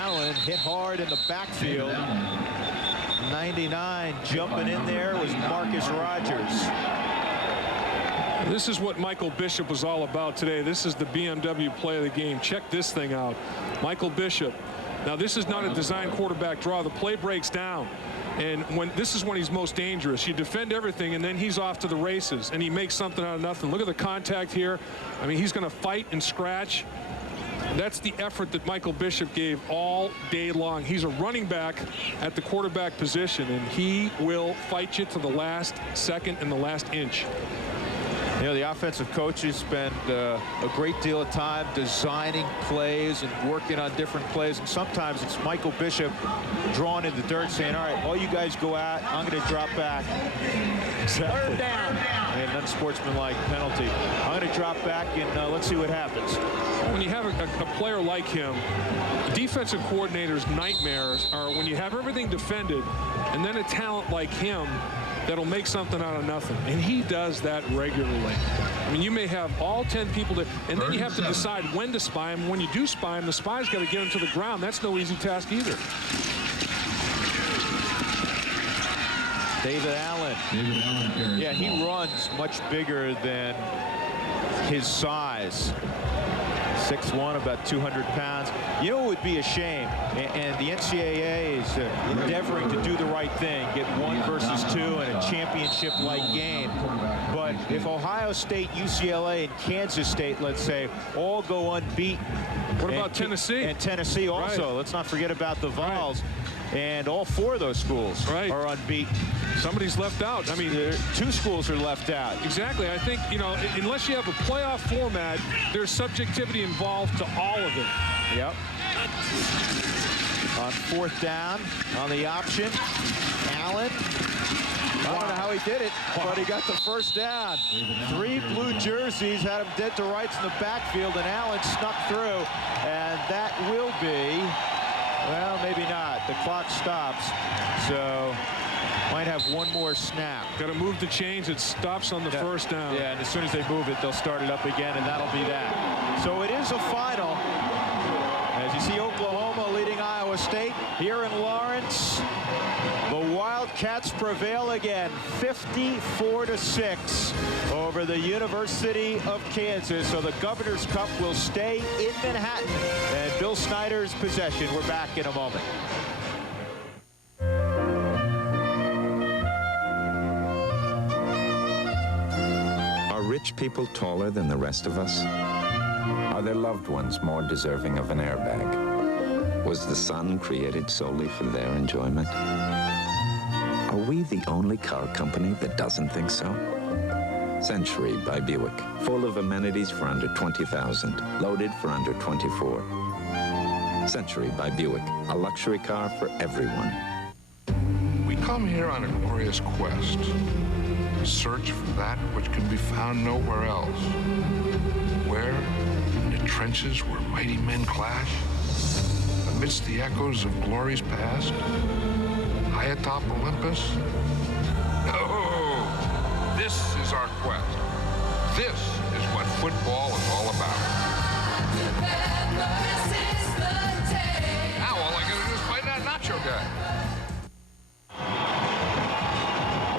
Allen hit hard in the backfield. 99 jumping in there was Marcus Rogers. This is what Michael Bishop was all about today. This is the BMW play of the game. Check this thing out. Michael Bishop. Now, this is not a design quarterback draw. The play breaks down. And this is when he's most dangerous. You defend everything, and then he's off to the races, and he makes something out of nothing. Look at the contact here. I mean, he's going to fight and scratch. That's the effort that Michael Bishop gave all day long. He's a running back at the quarterback position, and he will fight you to the last second and the last inch. You know, the offensive coaches spend a great deal of time designing plays and working on different plays. And sometimes it's Michael Bishop drawn in the dirt saying, all right, all you guys go out. I'm going to drop back. Exactly. 3rd down. An unsportsmanlike penalty. I'm going to drop back, and let's see what happens. When you have a player like him, the defensive coordinator's nightmares are when you have everything defended and then a talent like him that'll make something out of nothing. And he does that regularly. I mean, you may have all 10 people and then you have to decide when to spy him. When you do spy him, the spy's got to get him to the ground. That's no easy task either. David Allen. Yeah, he runs much bigger than his size. 6'1", about 200 pounds. You know, it would be a shame, and the NCAA is endeavoring to do the right thing, get 1 versus 2 in a championship-like game. But if Ohio State, UCLA, and Kansas State, let's say, all go unbeaten. What about Tennessee? And Tennessee also. Right. Let's not forget about the Vols. And all 4 of those schools are unbeaten. Somebody's left out. I mean, 2 schools are left out. Exactly. I think, you know, unless you have a playoff format, there's subjectivity involved to all of it. Yep. On 4th down, on the option, Allen. I don't know how he did it, but he got the 1st down. 3 blue jerseys had him dead to rights in the backfield, and Allen snuck through, and that will be, well, maybe not. The clock stops, so might have 1 more snap. Got to move the chains. It stops on the 1st down. Yeah, and as soon as they move it, they'll start it up again, and that'll be that. So it is a final. As you see, Oklahoma leading Iowa State here in Lawrence. The Wildcats prevail again, 54-6 over the University of Kansas. So the Governor's Cup will stay in Manhattan and Bill Snyder's possession. We're back in a moment. Are rich people taller than the rest of us? Are their loved ones more deserving of an airbag? Was the sun created solely for their enjoyment? Are we the only car company that doesn't think so? Century by Buick, full of amenities for under $20,000, loaded for under $24,000. Century by Buick, a luxury car for everyone. We come here on a glorious quest, search for that which can be found nowhere else. Where, in the trenches where mighty men clash, amidst the echoes of glory's past, high atop Olympus? No, this is our quest. This is what football is all about. Now all I gotta do is find that nacho guy.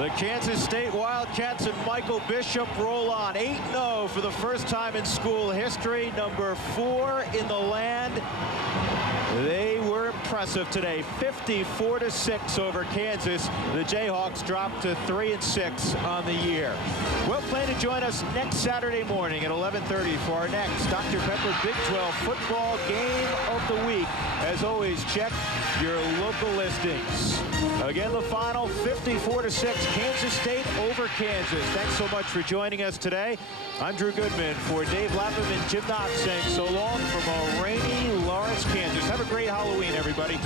The Kansas State Wildcats and Michael Bishop roll on 8-0 for the first time in school history, number 4 in the land. They were impressive today, 54-6 over Kansas. The Jayhawks dropped to 3-6 on the year. Well, plan to join us next Saturday morning at 11:30 for our next Dr. Pepper Big 12 football game of the week. As always, check your local listings. Again, the final 54-6, Kansas State over Kansas. Thanks so much for joining us today. I'm Drew Goodman for Dave Lapham and Jim Knox saying so long from a rainy Lawrence, Kansas. Have a great Halloween, everybody.